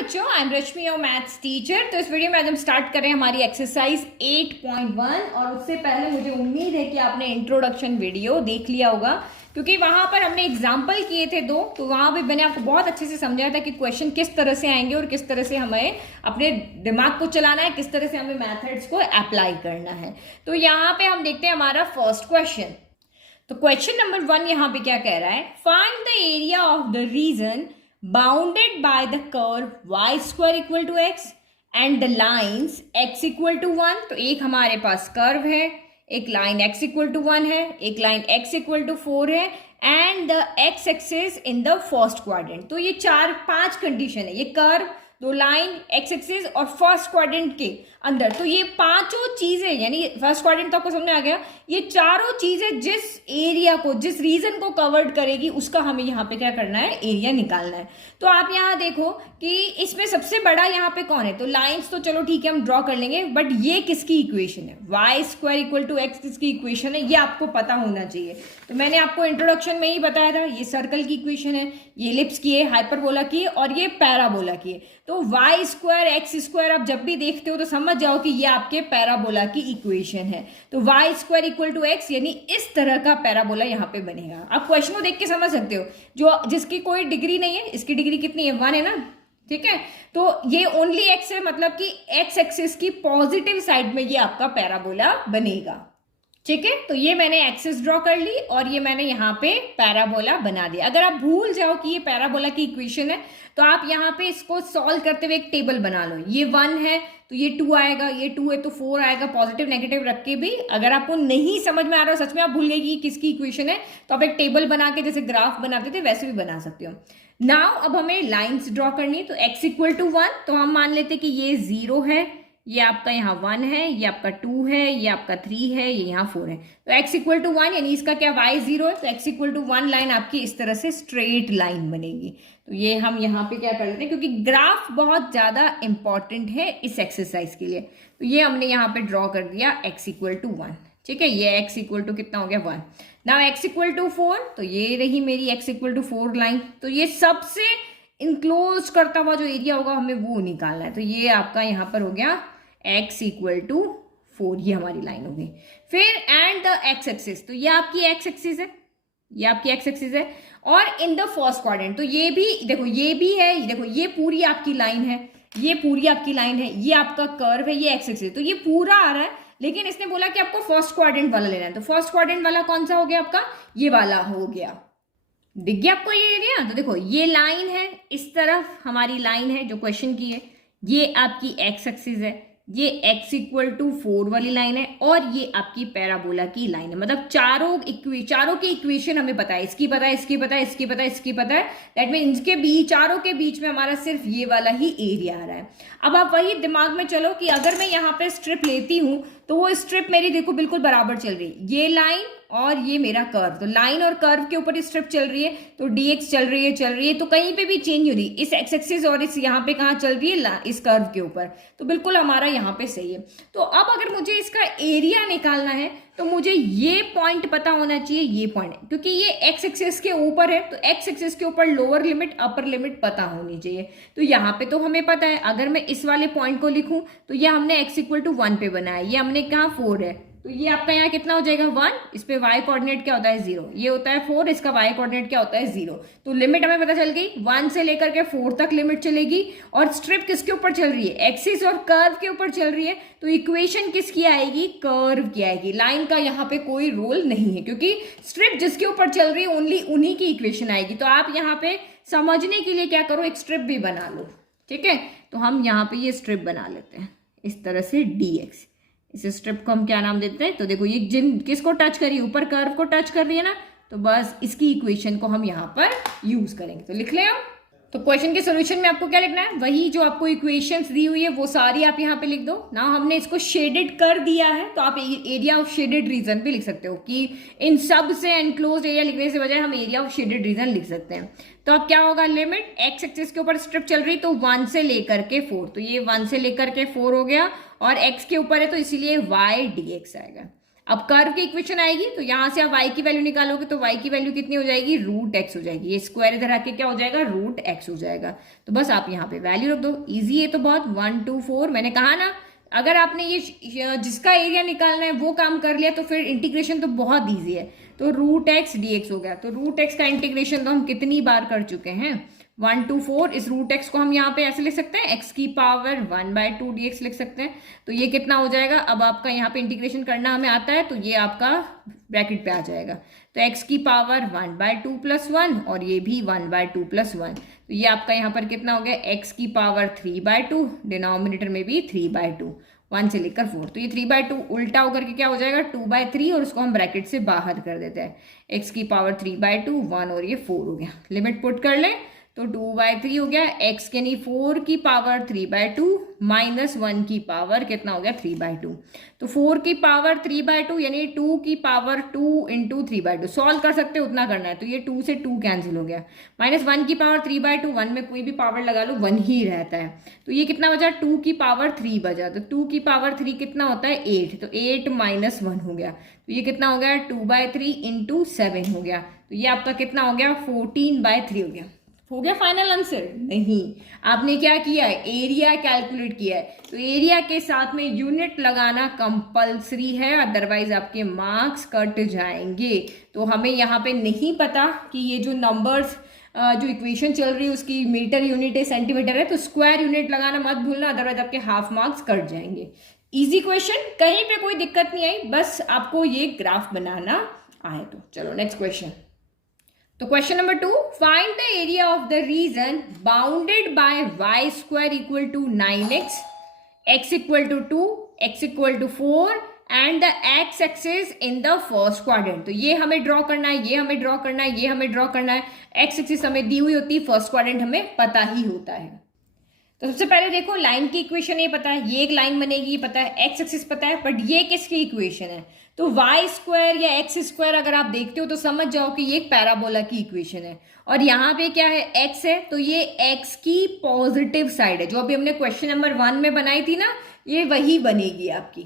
बच्चों, I am Rashmi your maths teacher. तो इस वीडियो में आज हम स्टार्ट कर रहे हैं हमारी एक्सरसाइज 8.1 और उससे पहले मुझे उम्मीद है कि आपने इंट्रोडक्शन वीडियो देख लिया होगा, क्योंकि वहां पर हमने एग्जाम्पल किए थे दो, तो वहां भी मैंने आपको बहुत अच्छे से समझाया था कि क्वेश्चन किस तरह से आएंगे और किस तरह से हमें अपने दिमाग को चलाना है, किस तरह से हमें मैथड्स को अप्लाई करना है। तो यहाँ पे हम देखते हैं हमारा फर्स्ट क्वेश्चन। तो क्वेश्चन नंबर 1 यहाँ पे क्या कह रहा है, find the area of the region bounded by the curve y square equal to x and the lines x equal to 1। तो एक हमारे पास कर्व है, एक लाइन x equal to 1 है, एक लाइन x equal to 4 है and the x axis in the first quadrant. तो ये 4-5 कंडीशन है, ये कर्व, दो लाइन, x एक्सिस और फर्स्ट क्वाड्रेंट के अंदर। तो ये पांचों चीजें, यानी फर्स्ट क्वाड्रेंट तो आपको समझ आ गया, ये चारों चीजें जिस एरिया को, जिस रीजन को कवर्ड करेगी उसका हमें यहाँ पे क्या करना है, एरिया निकालना है। तो आप यहाँ देखो कि इसमें सबसे बड़ा यहाँ पे कौन है, तो लाइंस तो चलो ठीक है हम ड्रॉ कर लेंगे, बट ये किसकी इक्वेशन है, Y square equal to X किसकी इक्वेशन है, ये आपको पता होना चाहिए। तो मैंने आपको इंट्रोडक्शन में ही बताया था, ये सर्कल की इक्वेशन है, ये एलिप्स की है, हाइपरबोला की है और ये पैराबोला की है। तो वाई स्क्वायर एक्स स्क्वायर आप जब भी देखते हो तो समझ जाओ कि ये आपके पैराबोला की इक्वेशन है। तो Y square equal to X, यानी इस तरह का पैराबोला यहाँ पे बनेगा। आप क्वेश्चन को देख के समझ सकते हो, जो जिसकी कोई डिग्री नहीं है, इसकी डिग्री कितनी है, 1 है ना, ठीक है। तो ये ओनली एक्स है, मतलब कि एक्स एक्सिस की पॉजिटिव साइड में ये आपका पैराबोला बनेगा, ठीक है। तो ये मैंने एक्सिस ड्रॉ कर ली और ये मैंने यहाँ पे पैराबोला बना दिया। अगर आप भूल जाओ कि ये पैराबोला की इक्वेशन है तो आप यहाँ पे इसको सॉल्व करते हुए एक टेबल बना लो। ये 1 है तो ये 2 आएगा, ये 2 है तो 4 आएगा, पॉजिटिव नेगेटिव रख के भी। अगर आपको नहीं समझ में आ रहा हो, सच में आप भूल गए कि किसकी इक्वेशन है, तो आप एक टेबल बना के जैसे ग्राफ बनाते थे वैसे भी बना सकते हो। नाउ अब हमें लाइन्स ड्रॉ करनी है। तो x इक्वल टू 1, तो हम मान लेते कि ये 0 है, ये आपका यहाँ 1 है, ये आपका 2 है, ये आपका 3 है, ये यहाँ 4 है। तो x इक्वल टू 1 यानी इसका क्या y 0 है, तो x इक्वल टू 1 लाइन आपकी इस तरह से स्ट्रेट लाइन बनेगी। तो ये हम यहाँ पे क्या कर लेते हैं, क्योंकि ग्राफ बहुत ज्यादा इंपॉर्टेंट है इस एक्सरसाइज के लिए, तो ये हमने यहाँ पे ड्रॉ कर दिया x इक्वल टू 1, ठीक है। ये x इक्वल टू कितना हो गया, 1। नाउ x इक्वल टू 4, तो ये रही मेरी x इक्वल टू 4 लाइन। तो ये सबसे इनक्लोज करता हुआ जो एरिया होगा हमें वो निकालना है। तो ये आपका यहाँ पर हो गया x इक्वल टू 4, ये हमारी लाइन हो गई। फिर एंड द x एक्सिस, तो ये आपकी x एक्सिस है, ये आपकी x एक्सिस है। और इन द फर्स्ट क्वाड्रेंट, तो ये भी देखो, ये भी है, देखो ये पूरी आपकी लाइन है, ये पूरी आपकी लाइन है, ये आपका कर्व है, ये x एक्सिस, तो ये पूरा आ रहा है। लेकिन इसने बोला कि आपको फर्स्ट क्वाड्रेंट वाला लेना है, तो फर्स्ट क्वाड्रेंट वाला कौन सा हो गया आपका, ये वाला हो गया। दिख गया आपको ये एरिया। तो देखो ये लाइन है, इस तरफ हमारी लाइन है जो क्वेश्चन की है, ये आपकी x एक्सिस है, ये x इक्वल टू 4 वाली लाइन है और ये आपकी पैराबोला की लाइन है। मतलब चारों की इक्वेशन हमें पता है, इसकी पता है, इसकी पता है, इसकी पता है, इसकी पता है। दैट मीन इनके बीच, चारों के बीच में हमारा सिर्फ ये वाला ही एरिया आ रहा है। अब आप वही दिमाग में चलो कि अगर मैं यहाँ पे स्ट्रिप लेती हूँ तो वो स्ट्रिप मेरी देखो बिल्कुल बराबर चल रही है, ये लाइन और ये मेरा कर्व। तो लाइन और कर्व के ऊपर स्ट्रिप चल रही है, तो dx चल रही है, तो कहीं पे भी चेंज हो रही है, इस x एक्सिस और इस यहाँ पे कहाँ चल रही है, इस कर्व के ऊपर। तो बिल्कुल हमारा यहाँ पे सही है। तो अब अगर मुझे इसका एरिया निकालना है तो मुझे ये पॉइंट पता होना चाहिए, ये पॉइंट, क्योंकि ये x एक्सिस के ऊपर है, तो x एक्सिस के ऊपर लोअर लिमिट अपर लिमिट पता होनी चाहिए। तो यहाँ पे तो हमें पता है, अगर मैं इस वाले पॉइंट को लिखूं तो ये हमने x इक्वल टू 1 पे बनाया, ये हमने कहा 4 है, तो ये आपका यहाँ कितना हो जाएगा, 1। इस पे y कोऑर्डिनेट क्या होता है, 0, ये होता है 4, इसका y कोऑर्डिनेट क्या होता है, 0। तो लिमिट हमें पता चल गई, 1 से लेकर के 4 तक लिमिट चलेगी। और स्ट्रिप किसके ऊपर चल रही है, एक्सिस और कर्व के ऊपर चल रही है, तो इक्वेशन किसकी आएगी, कर्व की आएगी। लाइन का यहाँ पे कोई रोल नहीं है, क्योंकि स्ट्रिप जिसके ऊपर चल रही है ओनली उन्हीं की इक्वेशन आएगी। तो आप यहाँ पे समझने के लिए क्या करो, एक स्ट्रिप भी बना लो, ठीक है। तो हम यहाँ पे ये स्ट्रिप बना लेते हैं इस तरह से, dx। इस स्ट्रिप को हम क्या नाम देते हैं, तो देखो ये जिन किसको टच कर रही है, ऊपर कर्व को टच कर रही है ना, तो बस इसकी इक्वेशन को हम यहाँ पर यूज करेंगे। तो लिख ले हम। तो क्वेश्चन के सॉल्यूशन में आपको क्या लिखना है, वही जो आपको इक्वेशंस दी हुई है वो सारी आप यहाँ पे लिख दो ना। हमने इसको शेडेड कर दिया है, तो आप एरिया ऑफ शेडेड रीजन भी लिख सकते हो, कि इन सब से एनक्लोज्ड एरिया लिखने से बजाय हम एरिया ऑफ शेडेड रीजन लिख सकते हैं। तो अब क्या होगा, लिमिट x एक्सिस के ऊपर स्ट्रिप चल रही, तो 1 से लेकर के 4, तो ये 1 से लेकर के 4 हो गया, और x के ऊपर है तो इसीलिए y dx आएगा। अब कर्व की इक्वेशन आएगी तो यहां से आप y की वैल्यू निकालोगे तो y की वैल्यू कितनी हो जाएगी, रूट एक्स हो जाएगी। ये स्क्वायर इधर आके क्या हो जाएगा, रूट एक्स हो जाएगा। तो बस आप यहाँ पे वैल्यू रख दो, इजी है तो बहुत। 1 2 4 मैंने कहा ना, अगर आपने ये जिसका एरिया निकालना है वो काम कर लिया तो फिर इंटीग्रेशन तो बहुत ईजी है। तो रूट एक्स डी एक्स हो गया। तो रूट एक्स का इंटीग्रेशन तो हम कितनी बार कर चुके हैं, 1 2 4। इस रूट एक्स को हम यहाँ पे ऐसे लिख सकते हैं, एक्स की पावर 1/2 dx लिख सकते हैं। तो ये कितना हो जाएगा, अब आपका यहाँ पे इंटीग्रेशन करना हमें आता है तो ये आपका ब्रैकेट पे आ जाएगा। तो एक्स की पावर 1/2 + 1 और ये भी 1/2 + 1। तो ये आपका यहाँ पर कितना हो गया, एक्स की पावर 3/2, डिनोमिनेटर में भी 3/2, 1 से लेकर 4। तो ये 3/2 उल्टा होकर के क्या हो जाएगा, 2/3, और उसको हम ब्रैकेट से बाहर कर देते हैं। एक्स की पावर 3/2, 1 और ये 4 हो गया। लिमिट पुट कर लें तो 2/3 हो गया, एक्स यानी 4 की पावर 3/2 माइनस 1 की पावर कितना हो गया, 3/2। तो 4 की पावर 3/2 यानी 2 की पावर 2 × 3/2। सॉल्व कर सकते हो, उतना करना है। तो ये 2 से 2 कैंसिल हो गया, माइनस 1 की पावर 3/2, 1 में कोई भी पावर लगा लो 1 ही रहता है। तो ये कितना बचा, 2 की पावर 3 बचा। तो 2 की पावर 3 कितना होता है, 8। तो 8 - 1 हो गया। तो ये कितना हो गया, 2/3 × 7 हो गया। तो ये आपका कितना हो गया, 14/3 हो गया। हो गया फाइनल आंसर? नहीं, आपने क्या किया है, एरिया कैलकुलेट किया है। तो एरिया के साथ में यूनिट लगाना कंपलसरी है, अदरवाइज आपके मार्क्स कट जाएंगे। तो हमें यहाँ पे नहीं पता कि ये जो नंबर्स जो इक्वेशन चल रही है उसकी मीटर यूनिट है, सेंटीमीटर है, तो स्क्वायर यूनिट लगाना मत भूलना, अदरवाइज आपके हाफ मार्क्स कट जाएंगे। इजी क्वेश्चन, कहीं पे कोई दिक्कत नहीं आई, बस आपको ये ग्राफ बनाना आए तो। चलो नेक्स्ट क्वेश्चन। तो question number 2, find the area of the region bounded bye y² = 9x, x = 2, x = 4 and the x axis in the first quadrant. तो ये हमें ड्रॉ करना है, ये हमें ड्रॉ करना है, ये हमें ड्रॉ करना है। x एक्सिस हमें दी हुई होती है, फर्स्ट क्वाड्रेंट हमें पता ही होता है। तो सबसे पहले देखो, लाइन की इक्वेशन ये पता है, ये एक लाइन बनेगी, ये पता है, x एक्सिस पता है, बट ये किसकी इक्वेशन है, तो y² या x² अगर आप देखते हो तो समझ जाओ कि ये एक पैराबोला की इक्वेशन है। और यहाँ पे क्या है, x है, तो ये x की पॉजिटिव साइड है, जो अभी हमने क्वेश्चन नंबर 1 में बनाई थी ना, ये वही बनेगी आपकी।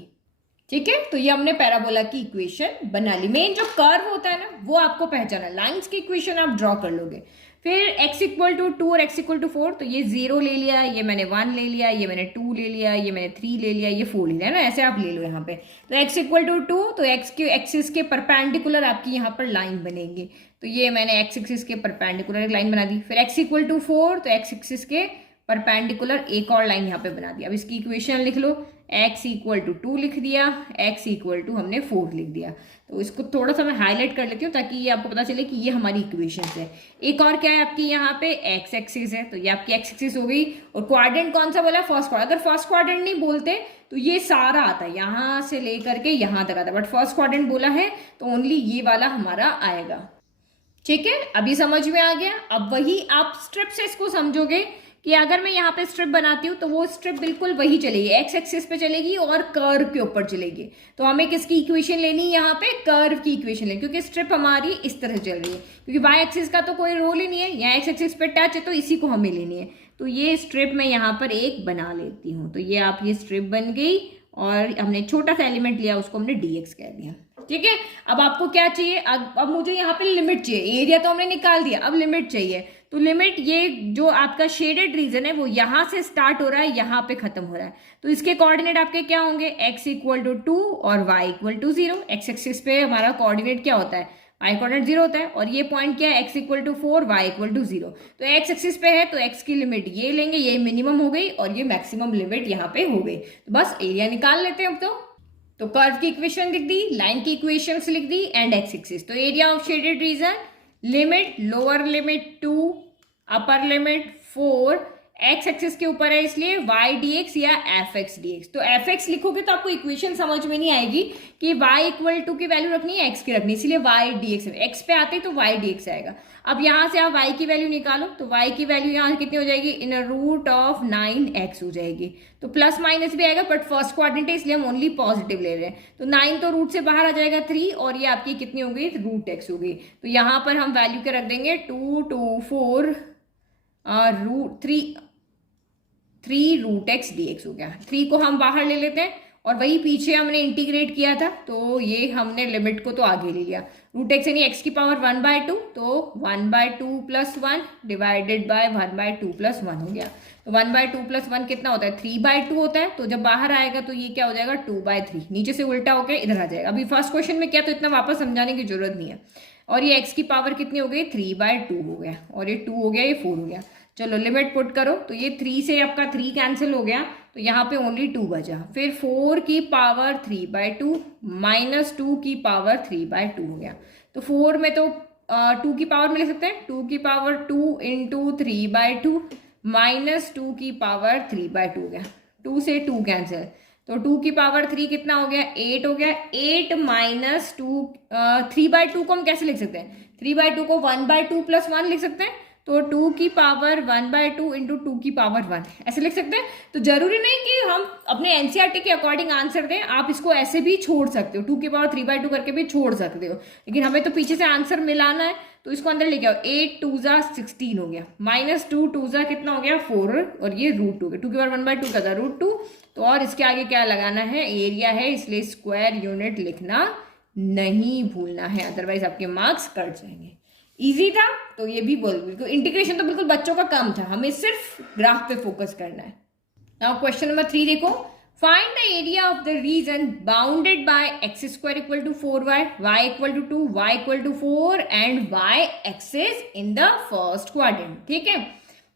ठीक है, तो ये हमने पैराबोला की इक्वेशन बना ली। मेन जो कर्व होता है ना वो आपको पहचाना, लाइंस की इक्वेशन आप ड्रॉ कर लोगे। फिर x = 2 और x = 4, तो ये 0 ले लिया, ये मैंने 1 ले लिया, ये मैंने 2 ले लिया, ये मैंने 3 ले लिया, ये 4 ले लिया ना, ऐसे आप ले लो यहाँ पे। तो x = 2, तो x के एक्सिस के परपेंडिकुलर आपकी यहाँ पर लाइन बनेगी। तो ये मैंने x एक्सिस के परपेंडिकुलर एक लाइन बना दी। फिर x = 4, तो x एक्सिस के परपेंडिकुलर एक और लाइन यहाँ पे बना दी। अब इसकी इक्वेशन लिख लो, x = 2 लिख दिया, x = हमने 4 लिख दिया। तो इसको थोड़ा सा मैं हाईलाइट कर लेती हूँ ताकि ये आपको पता चले कि ये हमारी इक्वेशन है। एक और क्या है आपकी यहाँ पे, x एक्सिस है, तो ये आपकी x एक्सिस हो गई। और क्वाड्रेंट कौन सा बोला, फर्स्ट क्वाड्रेंट। अगर फर्स्ट क्वाड्रेंट नहीं बोलते तो ये सारा आता है, यहाँ से लेकर के यहाँ तक आता है, बट फर्स्ट क्वाड्रेंट बोला है तो ओनली ये वाला हमारा आएगा। ठीक है, अभी समझ में आ गया। अब वही आप स्ट्रिप से इसको समझोगे कि अगर मैं यहाँ पे स्ट्रिप बनाती हूँ तो वो स्ट्रिप बिल्कुल वही चलेगी, एक्स एक्सिस पे चलेगी और कर्व के ऊपर चलेगी। तो हमें किसकी इक्वेशन लेनी है यहाँ पे, कर्व की इक्वेशन लेनी, क्योंकि स्ट्रिप हमारी इस तरह चल रही है, क्योंकि वाई एक्सिस का तो कोई रोल ही नहीं है, यहाँ एक्स एक्सिस पे टच है, तो इसी को हमें लेनी है। तो ये स्ट्रिप मैं यहाँ पर एक बना लेती हूँ। तो ये आप, ये स्ट्रिप बन गई और हमने छोटा सा एलिमेंट लिया, उसको हमने dx कह दिया। ठीक है, अब आपको क्या चाहिए, अब मुझे यहाँ पे लिमिट चाहिए। एरिया तो हमने निकाल दिया, अब लिमिट चाहिए। तो लिमिट, ये जो आपका शेडेड रीजन है वो यहाँ से स्टार्ट हो रहा है, यहाँ पे खत्म हो रहा है। तो इसके कोऑर्डिनेट आपके क्या होंगे, x = 2 और y = 0। एक्स एक्सिस पे हमारा कोऑर्डिनेट क्या होता है, y कोऑर्डिनेट 0 होता है, और ये पॉइंट क्या है, x = 4, y = 0। तो x एक्सिस पे है तो x की लिमिट ये लेंगे, ये मिनिमम हो गई और ये मैक्सिमम लिमिट यहाँ पे हो गई। तो बस एरिया निकाल लेते हैं अब। तो कर्व की इक्वेशन लिख दी, लाइन की इक्वेशंस लिख दी एंड एक्स एक्सिस। तो area of shaded reason, limit lower limit 2, upper limit 4, x axis के ऊपर है इसलिए y dx या fx dx। तो fx लिखोगे तो आपको इक्वेशन समझ में नहीं आएगी कि y = की वैल्यू रखनी है, x की रखनी है, इसलिए y dx है। x पे आते तो y dx आएगा। अब यहाँ से आप y की वैल्यू निकालो, तो y की वैल्यू यहाँ कितनी हो जाएगी, √9x हो जाएगी। तो प्लस माइनस भी आएगा, बट फर्स्ट क्वाड्रेंट है इसलिए हम ओनली पॉजिटिव ले रहे हैं। तो 9 तो रूट से बाहर आ जाएगा 3, और ये आपकी कितनी हो गई, √x हो गई। तो यहाँ पर हम वैल्यू क्या रख देंगे, 224 3 √x dx हो गया। 3 को हम बाहर ले लेते हैं और वही पीछे हमने इंटीग्रेट किया था, तो ये हमने लिमिट को तो आगे ले लिया। रूट एक्स यानी एक्स की पावर 1/2, तो 1/2 + 1 डिवाइडेड बाय 1/2 + 1 हो गया। तो 1/2 + 1 कितना होता है, 3/2 होता है। तो जब बाहर आएगा तो ये क्या हो जाएगा, 2/3, नीचे से उल्टा होकर इधर आ जाएगा। अभी फर्स्ट क्वेश्चन में क्या, तो इतना वापस समझाने की जरूरत नहीं है। और ये एक्स की पावर कितनी हो गई, 3/2 हो गया, और ये 2 हो गया, ये 4 हो गया। चलो लिमिट पुट करो, तो ये 3 से आपका 3 कैंसिल हो गया, तो यहाँ पे ओनली 2 बचा। फिर 4 की पावर 3/2 माइनस 2 की पावर 3/2 हो गया। तो 4 में तो 2 की पावर में ले सकते हैं, 2 की पावर 2 इंटू 3/2 माइनस 2 की पावर 3/2 हो गया। 2 से 2 कैंसिल, तो 2 की पावर 3 कितना हो गया, 8 हो गया। 8 माइनस 2, 3/2 को हम कैसे लिख सकते हैं, 3/2 को 1/2 + 1 लिख सकते हैं। तो 2 की पावर 1/2 इंटू 2 की पावर 1 ऐसे लिख सकते हैं। तो जरूरी नहीं कि हम अपने एनसीईआरटी के अकॉर्डिंग आंसर दें, आप इसको ऐसे भी छोड़ सकते हो, 2 की पावर 3/2 करके भी छोड़ सकते हो, लेकिन हमें तो पीछे से आंसर मिलाना है, तो इसको अंदर लेके आओ। 8 2 ज़ा 16 हो गया, माइनस 2 2 ज़ा कितना हो गया, 4, और ये रूट 2 2 की पावर 1/2 का था √2। तो और इसके आगे क्या लगाना है, एरिया है, इसलिए स्क्वायर यूनिट लिखना नहीं भूलना है, अदरवाइज आपके मार्क्स कट जाएंगे। इजी था, तो ये भी बिल्कुल इंटीग्रेशन तो बिल्कुल बच्चों का काम था, हमें सिर्फ ग्राफ पे फोकस करना है। नाउ क्वेश्चन नंबर 3 देखो, find the area of the region bounded bye x² = 4y, y = 2, y = 4 and y axis in the first quadrant. ठीक है,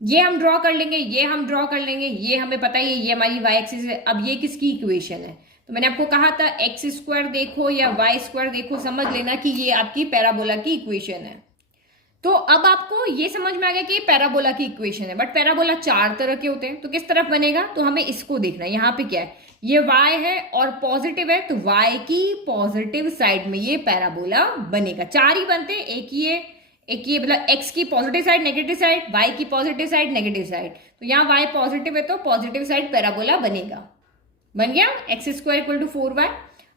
ये हम ड्रॉ कर लेंगे, ये हम ड्रॉ कर लेंगे, ये हमें पता है ये हमारी y एक्सिस है। अब ये किसकी इक्वेशन है, तो मैंने आपको कहा था x² देखो या y² देखो, समझ लेना कि ये आपकी पैराबोला की इक्वेशन है। तो अब आपको ये समझ में आ गया कि ये पैराबोला की इक्वेशन है, बट पैराबोला 4 तरह के होते हैं, तो किस तरफ बनेगा, तो हमें इसको देखना है। यहाँ पे क्या है, ये y है और पॉजिटिव है, तो y की पॉजिटिव साइड में ये पैराबोला बनेगा। 4 ही बनते हैं, एक ये मतलब x की positive side negative side, y की पॉजिटिव साइड नेगेटिव साइड, तो यहाँ y पॉजिटिव है तो पॉजिटिव साइड पैराबोला बनेगा। बन गया x² = 4y।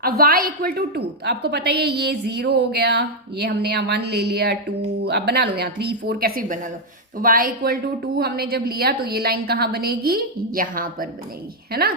अब y = 2, तो आपको पता ही है ये 0 हो गया, ये हमने यहाँ 1 ले लिया, 2 आप बना लो, यहाँ 3 4 कैसे भी बना लो। तो y = 2 हमने जब लिया तो ये लाइन कहाँ बनेगी, यहाँ पर बनेगी, है ना,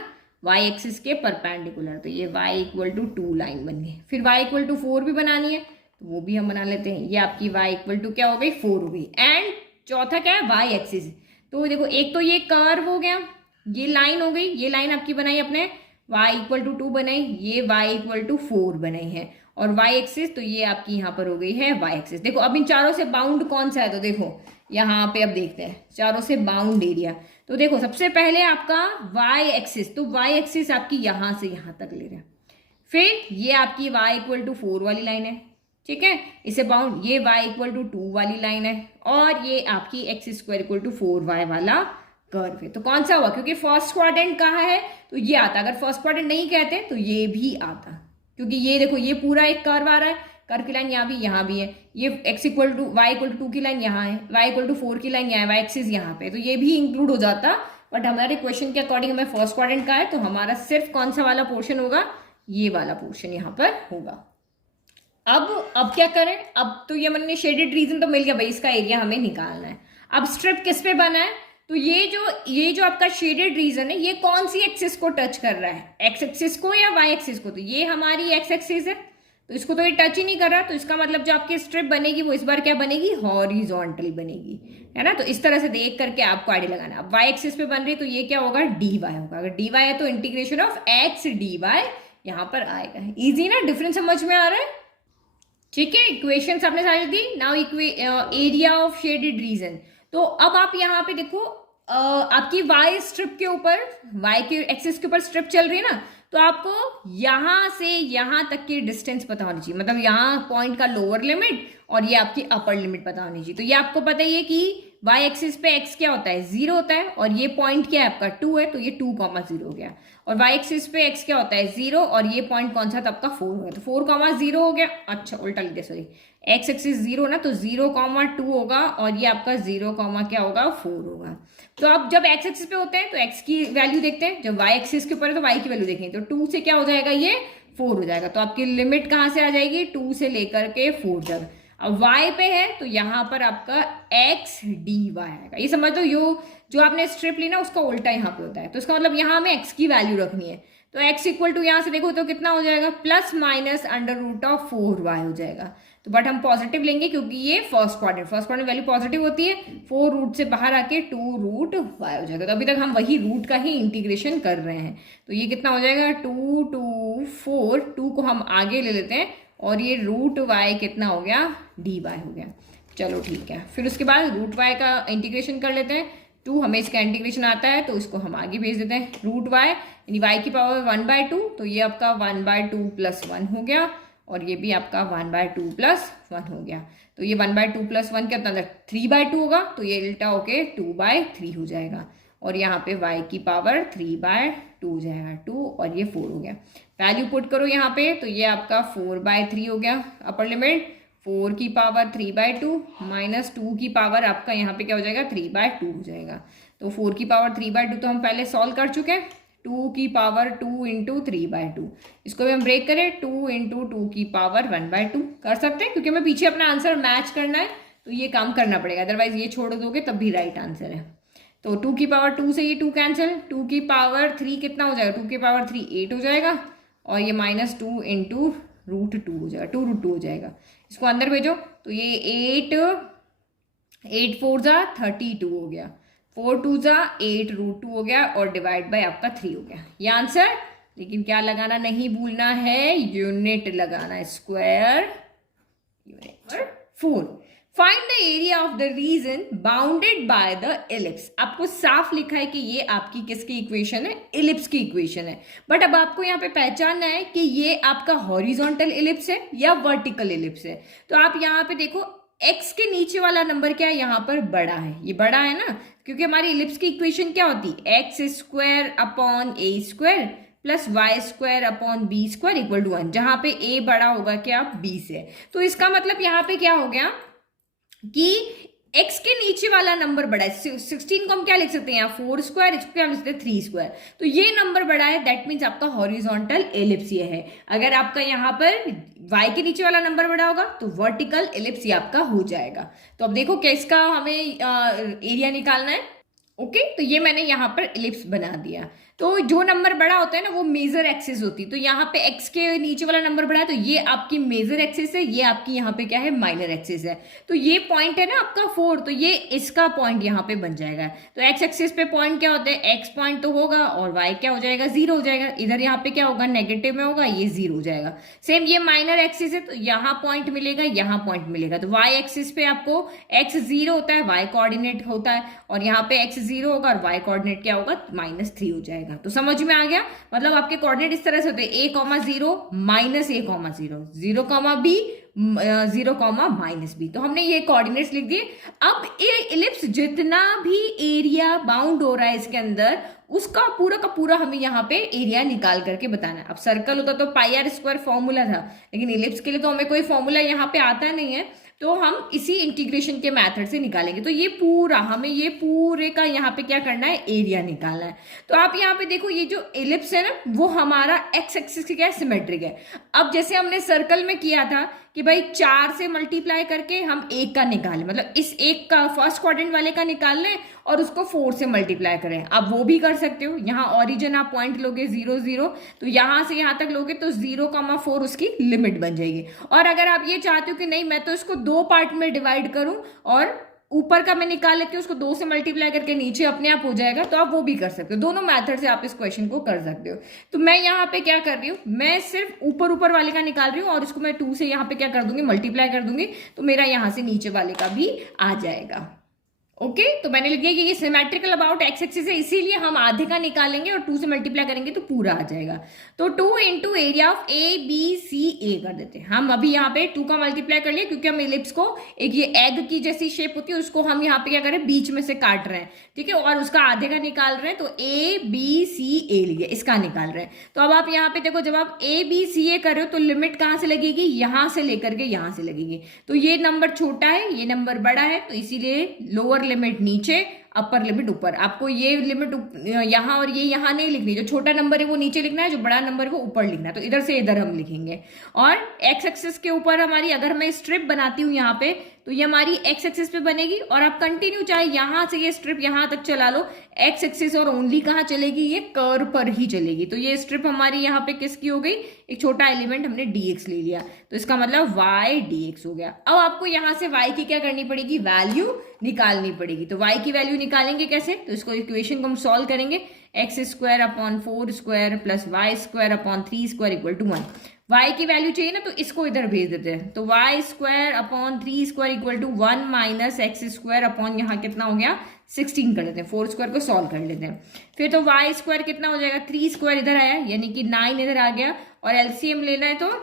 y एक्सिस के परपेंडिकुलर, तो ये y = 2 लाइन बन गई। फिर y = 4 भी बनानी है, तो वो भी हम बना लेते हैं। ये आपकी y = क्या हो गई, 4 हो गई। एंड चौथा क्या है, y एक्सिस। तो देखो एक तो ये कर्व हो गया, ये लाइन हो गई, ये लाइन आपकी बनाई अपने y = 2 बनाई, ये y = 4 बनाई है, और y एक्सिस तो ये आपकी यहाँ पर हो गई है y एक्सिस। देखो अब इन चारों से बाउंड कौन सा है, तो देखो यहाँ पे अब देखते हैं चारों से बाउंड एरिया। तो देखो सबसे पहले आपका y एक्सिस, तो y एक्सिस आपकी यहाँ से यहाँ तक ले रहे हैं। फिर ये आपकी y = 4 वाली लाइन है, ठीक है, इसे बाउंड, ये y = 2 वाली लाइन है, और ये आपकी x² = 4y वाला कर्व है। तो कौन सा हुआ, क्योंकि फर्स्ट क्वाड्रेंट कहाँ है, तो ये आता। अगर फर्स्ट क्वाड्रेंट नहीं कहते तो ये भी आता, क्योंकि ये देखो ये पूरा एक कर्व आ रहा है, कर्व की लाइन यहाँ भी है, ये y = 2 की लाइन यहाँ है, y = 4 की लाइन यहाँ है, y एक्सिस यहाँ पे, तो ये भी इंक्लूड हो जाता। बट हमारे क्वेश्चन के अकॉर्डिंग हमें फर्स्ट क्वाड्रेंट का है, तो हमारा सिर्फ कौन सा वाला पोर्शन होगा, ये वाला पोर्शन यहाँ पर होगा। अब क्या करें, अब तो ये मैंने शेडेड रीजन तो मिल गया भाई, इसका एरिया हमें निकालना है। अब स्ट्रिप किस पे बना है, तो ये जो आपका शेडेड रीजन है, ये कौन सी एक्सिस को टच कर रहा है, एक्स एक्सिस को या वाई एक्सिस को, तो ये हमारी एक्स एक्सिस है, तो इसको तो ये टच ही नहीं कर रहा। तो इसका मतलब जो आपकी स्ट्रिप बनेगी वो इस बार क्या बनेगी, हॉरिजॉन्टल बनेगी, है ना। तो इस तरह से देख करके आपको आइडिया लगाना। अब वाई एक्सिस पे बन रही है तो ये क्या होगा, डी वाई होगा। अगर डी वाई है तो integration of X D Y यहाँ पर आएगा। इजी ना, डिफरेंस समझ में आ रहा है, ठीक है। इक्वेशन आपने सारी दी। Now area of shaded region, तो अब आप यहाँ पे देखो आपकी y स्ट्रिप के ऊपर, y के एक्सिस के ऊपर स्ट्रिप चल रही है ना, तो आपको यहाँ से यहाँ तक की डिस्टेंस पता होनी चाहिए, मतलब यहाँ पॉइंट का लोअर लिमिट और ये आपकी अपर लिमिट पता होनी चाहिए। तो ये आपको पता ही है कि y एक्सिस पे x क्या होता है, 0 होता है, और ये पॉइंट क्या है आपका 2 है, तो ये 2,0 हो गया। और y एक्सिस पे x क्या होता है 0, और ये पॉइंट कौन सा था आपका 4 हो गया, तो 4,0 हो गया। अच्छा उल्टा लिख दिया, सॉरी, x एक्सिस 0 ना, तो 0,2 होगा, और ये आपका 0, क्या होगा 4 होगा। तो अब जब x एक्सिस पे होते हैं तो x की वैल्यू देखते हैं, जब y एक्सिस के ऊपर है तो y की वैल्यू देखेंगे, तो 2 से क्या हो जाएगा, ये 4 हो जाएगा। तो आपकी लिमिट कहाँ से आ जाएगी, 2 से लेकर के 4 तक। अब y पे है तो यहाँ पर आपका x dy आएगा। ये समझ लो, यो जो आपने स्ट्रिप ली ना उसका उल्टा यहाँ पे होता है, तो इसका मतलब यहाँ हमें x की वैल्यू रखनी है। तो x इक्वल टू यहाँ से देखो तो कितना हो जाएगा, plus minus under root of 4y हो जाएगा। तो बट हम पॉजिटिव लेंगे क्योंकि ये फर्स्ट क्वाड्रेंट वैल्यू पॉजिटिव होती है। 4 रूट से बाहर आके 2 रूट y हो जाएगा। तो अभी तक हम वही रूट का ही इंटीग्रेशन कर रहे हैं। तो ये कितना हो जाएगा, 2 2 4, 2 को हम आगे ले लेते हैं और ये रूट y कितना हो गया, dy हो गया। चलो ठीक है, फिर उसके बाद रूट y का इंटीग्रेशन कर लेते हैं। 2 हमें इसका इंटीग्रेशन आता है तो इसको हम आगे भेज देते हैं। रूट y यानी y की पावर 1/2, तो ये आपका 1/2 + 1 हो गया और ये भी आपका 1/2 + 1 हो गया। तो ये 1/2 + 1 कितना था, 3/2 होगा, तो ये उल्टा होके 2/3 हो जाएगा और यहाँ पे y की पावर 3/2 हो जाएगा, 2 और ये 4 हो गया। वैल्यू पुट करो यहाँ पे तो ये आपका 4/3 हो गया। अपर लिमिट 4 की पावर 3/2 माइनस 2 की पावर आपका यहाँ पे क्या हो जाएगा, 3/2 हो जाएगा। तो 4 की पावर 3/2 तो हम पहले सॉल्व कर चुके हैं। 2 की पावर 2 × 3/2, इसको भी हम ब्रेक करें 2 × 2 की पावर 1/2 कर सकते हैं, क्योंकि हमें पीछे अपना आंसर मैच करना है तो ये काम करना पड़ेगा, अदरवाइज ये छोड़ दोगे तब भी राइट आंसर है। तो 2 की पावर 2 से ये 2 कैंसिल, 2 की पावर 3 कितना हो जाएगा, 2 की पावर 3 8 हो जाएगा और ये -2 × √2 हो जाएगा, 2√2 हो जाएगा। इसको अंदर भेजो तो ये 8 4 जा 32 हो गया, 4 2 जा 8√2 हो गया और डिवाइड बाय आपका 3 हो गया। ये आंसर, लेकिन क्या लगाना नहीं भूलना है, यूनिट लगाना है, square unit. 4 find the area of the region bounded by the ellipse. आपको साफ लिखा है कि ये आपकी किसकी इक्वेशन है, एलिप्स की इक्वेशन है। बट अब आपको यहाँ पे पहचानना है कि ये आपका हॉरिजॉन्टल एलिप्स है या वर्टिकल एलिप्स है। तो आप यहाँ पे देखो x के नीचे वाला नंबर क्या है, यहाँ पर बड़ा है, ये बड़ा है ना, क्योंकि हमारी एलिप्स की इक्वेशन क्या होती है, x² upon a² plus y² upon b² equal to 1, जहां पे a बड़ा होगा क्या, b से। तो इसका मतलब यहाँ पे क्या हो गया कि x के नीचे वाला नंबर बड़ा है। 16 को हम क्या लिख सकते हैं, यहाँ 4², इसको क्या लिख सकते हैं 3²। तो ये नंबर बड़ा है, दैट मीन्स आपका हॉरिजॉन्टल एलिप्स ये है। अगर आपका यहाँ पर y के नीचे वाला नंबर बड़ा होगा तो वर्टिकल एलिप्स ये आपका हो जाएगा। तो अब देखो क्या इसका हमें एरिया निकालना है। ओके, तो ये मैंने यहाँ पर एलिप्स बना दिया। तो जो नंबर बड़ा होता है ना वो मेजर एक्सिस होती है। तो यहाँ पे x के नीचे वाला नंबर बड़ा है तो ये आपकी मेजर एक्सिस है, ये आपकी यहाँ पे क्या है, माइनर एक्सिस है। तो ये पॉइंट है ना आपका 4, तो ये इसका पॉइंट यहाँ पे बन जाएगा। तो x एक्सिस पे पॉइंट क्या होता है, x पॉइंट तो होगा और y क्या हो जाएगा, 0 हो जाएगा। इधर यहाँ पे क्या होगा, नेगेटिव में होगा, ये 0 हो जाएगा। सेम ये माइनर एक्सिस है तो यहाँ पॉइंट मिलेगा, यहाँ पॉइंट मिलेगा। तो y एक्सिस पे आपको x 0 होता है, y कोऑर्डिनेट होता है, और यहाँ पे x 0 होगा और y कोऑर्डिनेट क्या होगा, -3 हो जाएगा। तो समझ में आ गया, मतलब आपके कोऑर्डिनेट इस तरह से होते हैं, a, 0 -a, 0, 0, b, 0, -b। तो हमने ये कोऑर्डिनेट्स लिख दिए। अब ये एलिप्स जितना भी एरिया बाउंड हो रहा है इसके अंदर, उसका पूरा का पूरा हमें यहाँ पे एरिया निकाल करके बताना है। अब सर्कल होता तो πr² फॉर्मूला था, लेकिन एलिप्स के लिए तो हमें कोई फॉर्मूला यहाँ पे आता नहीं है, तो हम इसी इंटीग्रेशन के मेथड से निकालेंगे। तो ये पूरा हमें ये पूरे का यहाँ पे क्या करना है, एरिया निकालना है। तो आप यहाँ पे देखो ये जो एलिप्स है ना वो हमारा x एक्सिस की क्या है, सिमेट्रिक है। अब जैसे हमने सर्कल में किया था कि भाई 4 से मल्टीप्लाई करके हम 1 का निकालें, मतलब इस 1 का फर्स्ट क्वाड्रेंट वाले का निकाल लें और उसको 4 से मल्टीप्लाई करें। आप वो भी कर सकते हो। यहाँ ओरिजिन आप पॉइंट लोगे 0 0, तो यहाँ से यहाँ तक लोगे तो 0,4 उसकी लिमिट बन जाएगी। और अगर आप ये चाहते हो कि नहीं मैं तो इसको 2 पार्ट में डिवाइड करूं और ऊपर का मैं निकाल लेती हूँ, उसको 2 से मल्टीप्लाई करके नीचे अपने आप हो जाएगा, तो आप वो भी कर सकते हो। दोनों मेथड से आप इस क्वेश्चन को कर सकते हो। तो मैं यहाँ पे क्या कर रही हूँ, मैं सिर्फ ऊपर वाले का निकाल रही हूँ और इसको मैं 2 से यहाँ पे क्या कर दूंगी, मल्टीप्लाई कर दूंगी, तो मेरा यहाँ से नीचे वाले का भी आ जाएगा। ओके, तो मैंने लिख दिया कि ये सिमेट्रिकल अबाउट x एक्सिस है, इसीलिए हम आधे का निकालेंगे और 2 से मल्टीप्लाई करेंगे तो पूरा आ जाएगा। तो 2 × एरिया ऑफ ABCA कर देते हैं। हम अभी यहाँ पे 2 का मल्टीप्लाई कर लिया, क्योंकि हम एलिप्स को एक ये एग की जैसी शेप होती है उसको हम यहाँ पे क्या करें, बीच में से काट रहे हैं, ठीक है, और उसका आधे का निकाल रहे हैं। तो ABCA लिए इसका निकाल रहे हैं। तो अब आप यहाँ पे देखो, जब आप ABCA कर रहे हो तो लिमिट कहाँ से लगेगी, यहाँ से लेकर के यहाँ से लगेगी। तो ये नंबर छोटा है, ये नंबर बड़ा है, तो इसीलिए लोअर लिमिट नीचे, अपर लिमिट ऊपर। आपको ये लिमिट यहाँ और ये यहाँ नहीं लिखनी, जो छोटा नंबर है वो नीचे लिखना है, जो बड़ा नंबर है वो ऊपर लिखना है। तो इधर से इधर हम लिखेंगे। और एक्स एक्सिस के ऊपर हमारी, अगर मैं स्ट्रिप बनाती हूँ यहाँ पे, तो ये हमारी एक्स एक्सिस पे बनेगी। और आप कंटिन्यू चाहे यहां से ये स्ट्रिप यहां तक चला लो, एक्स एक्सिस और ओनली कहाँ चलेगी, ये कर्व पर ही चलेगी। तो ये स्ट्रिप हमारी यहाँ पे किसकी हो गई, एक छोटा एलिमेंट हमने dx ले लिया, तो इसका मतलब y dx हो गया। अब आपको यहाँ से y की क्या करनी पड़ेगी, वैल्यू निकालनी पड़ेगी। तो y की वैल्यू निकालेंगे कैसे, तो इसको इक्वेशन को हम सॉल्व करेंगे। X square upon 4 square plus Y square upon 3 square equal to 1। y की वैल्यू चाहिए ना, तो इसको इधर भेज देते हैं। तो Y square upon 3 square equal to 1 minus x square upon यहाँ कितना हो गया 16 कर लेते हैं। 4 स्क्वायर को सॉल्व कर लेते हैं। फिर तो वाई स्क्वायर कितना हो जाएगा, 3 स्क्वायर इधर आया यानी कि 9 इधर आ गया, और एलसीएम लेना है तो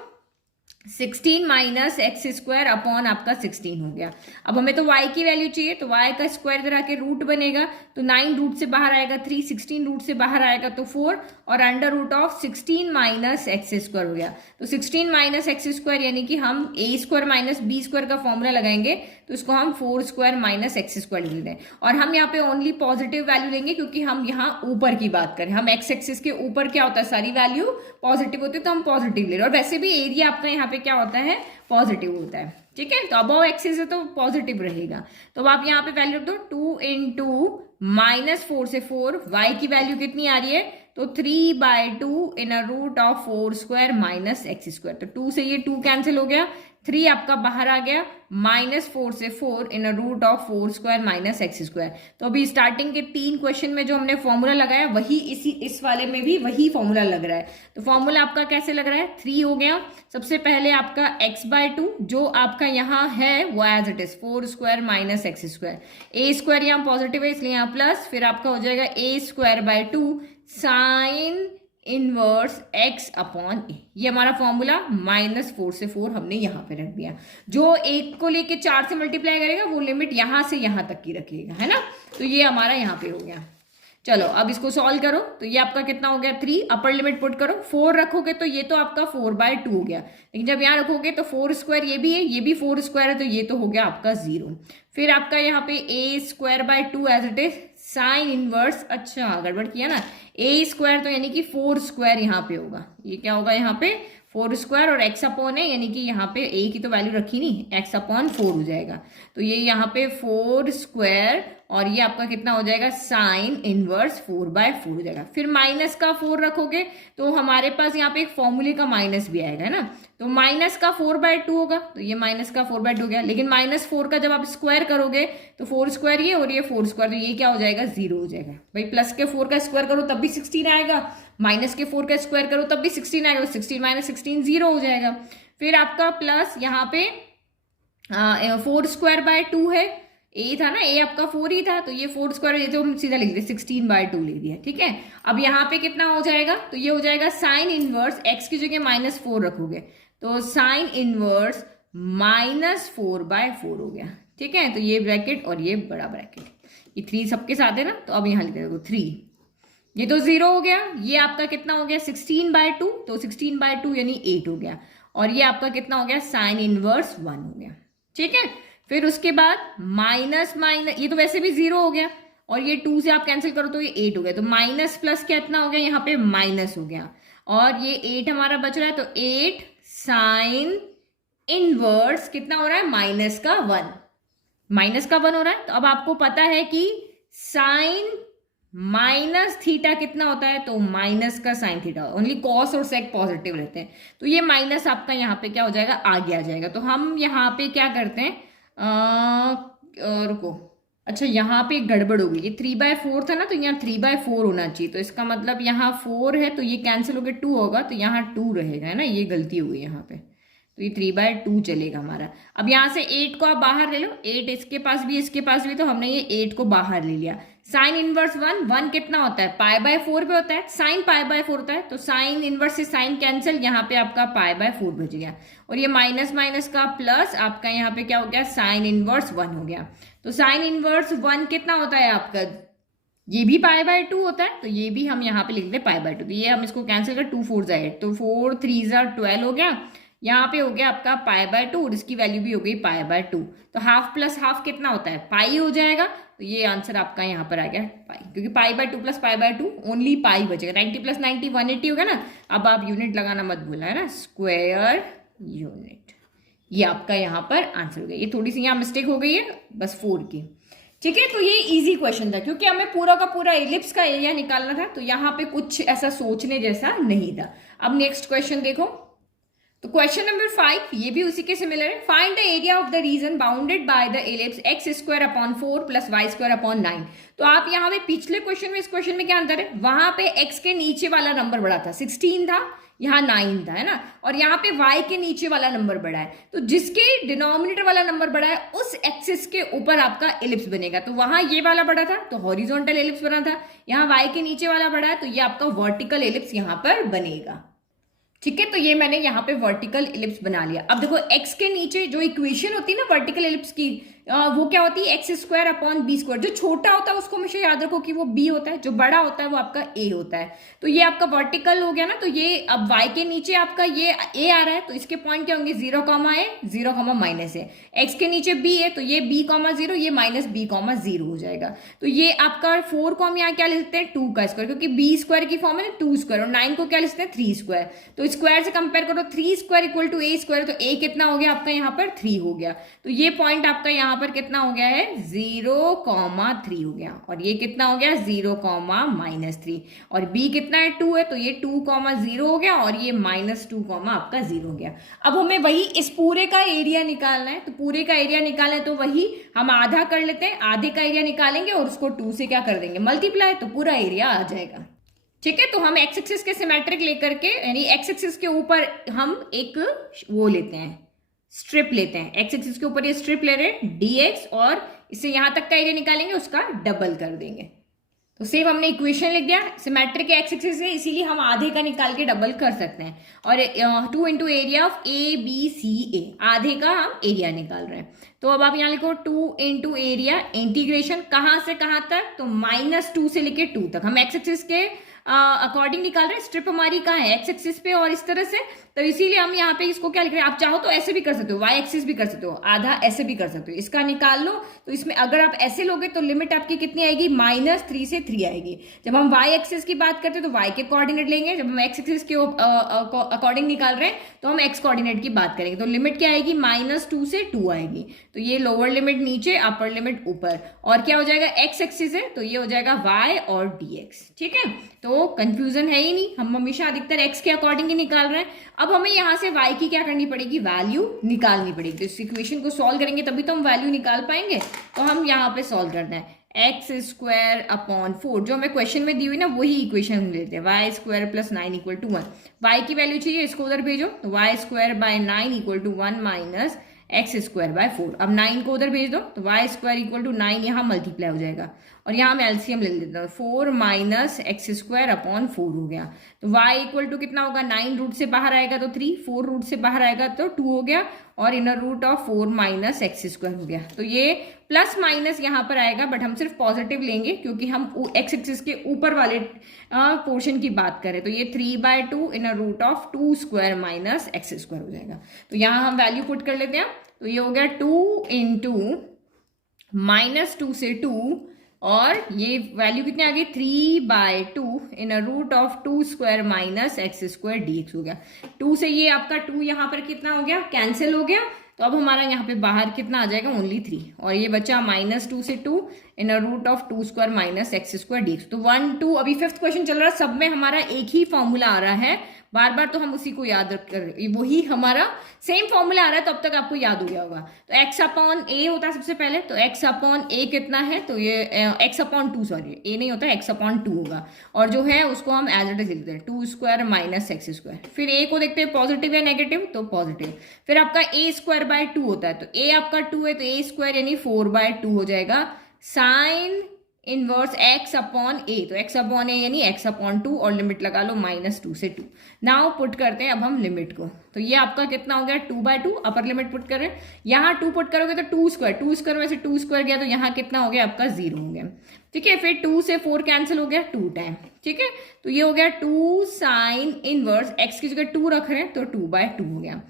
16 माइनस एक्स स्क्वायर अपॉन आपका 16 हो गया। अब हमें तो y की वैल्यू चाहिए, तो y का स्क्वायर इधर आके रूट बनेगा, तो 9 रूट से बाहर आएगा 3, 16 रूट से बाहर आएगा तो 4, और under root of 16 minus x square हो गया। तो 16 माइनस एक्स स्क्वायर यानी कि हम a square minus B square का फॉर्मूला लगाएंगे, तो इसको हम 4 स्क्वायर माइनस एक्स स्क्वायर लिख दें। और हम यहाँ पे ओनली पॉजिटिव वैल्यू लेंगे, क्योंकि हम यहाँ ऊपर की बात करें। हम एक्स एक्सिस के ऊपर क्या होता है, सारी वैल्यू पॉजिटिव होती है, तो हम पॉजिटिव ले रहे हैं। और वैसे भी एरिया आपका यहाँ पे क्या होता है, पॉजिटिव होता है। ठीक है, तो अबव एक्सिस है तो पॉजिटिव रहेगा। तो अब आप यहाँ पे वैल्यू रख दो, 2 इंटू माइनस 4 से 4, y की वैल्यू कितनी आ रही है, तो 3/2 in root of 4 square minus x square. तो 2 से ये 2 कैंसिल हो गया, 3 आपका बाहर आ गया, माइनस 4 से 4 in root of 4 square minus x square. तो अभी स्टार्टिंग के 3 क्वेश्चन में जो हमने फॉर्मूला लगाया वही इस वाले में भी वही फॉर्मूला लग रहा है। तो फॉर्मूला आपका कैसे लग रहा है, 3 हो गया। सबसे पहले आपका x/2 जो आपका यहाँ है वो as it is 4 square minus x square, A square यहाँ पॉजिटिव है इसलिए यहाँ प्लस, फिर आपका हो जाएगा a square by 2 sine inverse x upon A. ये हमारा फॉर्मूला -4 से 4 हमने यहाँ पे रख दिया। जो 1 को लेके 4 से मल्टीप्लाई करेगा वो लिमिट यहाँ से यहाँ तक की रखेगा, है ना। तो ये हमारा यहाँ पे हो गया। चलो अब इसको सॉल्व करो, तो ये आपका कितना हो गया 3, अपर लिमिट पुट करो, 4 रखोगे तो ये तो आपका 4/2 हो गया, लेकिन जब यहाँ रखोगे तो 4 स्क्वायर ये भी है, ये भी 4 स्क्वायर है, तो ये तो हो गया आपका 0। फिर आपका यहाँ पे a square by 2 as it is sine inverse, अच्छा गड़बड़ किया ना, a स्क्वायर तो यानी कि 4 स्क्वायर यहाँ पे होगा, ये क्या होगा यहाँ पे 4 स्क्वायर, और x अपॉन है यानी कि यहाँ पे a की तो वैल्यू रखी नहीं, x अपॉन 4 हो जाएगा। तो ये यहाँ पे 4 स्क्वायर और ये आपका कितना हो जाएगा साइन इनवर्स 4/4 हो जाएगा। फिर माइनस का 4 रखोगे तो हमारे पास यहाँ पे एक फॉर्मूले का माइनस भी आएगा, है ना। तो माइनस का 4/2 होगा, तो ये माइनस का 4/2 हो गया, लेकिन -4 का जब आप स्क्वायर करोगे तो 4 स्क्वायर ये और ये 4 स्क्वायर, तो ये क्या हो जाएगा 0 हो जाएगा। भाई प्लस के 4 का स्क्वायर करो तब भी 16 आएगा, माइनस के 4 का स्क्वायर करो तब भी 16 आएगा, 16 माइनस 16 0 हो जाएगा। फिर आपका प्लस यहाँ पे 4 स्क्वायर बाय 2 है, ए था ना, ए आपका 4 ही था, तो ये 4 स्क्वायर ये तो हम सीधा लिख दिया 16/2 लिख दिया। ठीक है, अब यहाँ पे कितना हो जाएगा, तो ये हो जाएगा साइन इनवर्स, एक्स की जगह -4 रखोगे तो साइन इनवर्स -4/4 हो गया। ठीक है, तो ये ब्रैकेट और ये बड़ा ब्रैकेट, ये 3 सबके साथ है ना, तो अब यहाँ लिख देखो 3, ये तो 0 हो गया। ये आपका कितना हो गया 16/2, तो 16/2 यानी 8 हो गया, और ये आपका कितना हो गया साइन इनवर्स 1 हो गया। ठीक है, फिर उसके बाद माइनस ये तो वैसे भी 0 हो गया, और ये 2 से आप कैंसिल करो तो ये 8 हो गया, तो माइनस प्लस कितना हो गया यहाँ पे माइनस हो गया, और ये 8 हमारा बच रहा है, तो 8 साइन इनवर्स कितना हो रहा है माइनस का 1 हो रहा है। तो अब आपको पता है कि साइन माइनस थीटा कितना होता है, तो माइनस का साइन थीटा, ओनली कॉस और सेक पॉजिटिव रहते हैं, तो ये माइनस आपका यहाँ पे क्या हो जाएगा आगे आ जाएगा। तो हम यहाँ पे क्या करते हैं, रुको, अच्छा यहाँ पे एक गड़बड़ होगी, ये 3/4 था ना, तो यहाँ 3/4 होना चाहिए, तो इसका मतलब यहाँ 4 है तो ये कैंसिल होकर 2 होगा, तो यहाँ 2 रहेगा, है ना, ये गलती हुई यहाँ पे, तो ये 3/2 चलेगा हमारा। अब यहाँ से 8 को आप बाहर ले लो, 8 इसके पास भी, तो हमने ये 8 को बाहर ले लिया। साइन इनवर्स 1 कितना होता है π/4 पे होता है, साइन π/4 होता है, तो साइन इनवर्स से साइन कैंसिल, यहाँ पे आपका π/4 बच गया, और ये माइनस माइनस का प्लस आपका यहाँ पे क्या हो गया साइन इनवर्स 1 हो गया। तो साइन इनवर्स 1 कितना होता है आपका, ये भी π/2 होता है, तो ये भी हम यहाँ पे लिख दें π/2, तो ये हम इसको कैंसिल कर 2 4 8, तो 4 3 12 हो गया, यहाँ पे हो गया आपका π/2 और इसकी वैल्यू भी हो गई π/2, तो हाफ प्लस हाफ कितना होता है पाई हो जाएगा, तो तो ये आंसर आपका यहाँ पर आ गया पाई, क्योंकि pi by 2 plus pi by 2 only pi बचेगा। 90 प्लस 90 180 होगा ना। अब आप यूनिट लगाना मत भूलना है ना, स्क्वायर यूनिट। ये आपका यहाँ पर आंसर हो गया। ये थोड़ी सी यहाँ मिस्टेक हो गई है बस 4 की, ठीक है। तो ये इजी क्वेश्चन था क्योंकि हमें पूरा का पूरा एलिप्स का एरिया निकालना था, तो यहाँ पे कुछ ऐसा सोचने जैसा नहीं था। अब नेक्स्ट क्वेश्चन देखो, तो क्वेश्चन नंबर 5 ये भी उसी के सिमिलर है। Find the area of the region bounded by the ellipse x square upon 4 plus Y square upon 9। तो आप यहाँ पे पिछले क्वेश्चन में इस क्वेश्चन में क्या अंतर है, वहां पे एक्स के नीचे वाला नंबर बड़ा था 16 था, यहाँ 9 था, है ना, और यहाँ पे y के नीचे वाला नंबर बड़ा है। तो जिसके डिनोमिनेटर वाला नंबर बड़ा है उस एक्सिस के ऊपर आपका एलिप्स बनेगा। तो वहां ये वाला बड़ा था तो हॉरिजॉन्टल एलिप्स बना था, यहाँ y के नीचे वाला बड़ा है तो ये आपका वर्टिकल एलिप्स यहाँ पर बनेगा, ठीक है। तो ये मैंने यहाँ पे वर्टिकल एलिप्स बना लिया। अब देखो x के नीचे जो इक्वेशन होती है ना वर्टिकल एलिप्स की, वो क्या होती है, x square upon B square. जो छोटा होता है उसको हमेशा याद रखो कि वो b होता है, जो बड़ा होता है वो आपका a होता है। तो ये आपका वर्टिकल हो गया ना। तो ये अब y के नीचे आपका ये a आ रहा है तो इसके पॉइंट क्या होंगे, 0, a 0, माइनस a। x के नीचे b है तो ये b, 0 ये माइनस b, 0 हो जाएगा। तो ये आपका 4 को हम यहाँ क्या लिखते हैं, 2 का स्क्वायर, क्योंकि b स्क्वायर की फॉर्म है ना 2 स्क्वायर, और 9 को क्या लिखते हैं 3 स्क्वायर। तो स्क्वायर से कंपेयर करो 3 square equal to a square, तो a कितना हो गया आपका यहाँ पर 3 हो गया। तो ये पॉइंट आपका यहाँ पर कितना हो गया है 0,3 हो गया, और ये कितना हो गया 0,-3, और b कितना है 2 है तो ये 2,0 हो गया, और ये -2, आपका 0 हो गया। अब हमें वही इस पूरे का एरिया निकालना है। तो पूरे का एरिया निकालना है तो वही हम आधा कर लेते हैं, आधे का एरिया निकालेंगे और उसको 2 से क्या कर देंगे मल्टीप्लाई, तो पूरा एरिया आ जाएगा, ठीक है। तो हम एक्स एक्सिस के सिमेट्रिक लेकर के, यानी एक्स एक्सिस के ऊपर हम एक वो लेते हैं, स्ट्रिप लेते हैं। एक्स एक्सिस के ऊपर ये स्ट्रिप ले रहे हैं dx, और इससे यहां तक का एरिया निकालेंगे उसका डबल कर देंगे। तो सेम हमने इक्वेशन लिख दिया, सिमेट्रिक एक्स एक्सिस है इसीलिए हम आधे का निकाल के डबल कर सकते हैं। और 2 into area of A B C A, आधे का हम एरिया निकाल रहे हैं। तो अब आप यहाँ लिखो 2 इंटू एरिया, इंटीग्रेशन कहाँ से कहाँ तक, तो -2 से लेके 2 तक। हम एक्स एक्सिस के अकॉर्डिंग निकाल रहे हैं, स्ट्रिप हमारी कहाँ है एक्स एक्सिस पे और इस तरह से, तो इसीलिए हम यहाँ पे इसको क्या लिख रहे हैं। आप चाहो तो ऐसे भी कर सकते हो, वाई एक्सिस भी कर सकते हो, आधा ऐसे भी कर सकते हो, इसका निकाल लो। तो इसमें अगर आप ऐसे लोगे तो लिमिट आपकी कितनी आएगी, -3 से 3 आएगी। जब हम वाई एक्सिस की बात करते हैं तो वाई के कोऑर्डिनेट लेंगे, जब हम एक्स एक्सिस के अकॉर्डिंग निकाल रहे हैं तो हम एक्स कोऑर्डिनेट की बात करेंगे। तो लिमिट क्या आएगी, -2 से 2 आएगी। तो ये लोअर लिमिट नीचे, अपर लिमिट ऊपर, और क्या हो जाएगा एक्स एक्सिस है तो ये हो जाएगा वाई और dx, ठीक है। तो कंफ्यूजन है ही नहीं, हम हमेशा अधिकतर एक्स के अकॉर्डिंग ही निकाल रहे हैं। अब हमें यहाँ से y की क्या करनी पड़ेगी, वैल्यू निकालनी पड़ेगी। तो इस इक्वेशन को सॉल्व करेंगे तभी तो हम वैल्यू निकाल पाएंगे। तो हम यहाँ पे सॉल्व करते हैं एक्स स्क्वायर अपॉन 4, जो हमें क्वेश्चन में दी हुई ना वही इक्वेशन हम लेते हैं, y square plus 9 equal to 1। Y की वैल्यू चाहिए, इसको उधर भेजो, तो Y square by 9 equal to 1 minus x square by 4। अब 9 को उधर भेज दो तो वाई स्क्वायर इक्वल टू 9 यहाँ मल्टीप्लाई हो जाएगा, और यहाँ मैं एलसीएम ले लेता हूँ, 4 माइनस एक्स स्क्वायर अपॉन 4 हो गया। तो y इक्वल टू कितना होगा, 9 रूट से बाहर आएगा तो 3, 4 रूट से बाहर आएगा तो 2 हो गया, और inner root of 4 minus x square हो गया। तो ये प्लस माइनस यहाँ पर आएगा, बट हम सिर्फ पॉजिटिव लेंगे क्योंकि हम एक्स एक्सिस के ऊपर वाले पोर्शन की बात करें। तो ये 3/2 inner root of 2 square minus x square हो जाएगा। तो यहाँ हम वैल्यू पुट कर लेते हैं, तो ये हो गया 2 इंटू -2 से 2, और ये वैल्यू कितनी आ गई 3/2 in root of 2 square minus x square dx हो गया। 2 से ये आपका 2 यहाँ पर कितना हो गया, कैंसिल हो गया। तो अब हमारा यहाँ पे बाहर कितना आ जाएगा, ओनली 3, और ये बचा -2 से 2 in root of 2 square minus x square dx। तो 1 2 अभी 5th क्वेश्चन चल रहा है, सब में हमारा एक ही फॉर्मूला आ रहा है, बार बार तो हम उसी को याद रख कर, वही हमारा सेम फॉर्मूला आ रहा है, तो अब तक आपको याद हो गया होगा। तो x अपॉन a होता है सबसे पहले, तो x अपॉन a कितना है, तो ये x अपॉन 2, सॉरी a नहीं होता, x अपॉन 2 होगा, और जो है उसको हम एज इट इज लिखते हैं 2 स्क्वायर माइनस एक्स स्क्वायर। फिर a को देखते हैं पॉजिटिव या नेगेटिव, तो पॉजिटिव। फिर आपका a स्क्वायर बाय 2 होता है, तो a आपका 2 है तो a स्क्वायर यानी 4/2 हो जाएगा, sign inverse x upon a, तो x अपॉन a यानी x अपॉन 2, और लिमिट लगा लो -2 से 2। नाउ पुट करते हैं अब हम लिमिट को, तो ये आपका कितना हो गया 2/2, अपर लिमिट पुट कर रहे हैं। यहाँ 2 पुट करोगे तो 2 स्क्वायर में से 2 स्क्वायर गया तो यहाँ कितना हो गया आपका 0 हो गया, ठीक है। फिर 2 से 4 कैंसिल हो गया 2 टाइम, ठीक है। तो ये हो गया 2 साइन इनवर्स, x की जगह 2 रख रहे हैं तो 2/2 हो गया।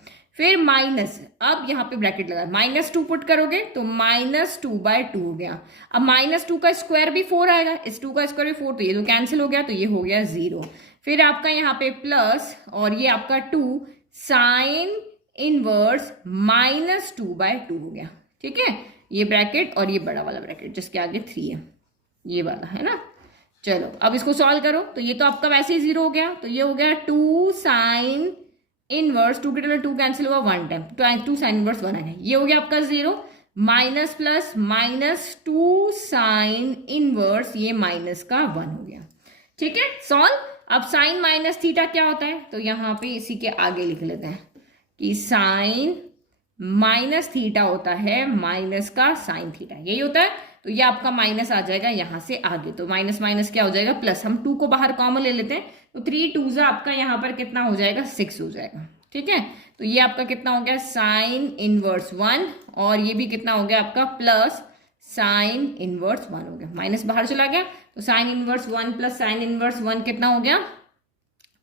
फिर माइनस, अब यहाँ पे ब्रैकेट लगा, -2 पुट करोगे तो -2/2 हो गया। अब -2 का स्क्वायर भी 4 आएगा, इस 2 का स्क्वायर भी 4, तो ये तो कैंसिल हो गया, तो ये हो गया 0। फिर आपका यहाँ पे प्लस और ये आपका 2 साइन इनवर्स -2/2 हो गया। ठीक है, ये ब्रैकेट और ये बड़ा वाला ब्रैकेट जिसके आगे 3 है, ये वाला है ना। चलो अब इसको सॉल्व करो, तो ये तो आपका वैसे ही 0 हो गया, तो ये हो गया 2 साइन इनवर्स, 2 के टोटल 2 कैंसिल हुआ 1 टाइम, 2 साइन इनवर्स 1 है, ये हो गया आपका 0। माइनस प्लस -2 साइन इनवर्स, ये माइनस का 1 हो गया। ठीक है, सॉल्व। अब साइन माइनस थीटा क्या होता है, तो यहाँ पे इसी के आगे लिख लेते हैं कि साइन माइनस थीटा होता है माइनस का साइन थीटा, यही होता है। तो ये आपका माइनस आ जाएगा यहाँ से आगे, तो माइनस माइनस क्या हो जाएगा प्लस, हम 2 को बाहर कॉमन ले लेते हैं, तो 3 2 आपका यहाँ पर कितना हो जाएगा 6 हो जाएगा। ठीक है, तो ये आपका कितना हो गया साइन इनवर्स 1, और ये भी कितना हो गया आपका प्लस साइन इनवर्स 1 हो गया, माइनस बाहर चला गया, तो sine inverse 1 plus sine inverse 1 कितना हो गया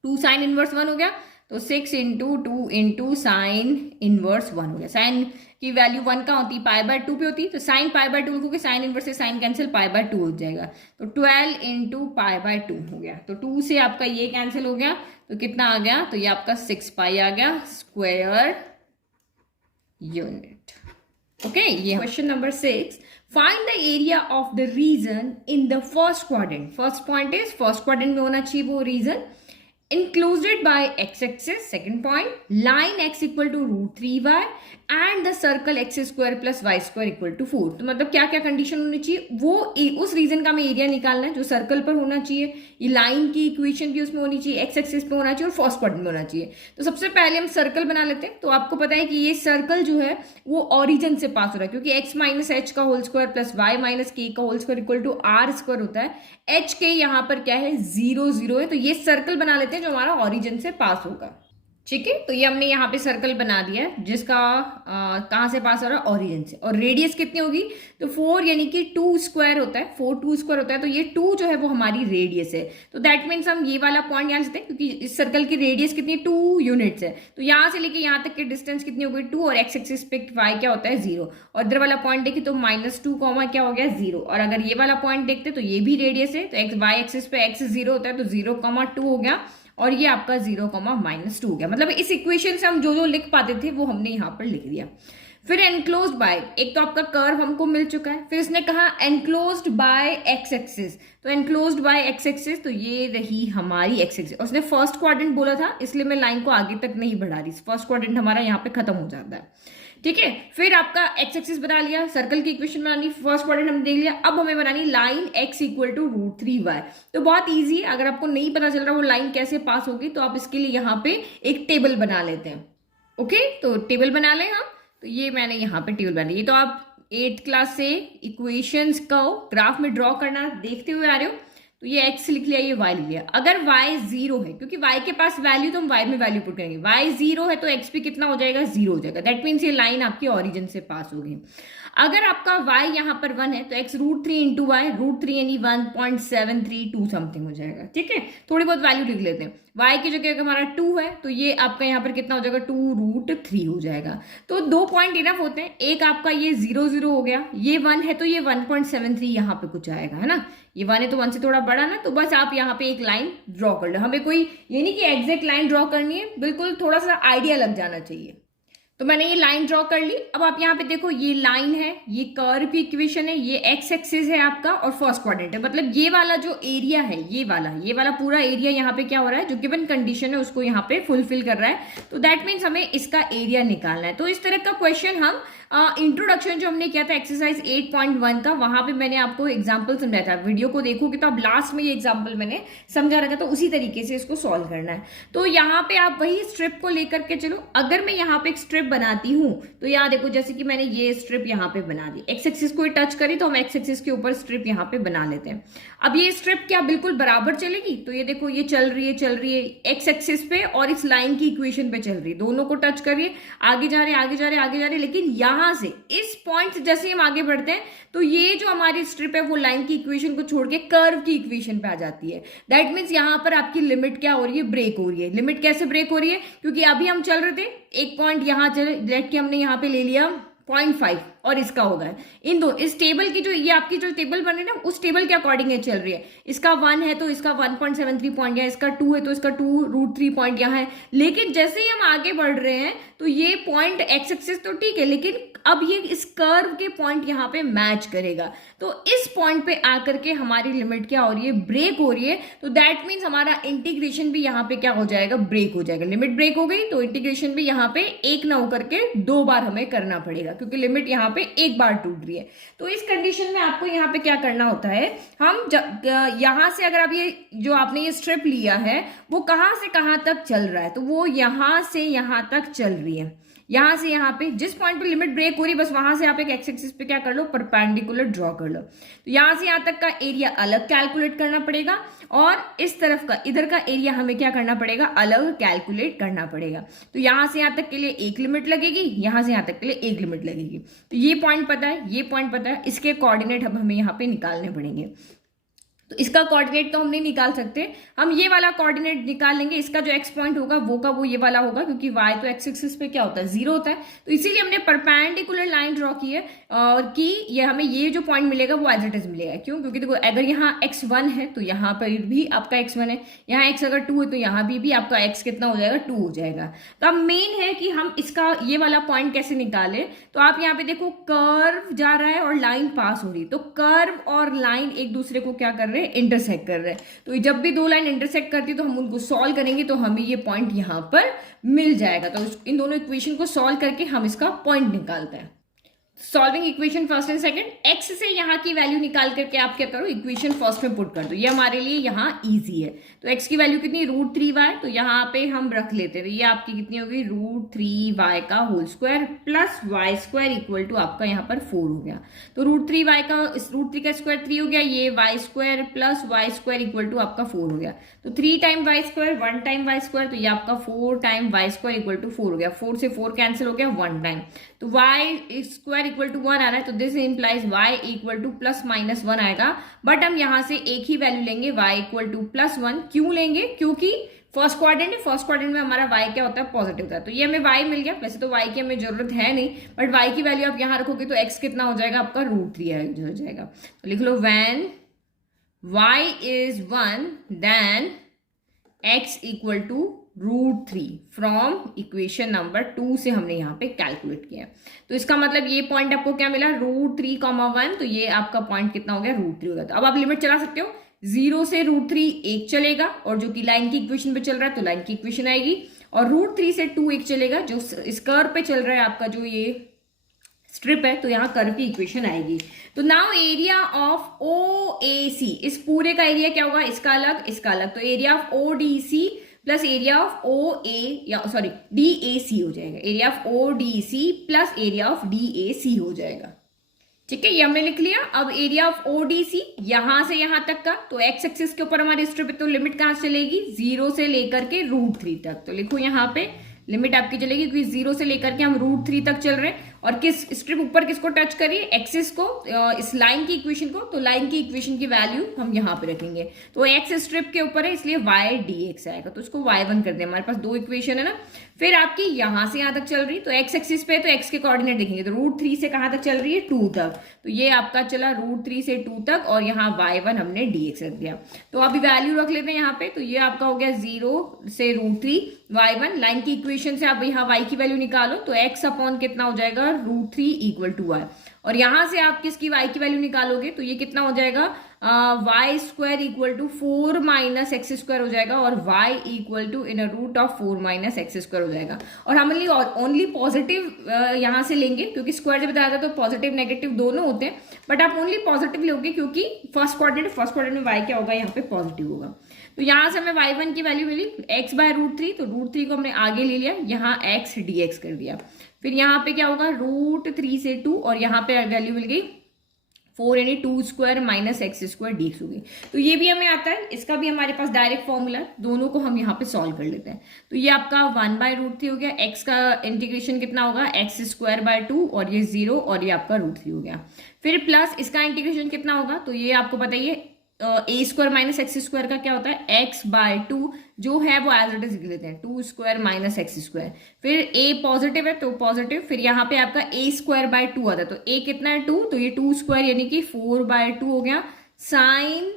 2 साइन इनवर्स 1 हो गया, तो 6 इंटू 2 इंटू साइन इनवर्स 1 हो गया। साइन की वैल्यू 1 का होती है, π/2 पे होती है, तो साइन π/2 लिखोगे, साइन इनवर्स से साइन कैंसिल, π/2 हो जाएगा, तो 12 इंटू π/2 हो गया, तो 2 से आपका ये कैंसिल हो गया, तो कितना आ गया, तो ये आपका 6π आ गया स्क्वायर यूनिट। ओके, ये question number 6, find the area of the region in the first quadrant. First point is first quadrant में होना चाहिए वो region included by x-axis, second point, line x equal to √3y and the circle x square plus y square equal to 4। तो मतलब क्या क्या condition होनी चाहिए, वो उस रीजन का हमें एरिया निकालना है जो सर्कल पर होना चाहिए, ये लाइन की इक्वेशन भी उसमें होनी चाहिए, एक्स एक्सिस पे होना चाहिए और फर्स्ट क्वाड्रेंट में होना चाहिए। तो सबसे पहले हम सर्कल बना लेते हैं। तो आपको पता है कि ये सर्कल जो है वो ऑरिजिन से पास हो रहा है, क्योंकि x माइनस एच का whole square plus y minus K का whole square equal to R square होता है। h के यहाँ पर क्या है 0 0 है, तो ये सर्कल बना लेते हैं जो हमारा ऑरिजिन से पास होगा। ठीक है, तो ये हमने यहाँ पे सर्कल बना दिया है जिसका कहाँ से पास हो रहा है ऑरिजिन से, और रेडियस कितनी होगी, तो 4 यानी कि 2 स्क्वायर होता है, 4 2 स्क्वायर होता है, तो ये 2 जो है वो हमारी रेडियस है। तो दैट मीन्स हम ये वाला पॉइंट यहाँ लेते हैं, क्योंकि इस सर्कल की रेडियस कितनी 2 यूनिट्स है, तो यहाँ से लेके यहाँ तक की डिस्टेंस कितनी हो गई 2, और एक्स एक्सिस पे y क्या होता है 0, और इधर वाला पॉइंट देखिए तो -2 क्या हो गया 0, और अगर ये वाला पॉइंट देखते तो ये भी रेडियस है, तो एक्स y एक्सिस पे x 0 होता है, तो 0,2 हो गया, और ये आपका 0,-2 हो गया। मतलब इस इक्वेशन से हम जो जो लिख पाते थे वो हमने यहाँ पर लिख दिया। फिर एनक्लोज्ड बाय, एक तो आपका कर्व हमको मिल चुका है, फिर इसने कहा एनक्लोज्ड बाय एक्स एक्सिस, तो एनक्लोज्ड बाय एक्स एक्सिस, तो ये रही हमारी एक्स एक्सिस। उसने फर्स्ट क्वाड्रेंट बोला था, इसलिए मैं लाइन को आगे तक नहीं बढ़ा रही, फर्स्ट क्वाड्रेंट हमारा यहाँ पे खत्म हो जाता है। ठीक है, फिर आपका एक्स एक्सिस बना लिया, सर्कल की इक्वेशन बनानी, फर्स्ट क्वाड्रेंट हमने देख लिया, अब हमें बनानी line x equal to √3y। तो बहुत इजी है, अगर आपको नहीं पता चल रहा वो लाइन कैसे पास होगी तो आप इसके लिए यहाँ पे एक टेबल बना लेते हैं। ओके, तो टेबल बना लें हम, तो ये मैंने यहाँ पे टेबल बना ली। ये तो आप 8th क्लास से इक्वेशंस को ग्राफ में ड्रॉ करना देखते हुए आ रहे हो, तो ये x लिख लिया, ये y लिख लिया। अगर y 0 है, क्योंकि y के पास वैल्यू तो हम y में वैल्यू पुट करेंगे, y 0 है तो x भी कितना हो जाएगा 0 हो जाएगा, दैट मीन्स ये लाइन आपकी ऑरिजिन से पास होगी। अगर आपका y यहाँ पर 1 है तो x √3 इंटू वाई, √3 यानी 1.732 समथिंग हो जाएगा। ठीक है, थोड़ी बहुत वैल्यू लिख लेते हैं। y की जगह अगर हमारा 2 है तो ये आपका यहाँ पर कितना हो जाएगा 2√3 हो जाएगा। तो 2 पॉइंट इनफ होते हैं, एक आपका ये 0 0 हो गया, ये 1 है तो ये 1.73 यहाँ पे कुछ आएगा, है ना, ये 1 है तो 1 से थोड़ा बड़ा ना, तो बस आप यहाँ पे एक लाइन ड्रॉ कर लो। हमें कोई ये नहीं कि एग्जैक्ट लाइन ड्रॉ करनी है, बिल्कुल थोड़ा सा आइडिया लग जाना चाहिए। तो मैंने ये लाइन ड्रॉ कर ली। अब आप यहाँ पे देखो, ये लाइन है, ये कर्व की इक्वेशन है, ये एक्स एक्सिस है आपका और फर्स्ट क्वाड्रेंट है, मतलब ये वाला जो एरिया है, ये वाला पूरा एरिया यहाँ पे क्या हो रहा है, जो गिवन कंडीशन है उसको यहाँ पे फुलफिल कर रहा है। तो दैट मीन्स हमें इसका एरिया निकालना है। तो इस तरह का क्वेश्चन हम इंट्रोडक्शन जो हमने किया था एक्सरसाइज 8.1 का, वहां पे मैंने आपको एग्जाम्पल समझाया था। वीडियो को देखोगे तो अब लास्ट में ये एग्जाम्पल मैंने समझा रखा, तो उसी तरीके से इसको सॉल्व करना है। तो यहाँ पे आप वही स्ट्रिप को लेकर के चलो। अगर मैं यहाँ पे एक स्ट्रिप बनाती हूँ तो यहाँ देखो, जैसे कि मैंने ये स्ट्रिप यहाँ पे बना दी, एक्स एक्सिस को टच करी तो हम एक्स एक्सिस के ऊपर स्ट्रिप यहाँ पे बना लेते हैं। अब ये स्ट्रिप क्या बिल्कुल बराबर चलेगी, तो ये देखो ये चल रही है एक्स एक्सिस पे और इस लाइन की इक्वेशन पे चल रही है, दोनों को टच करिए, आगे जा रहे, लेकिन यहाँ यहां से इस पॉइंट से जैसे हम आगे बढ़ते हैं तो ये जो हमारी स्ट्रिप है वो लाइन की इक्वेशन को छोड़ के कर्व की इक्वेशन पे आ जाती है। दैट मीन्स यहां पर आपकी लिमिट क्या हो रही है, ब्रेक हो रही है। लिमिट कैसे ब्रेक हो रही है, क्योंकि अभी हम चल रहे थे एक पॉइंट यहां चले, लेट के हमने यहां पे ले लिया 0.5 और इसका होगा इन दो, इस टेबल की जो ये आपकी जो टेबल बनी ना उस टेबल के अकॉर्डिंग ये चल रही है। इसका 1 है तो इसका 1.73 पॉइंट यहाँ, इसका 2 है तो इसका 2√3 पॉइंट यहाँ है। लेकिन जैसे ही हम आगे बढ़ रहे हैं तो ये पॉइंट एक्स एक्सिस तो ठीक है, लेकिन अब ये इस कर्व के पॉइंट यहाँ पे मैच करेगा। तो इस पॉइंट पे आकर के हमारी लिमिट क्या हो रही है, ब्रेक हो रही है। तो दैट मीन्स हमारा इंटीग्रेशन भी यहाँ पे क्या हो जाएगा, ब्रेक हो जाएगा। लिमिट ब्रेक हो गई तो इंटीग्रेशन भी यहाँ पे एक ना होकर के 2 बार हमें करना पड़ेगा, क्योंकि लिमिट यहाँ पे एक बार टूट रही है। तो इस कंडीशन में आपको यहाँ पे क्या करना होता है, हम यहां से अगर आप ये जो आपने ये स्ट्रिप लिया है वो कहां से कहां तक चल रहा है, तो वो यहां से यहां तक चल रही है। यहां से यहां पे जिस पॉइंट पे लिमिट ब्रेक हो रही है बस वहां से आप एक एक्स एक्सिस पे क्या कर लो, परपेंडिकुलर ड्रॉ कर लो। तो यहां से यहां तक का एरिया अलग कैलकुलेट करना पड़ेगा और इस तरफ का इधर का एरिया हमें क्या करना पड़ेगा, अलग कैलकुलेट करना पड़ेगा। तो यहां से यहां तक के लिए एक लिमिट लगेगी, यहां से यहां तक के लिए एक लिमिट लगेगी। तो ये पॉइंट पता है, ये पॉइंट पता है, इसके कोऑर्डिनेट अब हमें यहाँ पे निकालने पड़ेंगे। तो इसका कोऑर्डिनेट तो हम नहीं निकाल सकते, हम ये वाला कोऑर्डिनेट निकाल लेंगे। इसका जो एक्स पॉइंट होगा वो का वो ये वाला होगा, क्योंकि वाई तो एक्स एक्सिस पे क्या होता है, 0 होता है। तो इसीलिए हमने परपेंडिकुलर लाइन ड्रॉ की है और कि ये हमें ये जो पॉइंट मिलेगा वो एज इट इज मिलेगा। क्यों, क्योंकि देखो अगर यहाँ x1 है तो यहाँ पर भी आपका x1 है, यहाँ x अगर 2 है तो यहाँ भी आपका x कितना हो जाएगा, 2 हो जाएगा। तो अब मेन है कि हम इसका ये वाला पॉइंट कैसे निकाले। तो आप यहाँ पे देखो कर्व जा रहा है और लाइन पास हो रही है, तो कर्व और लाइन एक दूसरे को क्या कर रहे हैं, इंटरसेक्ट कर रहे हैं। तो जब भी दो लाइन इंटरसेक्ट करती है तो हम उनको सॉल्व करेंगे तो हमें ये पॉइंट यहां पर मिल जाएगा। तो इन दोनों इक्वेशन को सॉल्व करके हम इसका पॉइंट निकालते हैं। Solving equation first and second, x से यहाँ की वैल्यू निकाल करके आप क्या करो, इक्वेशन फर्स्ट में पुट कर दो। ये हमारे लिए यहाँ इजी है। तो एक्स की वैल्यू कितनी, √3y, तो यहाँ पे हम रख लेते हैं। ये आपकी कितनी होगी, √3y का whole square plus Y square equal to आपका यहाँ पर 4 हो गया। तो √3y का √3 का स्क्वायर 3 हो गया, ये y square plus Y square equal to आपका 4 हो गया। तो 3 time y square 1 time y square, तो ये आपका 4 time y square equal to 4 हो गया। 4 से 4 कैंसिल हो गया, 1 टाइम। तो वाई स्क्वायर इक्वल टू 1 आ रहा है, तो दिस इंप्लाइज y इक्वल टू प्लस माइनस 1 आएगा। बट हम यहां से एक ही वैल्यू लेंगे, y इक्वल टू +1। क्यों लेंगे, क्योंकि फर्स्ट क्वाड्रेंट है, फर्स्ट क्वाड्रेंट में हमारा y क्या होता है, पॉजिटिव होता है। तो ये हमें y मिल गया। वैसे तो y की हमें जरूरत है नहीं, बट y की वैल्यू आप यहां रखोगे तो x कितना हो जाएगा, आपका √3 हो जाएगा। तो लिख लो when y is 1 then x equal to √3 from equation number 2 से हमने यहाँ पे कैलकुलेट किया। तो इसका मतलब ये पॉइंट आपको क्या मिला, √3,1, तो ये आपका पॉइंट कितना हो गया, √3 हो गया। तो अब आप लिमिट चला सकते हो, 0 से √3 1 चलेगा, और जो कि लाइन की इक्वेशन पे चल रहा है तो लाइन की इक्वेशन आएगी, और √3 से 2 1 चलेगा, जो इस कर्व पे चल रहा है आपका जो ये स्ट्रिप है, तो यहाँ कर्व की इक्वेशन आएगी। तो नाउ एरिया ऑफ OAC, इस पूरे का एरिया क्या होगा, इसका अलग इसका अलग, तो area of ODC plus area of DAC हो जाएगा। Area of ODC plus area of DAC हो जाएगा। ठीक है, ये हमने लिख लिया। अब एरिया ऑफ ODC यहां से यहां तक का, तो एक्स एक्सिस के ऊपर हमारी स्ट्रिप है, तो लिमिट कहां से चलेगी, 0 से लेकर के √3 तक। तो लिखो यहां पे लिमिट आपकी चलेगी, क्योंकि 0 से लेकर के हम √3 तक चल रहे हैं, और किस स्ट्रिप ऊपर किसको टच करिए, एक्सिस को, इस लाइन की इक्वेशन को। तो लाइन की इक्वेशन की वैल्यू हम यहाँ पे रखेंगे। तो एक्स स्ट्रिप के ऊपर है इसलिए y dx आएगा, तो उसको y1 कर दें। हमारे पास 2 इक्वेशन है ना। फिर आपकी यहां से यहां तक चल रही, तो एक्स एक्सिस पे तो एक्स के कोऑर्डिनेट देखेंगे, तो √3 से कहां तक चल रही है, 2 तक। तो ये आपका चला √3 से 2 तक, और यहाँ y1 हमने dx रख दिया। तो अभी वैल्यू रख लेते हैं यहाँ पे। तो ये आपका हो गया 0 से √3 y1। लाइन की इक्वेशन से आप यहाँ y की वैल्यू निकालो, तो x अपॉन कितना हो जाएगा, √3 इक्वल टू y। और यहां से आप किसकी y की वैल्यू निकालोगे, तो ये कितना हो जाएगा, y square equal to 4 minus x square हो जाएगा, और y equal to in root of 4 minus x square हो जाएगा। और हम ओनली पॉजिटिव यहां से लेंगे, क्योंकि स्क्वायर जब बताया था तो पॉजिटिव नेगेटिव दोनों होते हैं, बट आप ओनली पॉजिटिव लोगे, क्योंकि फर्स्ट क्वाड्रेंट में y क्या होगा, यहाँ पे पॉजिटिव होगा। तो यहां से हमें y1 की वैल्यू मिली x बाय √3, तो √3 को हमने आगे ले लिया, यहाँ x dx कर दिया। फिर यहाँ पे क्या होगा, √3 से 2, और यहाँ पे वैल्यू मिल गई 4 यानी 2 square minus x square dx होगी। तो ये भी हमें आता है, इसका भी हमारे पास डायरेक्ट फॉर्मूला है, दोनों को हम यहाँ पे सॉल्व कर लेते हैं। तो ये आपका 1/√3 हो गया, एक्स का इंटीग्रेशन कितना होगा एक्स स्क्वायर बाय 2 और ये 0 और ये आपका √3 हो गया। फिर प्लस इसका इंटीग्रेशन कितना होगा, तो ये आपको बताइए ए स्क्वायर माइनस एक्स स्क्वायर का क्या होता है एक्स बाय 2 जो है वो एज इट इज लिख लेते हैं 2 स्क्वायर माइनस एक्स स्क्वायर। फिर ए पॉजिटिव है तो पॉजिटिव, फिर यहाँ पे आपका ए स्क्वायर बाय 2 आता है, तो ए कितना है 2, तो ये 2 स्क्वायर यानी कि 4/2 हो गया साइन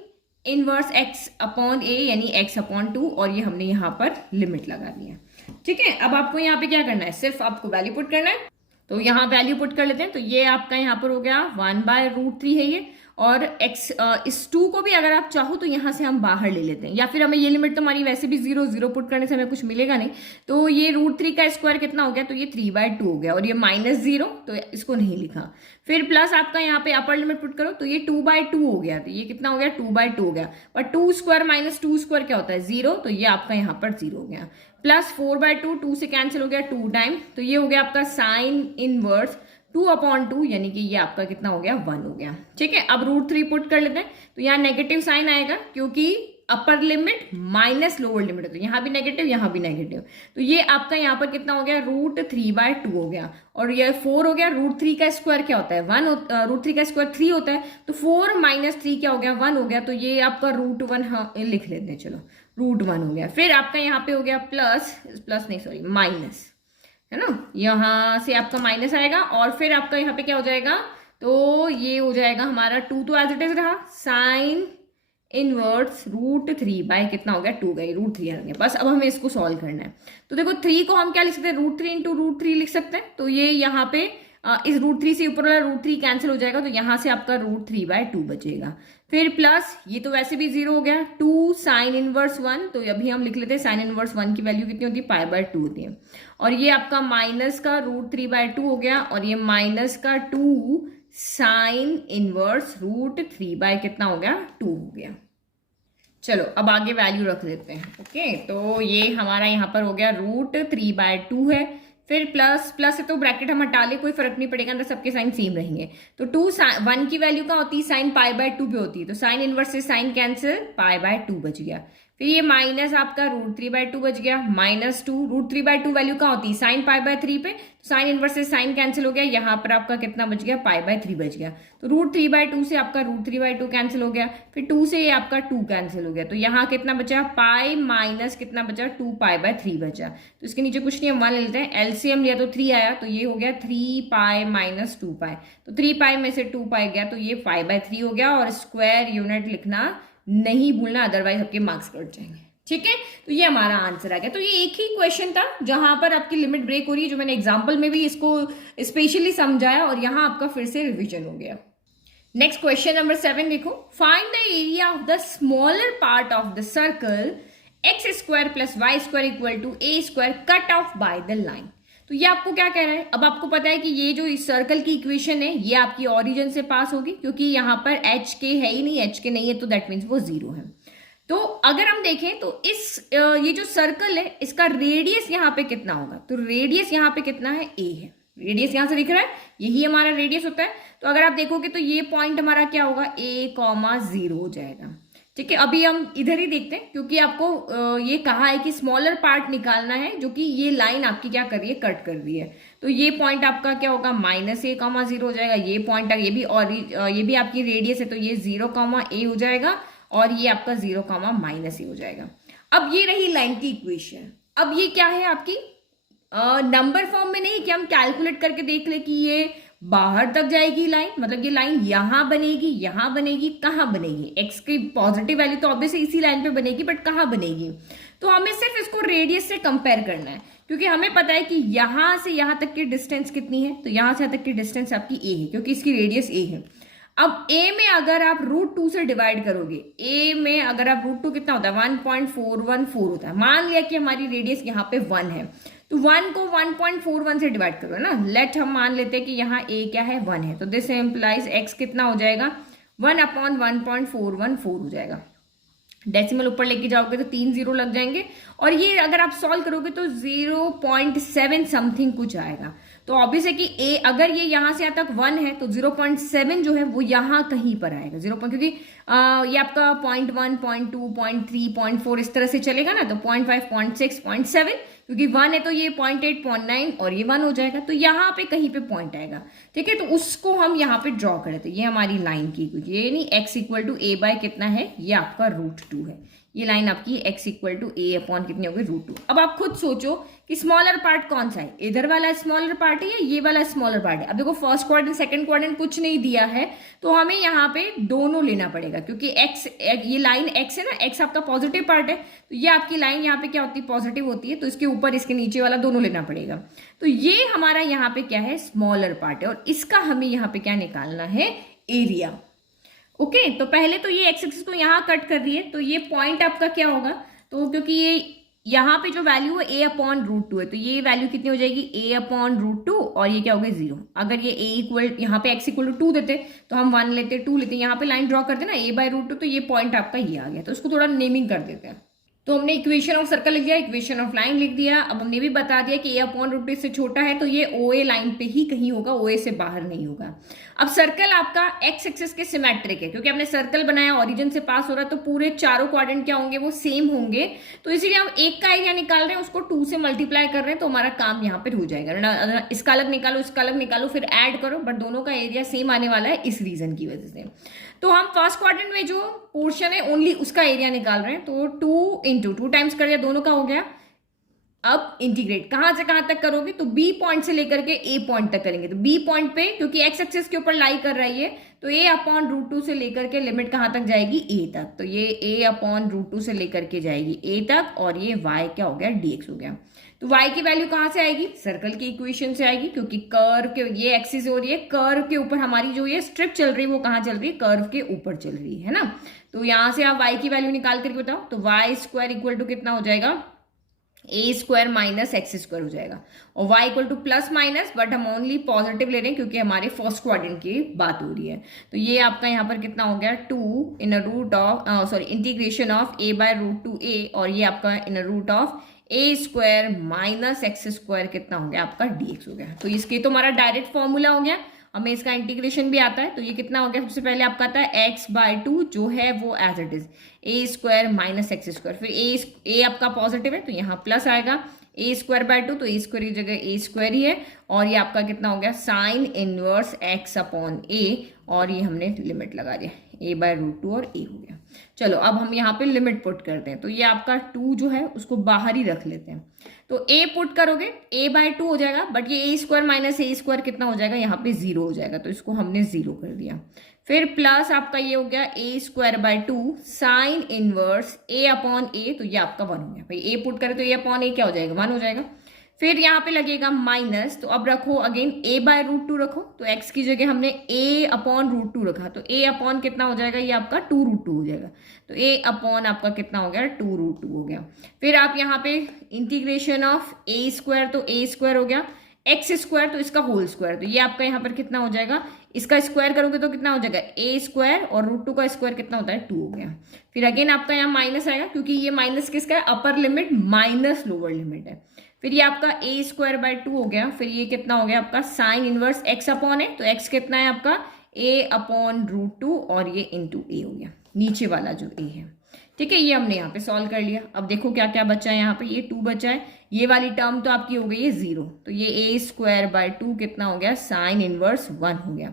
इनवर्स एक्स अपॉन ए यानी एक्स अपॉन 2 और ये हमने यहाँ पर लिमिट लगा दी है। ठीक है, अब आपको यहाँ पे क्या करना है, सिर्फ आपको वैल्यू पुट करना है, तो यहाँ वैल्यू पुट कर लेते हैं। तो ये आपका यहाँ पर हो गया 1/√3 है ये, और x इस 2 को भी अगर आप चाहो तो यहाँ से हम बाहर ले लेते हैं, या फिर हमें ये लिमिट तो हमारी वैसे भी 0 पुट करने से हमें कुछ मिलेगा नहीं, तो ये √3 का स्क्वायर कितना हो गया, तो ये 3/2 हो गया, और ये -0 तो इसको नहीं लिखा। फिर प्लस आपका यहाँ पे अपर लिमिट पुट करो तो ये 2/2 हो गया, तो ये कितना हो गया 2/2 हो गया, पर 2 स्क्वायर माइनस 2 स्क्वायर क्या होता है 0, तो ये आपका यहाँ पर 0 हो गया। प्लस 4/2 2 से कैंसिल हो गया 2 टाइम, तो ये हो गया आपका साइन इनवर्स 2/2 यानी कि ये आपका कितना हो गया 1 हो गया। ठीक है, अब √3 पुट कर लेते हैं, तो यहाँ नेगेटिव साइन आएगा क्योंकि upper limit minus lower limit है, तो यहाँ भी नेगेटिव यहाँ भी नेगेटिव, तो ये आपका यहाँ पर कितना हो गया √3/2 हो गया, और ये 4 हो गया। √3 का स्क्वायर क्या होता है 1, √3 का स्क्वायर 3 होता है, तो 4 - 3 क्या हो गया 1 हो गया, तो ये आपका √1 हाँ लिख लेते हैं, चलो √1 हो गया। फिर आपका यहाँ पे हो गया माइनस, है ना, यहाँ से आपका माइनस आएगा, और फिर आपका यहाँ पे क्या हो जाएगा, तो ये हो जाएगा हमारा 2 तो एज इट इज रहा, साइन इनवर्स √3 बाय कितना हो गया 2 गई, √3 आ गया। बस अब हमें इसको सॉल्व करना है, तो देखो 3 को हम क्या लिख सकते हैं √3 × √3 लिख सकते हैं, तो ये यहाँ पे इस √3 से ऊपर वाला √3 कैंसिल हो जाएगा, तो यहाँ से आपका √3/2 बचेगा। फिर प्लस ये तो वैसे भी 0 हो गया, 2 साइन इनवर्स 1, तो अभी हम लिख लेते हैं साइन इनवर्स 1 की वैल्यू कितनी होती है π/2 होती है, और ये आपका माइनस का √3/2 हो गया, और ये माइनस का 2 साइन इनवर्स √3 कितना हो गया 2 हो गया। चलो अब आगे वैल्यू रख देते हैं। ओके, तो ये हमारा यहाँ पर हो गया √3/2 है, फिर प्लस है तो ब्रैकेट हम हटा ले, कोई फर्क नहीं पड़ेगा, अंदर सबके साइन सेम रहेंगे। तो 1 की वैल्यू क्या होती है साइन π/2 पे होती है, तो साइन इनवर्स से साइन कैंसिल π/2 बच गया। फिर ये माइनस आपका √3/2 बच गया, -2 √3/2 वैल्यू क्या होती है साइन π/3 पे, तो साइन इनवर्स से साइन कैंसिल हो गया, यहाँ पर आपका कितना बच गया π/3 बच गया, तो √3/2 से आपका √3/2 कैंसिल हो गया, फिर 2 से ये आपका 2 कैंसिल हो गया, तो यहाँ कितना बचा पाई माइनस कितना बचा 2π/3 बचा, तो इसके नीचे कुछ नहीं हम 1 ले लेते हैं, एलसीएम लिया तो 3 आया, तो ये हो गया 3π - 2π, तो 3π में से 2π गया, तो ये π/3 हो गया, और स्क्वायर यूनिट लिखना नहीं भूलना, अदरवाइज आपके मार्क्स कट जाएंगे। ठीक है, तो ये हमारा आंसर आ गया। तो ये एक ही क्वेश्चन था जहां पर आपकी लिमिट ब्रेक हो रही है, जो मैंने एग्जांपल में भी इसको स्पेशली समझाया, और यहां आपका फिर से रिवीजन हो गया। नेक्स्ट क्वेश्चन नंबर 7 देखो, find the area of the smaller part of the circle x² + y² = a² cut off by the line. तो ये आपको क्या कह रहा है, अब आपको पता है कि ये जो इस सर्कल की इक्वेशन है ये आपकी ओरिजिन से पास होगी, क्योंकि यहाँ पर एच के है ही नहीं, एच के नहीं है तो दैट मीन्स वो 0 है। तो अगर हम देखें तो इस ये जो सर्कल है इसका रेडियस यहाँ पे कितना होगा, तो रेडियस यहाँ पे कितना है a है, रेडियस यहाँ से दिख रहा है, यही हमारा रेडियस होता है। तो अगर आप देखोगे तो ये पॉइंट हमारा क्या होगा a,0 हो जाएगा। ठीक है, अभी हम इधर ही देखते हैं, क्योंकि आपको ये कहा है कि स्मॉलर पार्ट निकालना है, जो कि ये लाइन आपकी क्या कर रही है कट कर रही है। तो ये पॉइंट आपका क्या होगा -a,0 हो जाएगा, ये पॉइंट ये भी, और ये भी आपकी रेडियस है, तो ये 0,a हो जाएगा, और ये आपका 0,-a हो जाएगा। अब ये रही लाइन की इक्वेशन। अब ये क्या है आपकी नंबर फॉर्म में नहीं कि हम कैलकुलेट करके देख ले कि ये बाहर तक जाएगी लाइन, मतलब ये लाइन यहाँ बनेगी, कहाँ बनेगी, x की पॉजिटिव वैल्यू तो ऑब्वियसली इसी लाइन पे बनेगी, बट कहाँ बनेगी, तो हमें सिर्फ इसको रेडियस से कंपेयर करना है, क्योंकि हमें पता है कि यहाँ से यहाँ तक की डिस्टेंस कितनी है, तो यहाँ से यहाँ तक की डिस्टेंस आपकी a है, क्योंकि इसकी रेडियस a है। अब a में अगर आप √2 से डिवाइड करोगे, a में अगर आप √2 कितना होता है 1.414 होता है, मान लिया कि हमारी रेडियस यहाँ पे 1 है, तो 1 को 1.41 से डिवाइड करो ना, लेट हम मान लेते हैं कि यहाँ a क्या है 1 है, तो दिस इम्प्लाइज x कितना हो जाएगा 1/1.414 हो जाएगा। डेसिमल ऊपर लेके जाओगे तो 3 0 लग जाएंगे, और ये अगर आप सॉल्व करोगे तो 0.7 समथिंग कुछ आएगा। तो ऑब्वियस है कि ए अगर ये यहाँ से यहाँ तक 1 है तो 0.7 जो है वो यहाँ कहीं पर आएगा 0. क्योंकि ये आपका 0.1, 0.2, 0.3, 0.4 इस तरह से चलेगा ना, तो 0.5, 0.6, 0.7, क्योंकि 1 है तो ये 0.8, 0.9 और ये 1 हो जाएगा, तो यहाँ पे कहीं पे पॉइंट आएगा. ठीक है, तो उसको हम यहाँ पे ड्रॉ करें. तो ये हमारी लाइन की, ये नहीं x equal to a by कितना है, ये आपका √2 है. ये लाइन आपकी x equal to a upon कितनी होगी, √2. अब आप खुद सोचो कि स्मॉलर पार्ट कौन सा है, इधर वाला स्मॉलर पार्ट है या ये वाला स्मॉलर पार्ट है. अब देखो फर्स्ट क्वाड्रेंट सेकंड क्वाड्रेंट कुछ नहीं दिया है, तो हमें यहाँ पे दोनों लेना पड़ेगा, क्योंकि x ये लाइन x है ना, x आपका पॉजिटिव पार्ट है, तो ये आपकी लाइन यहाँ पे क्या होती है, पॉजिटिव होती है, तो इसके ऊपर इसके नीचे वाला दोनों लेना पड़ेगा. तो ये हमारा यहाँ पे क्या है, स्मॉलर पार्ट है, और इसका हमें यहाँ पे क्या निकालना है, एरिया. ओके, तो पहले तो ये एक्स एक्सिस को यहाँ कट कर दिए, तो ये पॉइंट आपका क्या होगा, तो क्योंकि ये यहाँ पे जो वैल्यू है a अपॉन √2 है, तो ये वैल्यू कितनी हो जाएगी, a अपॉन √2, और ये क्या हो गया 0. अगर ये a इक्वल, यहाँ पे x इक्वल टू 2 देते तो हम 1 लेते, 2 लेते, यहाँ पे लाइन ड्रॉ करते ना a बाय √2, तो ये पॉइंट आपका ये आ गया. तो उसको थोड़ा नेमिंग कर देते हैं. तो हमने इक्वेशन ऑफ सर्कल लिख दिया, इक्वेशन ऑफ लाइन लिख दिया. अब हमने भी बता दिया कि a अपॉन √2 से छोटा है, तो ये OA लाइन पे ही कहीं होगा, OA से बाहर नहीं होगा. अब सर्कल आपका x एक्सिस के सिमेट्रिक है, क्योंकि हमने सर्कल बनाया, ओरिजिन से पास हो रहा है, तो पूरे चारों क्वाड्रेंट क्या होंगे, वो सेम होंगे. तो इसीलिए हम एक का एरिया निकाल रहे हैं, उसको 2 से मल्टीप्लाई कर रहे हैं, तो हमारा काम यहाँ पे हो जाएगा. इसका अलग निकालो, इसका अलग निकालो, फिर ऐड करो, बट दोनों का एरिया सेम आने वाला है इस रीजन की वजह से. तो हम फर्स्ट क्वाड्रेंट में जो पोर्शन है ओनली उसका एरिया निकाल रहे हैं, तो 2 इंटू 2 टाइम्स कर दिया, दोनों का हो गया. अब इंटीग्रेट कहां से कहां तक करोगे, तो बी पॉइंट से लेकर के ए पॉइंट तक करेंगे. तो बी पॉइंट पे, क्योंकि एक्स एक्सिस के ऊपर लाई कर रही है, तो a अपॉन √2 से लेकर के लिमिट कहां तक जाएगी, a तक. तो ये a अपॉन √2 से लेकर के जाएगी a तक, और ये y क्या हो गया, dx हो गया. तो y की वैल्यू कहां से आएगी, सर्कल की इक्वेशन से आएगी, क्योंकि कर्व के ये एक्सिस हो रही है, कर्व के ऊपर हमारी जो ये स्ट्रिप चल रही है वो कहां चल रही है, कर्व के ऊपर चल रही है ना. तो यहां से आप y की वैल्यू निकाल करके बताओ, तो y स्क्वायर इक्वल टू कितना हो जाएगा, a square minus x square हो जाएगा. और y इक्वल टू प्लस माइनस, बट हम ओनली पॉजिटिव ले रहे हैं क्योंकि हमारे फर्स्ट क्वाड्रेंट की बात हो रही है. तो ये आपका यहाँ पर कितना हो गया, 2 in root of integration of a by √2a, और ये आपका in root of a square minus x square कितना हो गया आपका, dx हो गया. तो इसके तो हमारा डायरेक्ट फॉर्मूला हो गया, हमें इसका इंटीग्रेशन भी आता है. तो ये कितना हो गया, सबसे पहले आपका आता है x बाय 2 जो है वो as it is a square minus x square, फिर a आपका पॉजिटिव है तो यहाँ प्लस आएगा, a स्क्वायर बाय 2, तो a स्क्वायर की जगह a स्क्वायर ही है, और ये आपका कितना हो गया, sign inverse x upon a, और ये हमने लिमिट लगा दिया a बाय √2 और a हो गया. चलो अब हम यहाँ पे लिमिट पुट करते हैं, तो ये आपका 2 जो है उसको बाहर ही रख लेते हैं. तो a पुट करोगे a बाय 2 हो जाएगा, बट ये a square minus a square कितना हो जाएगा, यहाँ पे 0 हो जाएगा, तो इसको हमने 0 कर दिया. फिर प्लस आपका ये हो गया a square by 2 sine inverse a upon a, तो ये आपका 1 हो गया. भाई a पुट करें तो a अपॉन a क्या हो जाएगा, 1 हो जाएगा. फिर यहाँ पे लगेगा माइनस, तो अब रखो अगेन a बाय √2 रखो, तो x की जगह हमने a अपॉन √2 रखा, तो a अपॉन कितना हो जाएगा, ये आपका 2√2 हो जाएगा. तो a अपॉन आपका कितना हो गया, 2√2 हो गया. फिर आप यहाँ पे इंटीग्रेशन ऑफ a स्क्वायर, तो a स्क्वायर हो गया, एक्स स्क्वायर तो इसका होल स्क्वायर, तो ये आपका यहाँ पर कितना हो जाएगा, इसका स्क्वायर करोगे तो कितना हो जाएगा, a स्क्वायर, और √2 का स्क्वायर कितना होता है, 2 हो गया. फिर अगेन आपका यहाँ माइनस आएगा, क्योंकि ये माइनस किसका है, upper limit minus lower limit है. फिर ये आपका a स्क्वायर बाय 2 हो गया. फिर ये कितना हो गया आपका साइन इनवर्स x अपॉन है, तो x कितना है आपका a अपॉन √2, और ये इंटू a हो गया, नीचे वाला जो a है. ठीक है, ये हमने यहाँ पे सॉल्व कर लिया. अब देखो क्या क्या बचा है, यहाँ पे ये 2 बचा है, ये वाली टर्म तो आपकी हो गई है 0, तो ये a स्क्वायर बाय 2 कितना हो गया, साइन इनवर्स 1 हो गया.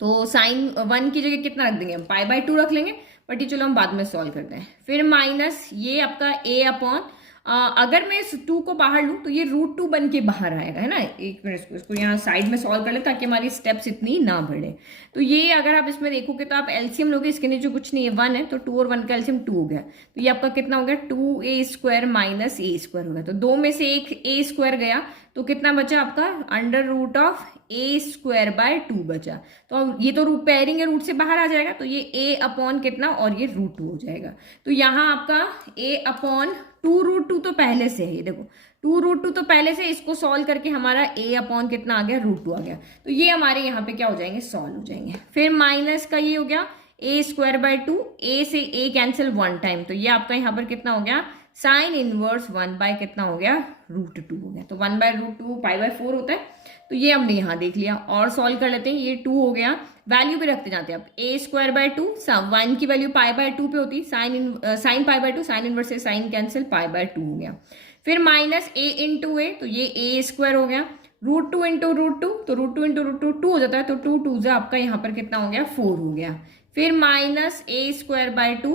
तो साइन 1 की जगह कितना रख देंगे हम, पाई बाय 2 रख लेंगे, बट ये चलो हम बाद में सॉल्व करते हैं. फिर माइनस ये आपका a अपॉन, अगर मैं इस 2 को बाहर लूँ तो ये √2 बन के बाहर आएगा, है ना. एक मिनट इसको यहाँ साइड में सॉल्व कर ले ताकि हमारी स्टेप्स इतनी ना बढ़े. तो ये अगर आप इसमें देखोगे तो आप एलसीएम लोगे, इसके नीचे कुछ नहीं है, 1 है, तो 2 और 1 का एलसीएम 2 हो गया. तो ये आपका कितना हो गया, 2a square minus a square हो गया. तो 2 में से एक a स्क्वायर गया, तो कितना बचा आपका, under root of a square by 2 बचा. तो ये तो पेयरिंग है, रूट से बाहर आ जाएगा, तो ये a अपॉन कितना, और ये √2 हो जाएगा. तो यहाँ आपका a अपॉन 2√2 तो पहले से है, देखो 2√2 तो पहले से, इसको सॉल्व करके हमारा a अपॉन कितना आ गया, √2 आ गया. तो ये हमारे यहाँ पे क्या हो जाएंगे, सॉल्व हो जाएंगे. फिर माइनस का ये हो गया a स्क्वायर बाय 2, a से a कैंसिल 1 टाइम, तो ये आपका यहाँ पर कितना हो गया, साइन इनवर्स 1 कितना हो गया, √2 हो गया। तो 1/√2 π/4 होता है। तो ये हमने यहाँ देख लिया और सॉल्व कर लेते हैं। ये 2 हो गया, वैल्यू भी रखते जाते हैं। अब a²/2, 1 की वैल्यू π/2 पे होती है, साइन π/2, साइन इनवर्स से साइन कैंसिल, π/2 हो गया। फिर माइनस a इंटू ए, तो ये a² हो गया। √2 इंटू √2, तो √2 इंटू √2 2 हो जाता है, तो 2 2 से आपका यहाँ पर कितना हो गया, 4 हो गया। फिर माइनस a²/2,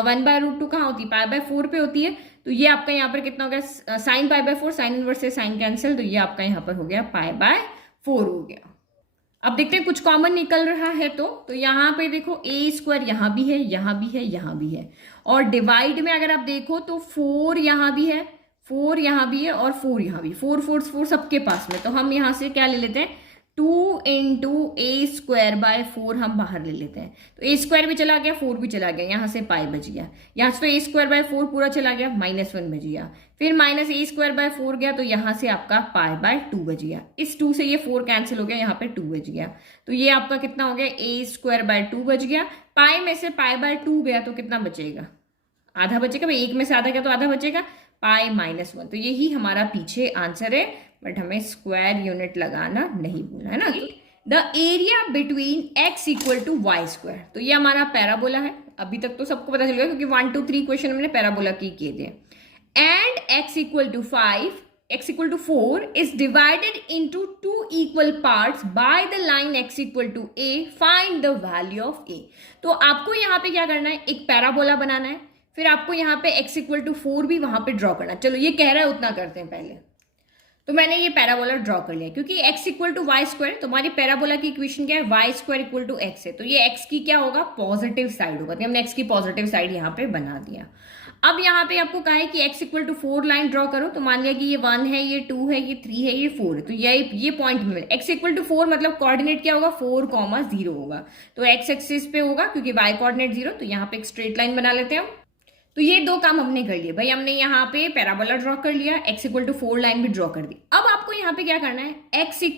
1/√2 कहाँ होती है, π/4 पे होती है, तो ये आपका यहाँ पर कितना हो गया, साइन π/4, साइन इनवर्स से साइन कैंसिल, तो ये आपका यहाँ पर हो गया π/4 हो गया। अब देखते हैं कुछ कॉमन निकल रहा है। तो यहाँ पे देखो a² यहाँ भी है, यहाँ भी है, यहाँ भी है, और डिवाइड में अगर आप देखो तो 4 यहाँ भी है, 4 यहाँ भी है, और 4 यहाँ भी, 4 4 4 सबके पास में। तो हम यहाँ से क्या ले लेते हैं, 2 इंटू a²/4 हम बाहर ले लेते हैं। तो a² भी चला गया, 4 भी चला गया, यहाँ से पाई बच गया। यहाँ से तो a²/4 पूरा चला गया, -1 बच गया। फिर माइनस a²/4 गया, तो यहाँ से आपका π/2 बच गया। इस 2 से ये 4 कैंसिल हो गया, यहाँ पे 2 बच गया। तो ये आपका कितना हो गया, a²/2 बच गया। पाई में से π/2 गया तो कितना बचेगा, आधा बचेगा भाई, 1 में से आधा गया तो आधा बचेगा, π-1। तो यही हमारा पीछे आंसर है, बट हमें स्क्वायर यूनिट लगाना नहीं भूलना है ना। The area between x = y², तो ये हमारा पैराबोला है। अभी तक तो सबको पता चल गया क्योंकि 1 2 3 क्वेश्चन हमने पैराबोला की किए थे। And x = 5, x = 4 is divided into 2 equal parts by the line x = a, find the value of a। तो आपको यहाँ पे क्या करना है, एक पैराबोला बनाना है, फिर आपको यहाँ पे x = 4 भी वहां पे ड्रॉ करना है। चलो ये कह रहा है उतना करते हैं पहले। तो मैंने ये पैराबोला ड्रॉ कर लिया क्योंकि x = y², तो हमारी पैराबोला की इक्वेशन क्या है, y² = x है। तो ये x की क्या होगा, पॉजिटिव साइड होगा। तो हमने x की पॉजिटिव साइड यहाँ पे बना दिया। अब यहाँ पे आपको कहा है कि x = 4 लाइन ड्रॉ करो। तो मान लिया कि ये 1 है, ये 2 है, ये 3 है, ये 4 है। तो ये पॉइंट में x = 4 मतलब कोऑर्डिनेट क्या होगा, 4,0 होगा। तो x एक्सिस पे होगा क्योंकि y कोऑर्डिनेट 0। तो यहाँ पे एक स्ट्रेट लाइन बना लेते हैं हम। तो ये 2 काम हमने कर लिए भाई, हमने यहाँ पे पैराबोला ड्रॉ कर लिया, x = 4 लाइन भी ड्रॉ कर दी। अब आपको यहाँ पे क्या करना है, x =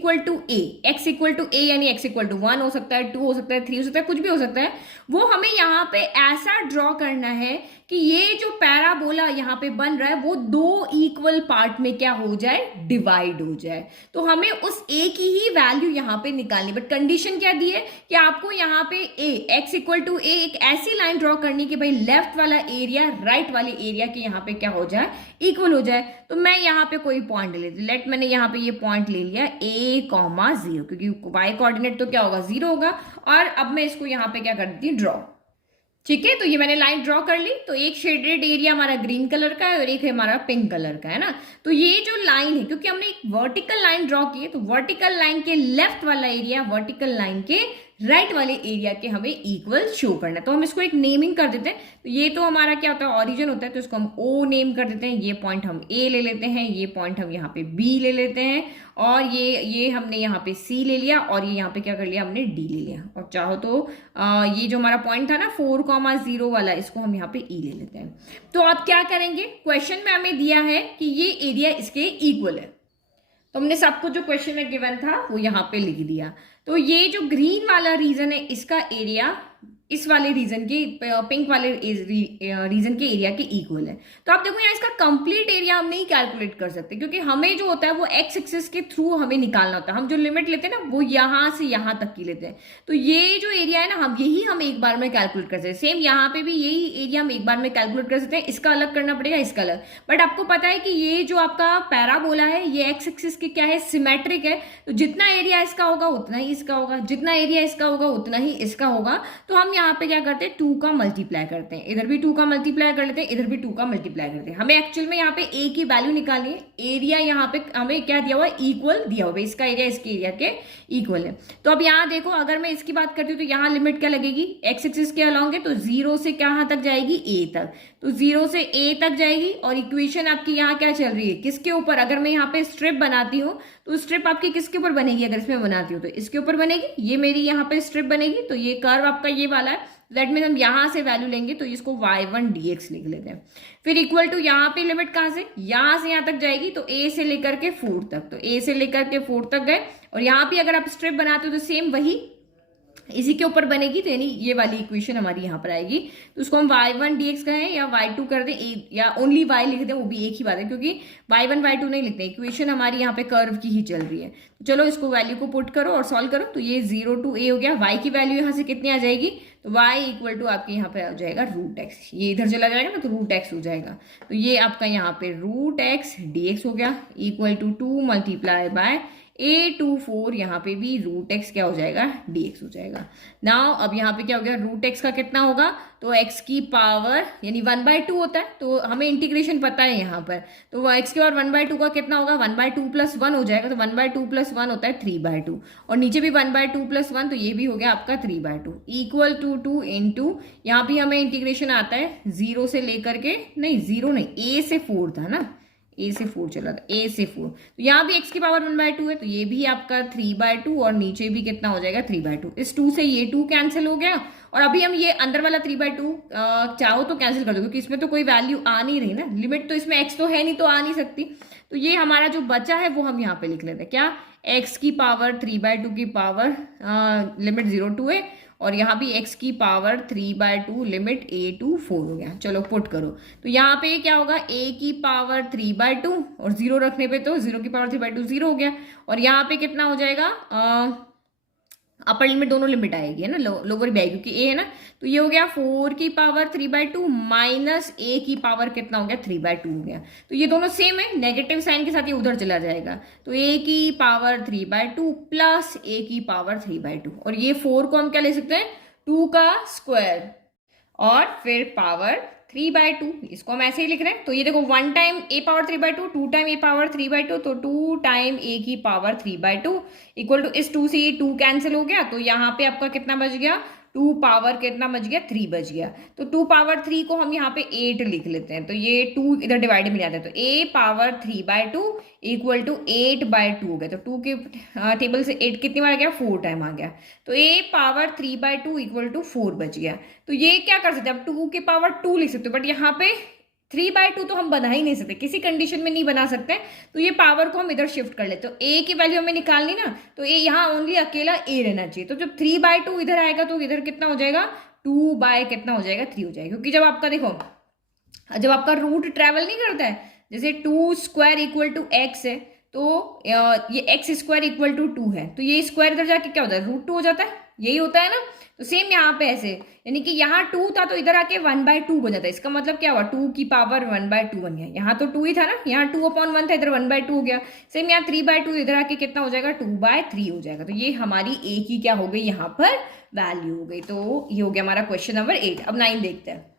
a, x = a यानी x = 1 हो सकता है, 2 हो सकता है, 3 हो सकता है, कुछ भी हो सकता है। वो हमें यहाँ पे ऐसा ड्रॉ करना है कि ये जो पैराबोला यहाँ पे बन रहा है वो 2 इक्वल पार्ट में क्या हो जाए, डिवाइड हो जाए। तो हमें उस a की ही वैल्यू यहाँ पे निकालनी, बट कंडीशन क्या दी है कि आपको यहाँ पे x = a एक ऐसी लाइन ड्रॉ करनी कि भाई लेफ्ट वाला एरिया राइट वाले एरिया के यहाँ पे क्या हो जाए, इक्वल हो जाए। तो मैं यहाँ पे कोई पॉइंट ले लेती, मैंने यहाँ पे ये पॉइंट ले लिया a,0 क्योंकि y कोऑर्डिनेट तो क्या होगा, 0 होगा। और अब मैं इसको यहाँ पे क्या कर देती हूँ, ड्रॉ। ठीक है, तो ये मैंने लाइन ड्रॉ कर ली। तो एक शेडेड एरिया हमारा ग्रीन कलर का है और एक है हमारा पिंक कलर का, है ना। तो ये जो लाइन है, क्योंकि हमने एक वर्टिकल लाइन ड्रॉ की है, तो वर्टिकल लाइन के लेफ्ट वाला एरिया वर्टिकल लाइन के राइट वाले एरिया के हमें इक्वल शो करना है। तो हम इसको एक नेमिंग कर देते हैं। तो ये तो हमारा क्या होता है, ओरिजिन होता है, तो इसको हम O नेम कर देते हैं। ये पॉइंट हम A ले लेते हैं, ये पॉइंट हम यहाँ पे B ले लेते हैं, और ये हमने यहाँ पे C ले लिया, और ये यहाँ पे क्या कर लिया, हमने D ले लिया। और चाहो तो ये जो हमारा पॉइंट था ना 4,0 वाला, इसको हम यहाँ पे E ले लेते हैं। तो आप क्या करेंगे, क्वेश्चन में हमें दिया है कि ये एरिया इसके इक्वल है, तो हमने सबको जो क्वेश्चन में गिवन था वो यहाँ पे लिख दिया। तो ये जो ग्रीन वाला रीजन है इसका एरिया इस वाले रीजन के, पिंक वाले रीजन के एरिया के इक्वल है। तो आप देखो यहाँ इसका कंप्लीट एरिया हम नहीं कैलकुलेट कर सकते, क्योंकि हमें जो होता है वो एक्स एक्सिस के थ्रू हमें निकालना होता है। हम जो लिमिट लेते हैं ना वो यहाँ से यहाँ तक की लेते हैं। तो ये जो एरिया है ना, हम एक बार में कैलकुलेट कर सकते हैं। सेम यहाँ पे भी यही एरिया हम एक बार में कैलकुलेट कर सकते हैं। इसका अलग करना पड़ेगा, इसका अलग। बट आपको पता है कि ये जो आपका पैराबोला है ये एक्स एक्सिस के क्या है, सिमेट्रिक है। तो जितना एरिया इसका होगा उतना ही इसका होगा, जितना एरिया इसका होगा उतना ही इसका होगा। तो हम यहाँ पे क्या करते हैं, 2 का मल्टीप्लाई करते हैं। इधर भी 2 का मल्टीप्लाई कर लेते हैं, इधर भी 2 का मल्टीप्लाई करते हैं। हमें एक्चुअल में यहाँ पे ए की वैल्यू निकालनी है। एरिया यहाँ पे हमें क्या दिया हुआ है, इक्वल दिया हुआ है। इसका एरिया इसके एरिया के इक्वल है। तो अब यहाँ देखो, अगर मैं इसकी बात करती हूँ तो यहाँ लिमिट क्या लगेगी, एक्स एक्सिस के अलॉन्ग है, तो 0 से कहाँ तक जाएगी, ए तक। तो 0 से ए तक जाएगी। और इक्वेशन आपकी यहाँ क्या चल रही है, किसके ऊपर। अगर मैं यहाँ पे स्ट्रिप बनाती हूँ तो स्ट्रिप आपकी किसके ऊपर बनेगी, अगर इसमें बनाती हूँ तो इसके ऊपर बनेगी। ये मेरी यहाँ पे स्ट्रिप बनेगी। तो ये कर्व आपका ये वाला है। दैट मीन हम यहाँ से वैल्यू लेंगे, तो इसको y1 dx लिख लेते हैं। फिर इक्वल टू यहाँ पे लिमिट कहाँ से यहाँ तक जाएगी, तो a से लेकर के 4 तक। तो a से लेकर के 4 तक गए। और यहाँ पे अगर आप स्ट्रिप बनाते हो तो सेम वही इसी के ऊपर बनेगी, तो यानी ये वाली इक्वेशन हमारी यहाँ पर आएगी। तो उसको हम y1 dx कहें या y2 कर दें या ओनली y लिख दें, वो भी एक ही बात है, क्योंकि y1 y2 नहीं लिखते, इक्वेशन हमारी यहाँ पे कर्व की ही चल रही है। तो चलो इसको वैल्यू को पुट करो और सॉल्व करो। तो ये 0 to a हो गया। y की वैल्यू यहाँ से कितनी आ जाएगी, तो y इक्वल टू आपके यहाँ पे आ जाएगा √x। ये इधर चला जाएगा ना, तो √x हो जाएगा। तो ये आपका यहाँ पे √x dx हो गया equal to 2 multiply by a24, यहाँ पे भी √x क्या हो जाएगा, dx हो जाएगा। नाउ अब यहाँ पे क्या हो गया, √x का कितना होगा, तो x की पावर यानी 1/2 होता है, तो हमें इंटीग्रेशन पता है यहाँ पर, तो x की पावर 1/2 का कितना होगा, 1/2 + 1 हो जाएगा। तो 1/2 + 1 होता है 3/2, और नीचे भी 1/2 + 1, तो ये भी हो गया आपका 3/2 इक्वल टू 2 इंटू, यहाँ भी हमें इंटीग्रेशन आता है 0 से लेकर के, नहीं 0 नहीं, a से 4 था ना, a से 4 चला था, a से 4, तो यहाँ भी x की पावर 1/2 है, तो ये भी आपका 3/2, और नीचे भी कितना हो जाएगा 3/2। इस 2 से ये 2 कैंसिल हो गया, और अभी हम ये अंदर वाला 3/2 चाहो तो कैंसिल कर दो, क्योंकि इसमें तो कोई वैल्यू आ नहीं रही ना, लिमिट तो इसमें x तो है नहीं, तो आ नहीं सकती। तो ये हमारा जो बचा है वो हम यहाँ पे लिख लेते हैं, क्या, x की पावर 3/2 की पावर लिमिट 0 to a, और यहाँ भी x की पावर 3/2 लिमिट a to 4 हो गया। चलो पुट करो, तो यहाँ पे क्या होगा, a की पावर 3/2 और 0 रखने पे तो 0 की पावर 3/2 0 हो गया, और यहाँ पे कितना हो जाएगा, अपर लिमिट दोनों लिमिट आएगी है ना, लोअर भी आएगी क्योंकि a है ना, तो ये हो गया 4 की पावर 3/2 माइनस a की पावर कितना हो गया 3/2 हो गया। तो ये दोनों सेम है, नेगेटिव साइन के साथ ये उधर चला जाएगा, तो a की पावर 3/2 प्लस a की पावर 3/2, और ये 4 को हम क्या ले सकते हैं, 2 का स्क्वायर, और फिर पावर 3/2, इसको हम ऐसे ही लिख रहे हैं। तो ये देखो 1 time a power 3/2, 2 time a power 3/2, तो 2 टाइम a की पावर 3/2 इक्वल टू, इस 2 से ये 2 कैंसिल हो गया, तो यहाँ पे आपका कितना बच गया, 2 पावर कितना बच गया, 3 बच गया। तो 2 पावर 3 को हम यहाँ पे 8 लिख लेते हैं, तो ये 2 इधर डिवाइड में जाता है, तो a पावर 3/2 इक्वल टू 8/2 हो गया। तो 2 के टेबल से 8 कितनी बार आ गया, 4 टाइम आ गया, तो a पावर 3/2 इक्वल टू 4 बच गया। तो ये क्या कर सकते हैं, अब 2 के पावर 2 लिख सकते हो, बट यहाँ पे 3/2 तो हम बना ही नहीं सकते, किसी कंडीशन में नहीं बना सकते, तो ये पावर को हम इधर शिफ्ट कर लेते। तो a की वैल्यू हमें निकालनी ना, तो a यहाँ ओनली अकेला a रहना चाहिए, तो जब 3/2 इधर आएगा तो इधर कितना हो जाएगा, 2 बाय कितना हो जाएगा, 3 हो जाएगा, क्योंकि जब आपका देखो, जब आपका रूट ट्रेवल नहीं करता है, जैसे 2 स्क्वायर इक्वल टू x है, तो ये x² इक्वल टू 2 है, तो ये स्क्वायर इधर जाके क्या होता है, √2 हो जाता है, यही होता है ना। तो सेम यहाँ पे ऐसे, यानी कि यहाँ 2 था तो इधर आके 1/2 बन जाता है, इसका मतलब क्या हुआ, 2 की पावर 1/2 बन गया, यहाँ तो 2 ही था ना, यहाँ 2/1 था, इधर 1/2 हो गया। सेम यहाँ 3/2 इधर आके कितना हो जाएगा, 2/3 हो जाएगा। तो ये हमारी a की क्या हो गई, यहाँ पर वैल्यू हो गई। तो ये हो गया हमारा क्वेश्चन नंबर 8। अब 9 देखते हैं।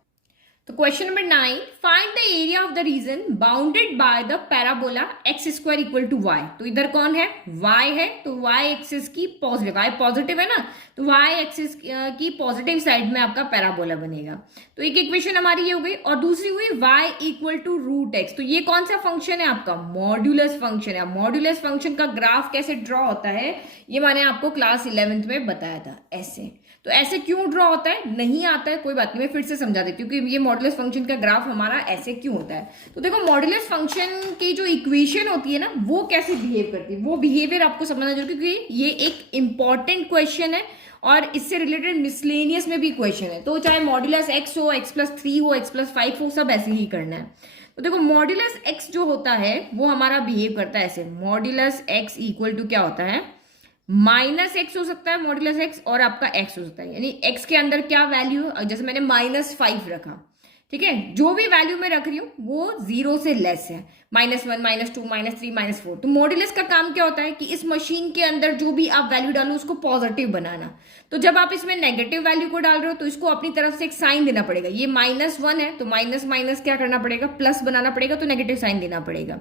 तो question number 9, find the area of the region bounded by the parabola x² equal to y। तो इधर कौन है, y है, तो y एक्सिस की पॉजिटिव, y पॉजिटिव है ना, तो y एक्सिस की पॉजिटिव साइड में आपका पैराबोला बनेगा। तो एक इक्वेशन हमारी ये हो गई, और दूसरी हुई y इक्वल टू √x। तो ये कौन सा फंक्शन है आपका, मॉड्यूलस फंक्शन है। मॉड्यूलस फंक्शन का ग्राफ कैसे ड्रॉ होता है, ये मैंने आपको क्लास 11th में बताया था, ऐसे। तो ऐसे क्यों ड्रॉ होता है, नहीं आता है, कोई बात नहीं, मैं फिर से समझा देती हूँ कि ये मॉड्यूलस फंक्शन का ग्राफ हमारा ऐसे क्यों होता है। तो देखो मॉड्यूलस फंक्शन की जो इक्वेशन होती है ना, वो कैसे बिहेव करती है, वो बिहेवियर आपको समझना जरूरी, क्योंकि ये एक इंपॉर्टेंट क्वेश्चन है, और इससे रिलेटेड मिसलेनियस में भी क्वेश्चन है। तो चाहे मॉड्यूलस x हो, x+3 हो, x+5 हो, सब ऐसे ही करना है। तो देखो मॉड्यूलस x जो होता है वो हमारा बिहेव करता है ऐसे, मॉड्यूलस x इक्वल टू क्या होता है, -x हो सकता है मॉड्यूलस x, और आपका x हो सकता है, यानी x के अंदर क्या वैल्यू, जैसे मैंने -5 रखा, ठीक है, जो भी वैल्यू मैं रख रही हूँ वो 0 से लेस है, -1, -2, -3, -4। तो मॉड्यूलस का काम क्या होता है कि इस मशीन के अंदर जो भी आप वैल्यू डालो उसको पॉजिटिव बनाना। तो जब आप इसमें नेगेटिव वैल्यू को डाल रहे हो तो इसको अपनी तरफ से एक साइन देना पड़ेगा। ये -1 है तो माइनस माइनस क्या करना पड़ेगा, प्लस बनाना पड़ेगा, तो नेगेटिव साइन देना पड़ेगा।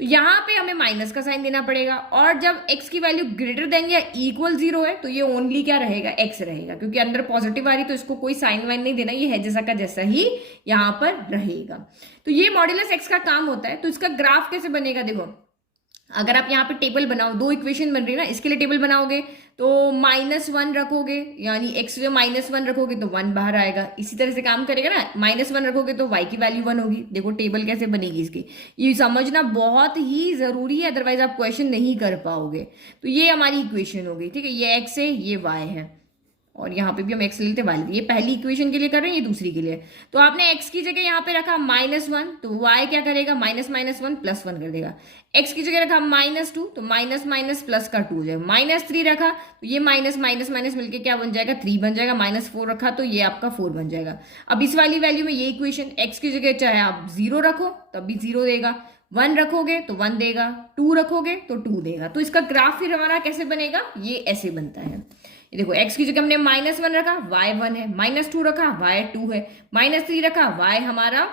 तो यहाँ पे हमें माइनस का साइन देना पड़ेगा, और जब x की वैल्यू ग्रेटर देन या इक्वल 0 है तो ये ओनली क्या रहेगा, x रहेगा, क्योंकि अंदर पॉजिटिव आ रही तो इसको कोई साइन वाइन नहीं देना, ये है जैसा का जैसा ही यहाँ पर रहेगा। तो ये मॉड्यूलस x का काम होता है। तो इसका ग्राफ कैसे बनेगा, देखो अगर आप यहाँ पे टेबल बनाओ, दो इक्वेशन बन रही है ना, इसके लिए टेबल बनाओगे तो -1 रखोगे, यानी x जो -1 रखोगे तो 1 बाहर आएगा, इसी तरह से काम करेगा ना। -1 रखोगे तो y की वैल्यू 1 होगी। देखो टेबल कैसे बनेगी इसकी, ये समझना बहुत ही जरूरी है, अदरवाइज आप क्वेश्चन नहीं कर पाओगे। तो ये हमारी इक्वेशन होगी, ठीक है, ये x है, ये y है। और यहाँ पे भी हम x लेते वाई, ये पहली इक्वेशन के लिए कर रहे हैं, ये दूसरी के लिए। तो आपने x की जगह यहाँ पे रखा -1, तो y क्या करेगा, माइनस माइनस 1 प्लस 1 कर देगा। x की जगह रखा -2, तो माइनस माइनस प्लस का 2 हो जाएगा। -3 रखा तो ये माइनस माइनस माइनस मिलके क्या बन जाएगा, 3 बन जाएगा। -4 रखा तो ये आपका 4 बन जाएगा। अब इस वाली वैल्यू में ये इक्वेशन, x की जगह चाहे आप 0 रखो तब भी 0 देगा, 1 रखोगे तो 1 देगा, 2 रखोगे तो 2 देगा। तो इसका ग्राफ फिर हमारा कैसे बनेगा, ये ऐसे बनता है। ये देखो x की जगह हमने -1 रखा, y 1 है, -2 रखा, y 2 है, -3 रखा, y हमारा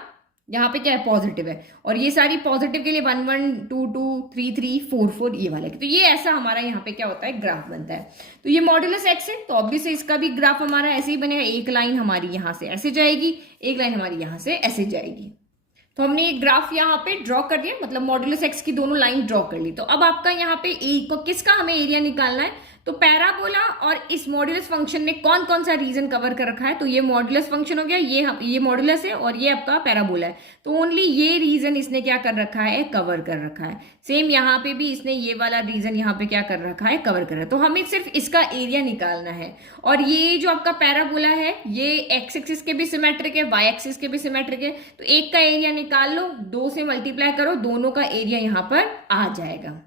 यहाँ पे क्या है, पॉजिटिव है। और ये सारी पॉजिटिव के लिए 1 1 2 2 3 3 4 4 ये वाला। तो ये ऐसा हमारा यहाँ पे क्या होता है, ग्राफ बनता है। तो ये मॉड्यूलस x है, तो ऑब्वियसली इसका भी ग्राफ हमारा ऐसे ही बनेगा। एक लाइन हमारी यहाँ से ऐसे जाएगी, एक लाइन हमारी यहाँ से ऐसे जाएगी। तो हमने एक ग्राफ यहाँ पे ड्रॉ कर दिया, मतलब मॉड्यूलस x की दोनों लाइन ड्रॉ कर ली। तो अब आपका यहाँ पे किसका हमें एरिया निकालना है, तो पैराबोला और इस मॉड्यूलस फंक्शन ने कौन कौन सा रीजन कवर कर रखा है। तो ये मॉड्यूलस फंक्शन हो गया, ये मॉड्यूलस है और ये आपका पैराबोला है। तो ओनली ये रीजन इसने क्या कर रखा है, कवर कर रखा है। सेम यहाँ पे भी इसने ये वाला रीजन यहाँ पे क्या कर रखा है, कवर कर रखा है। तो हमें सिर्फ इसका एरिया निकालना है। और ये जो आपका पैराबोला है ये एक्स एक्सिस के भी सिमेट्रिक है, वाई एक्सिस के भी सिमेट्रिक है। तो एक का एरिया निकाल लो, 2 से मल्टीप्लाई करो, दोनों का एरिया यहाँ पर आ जाएगा।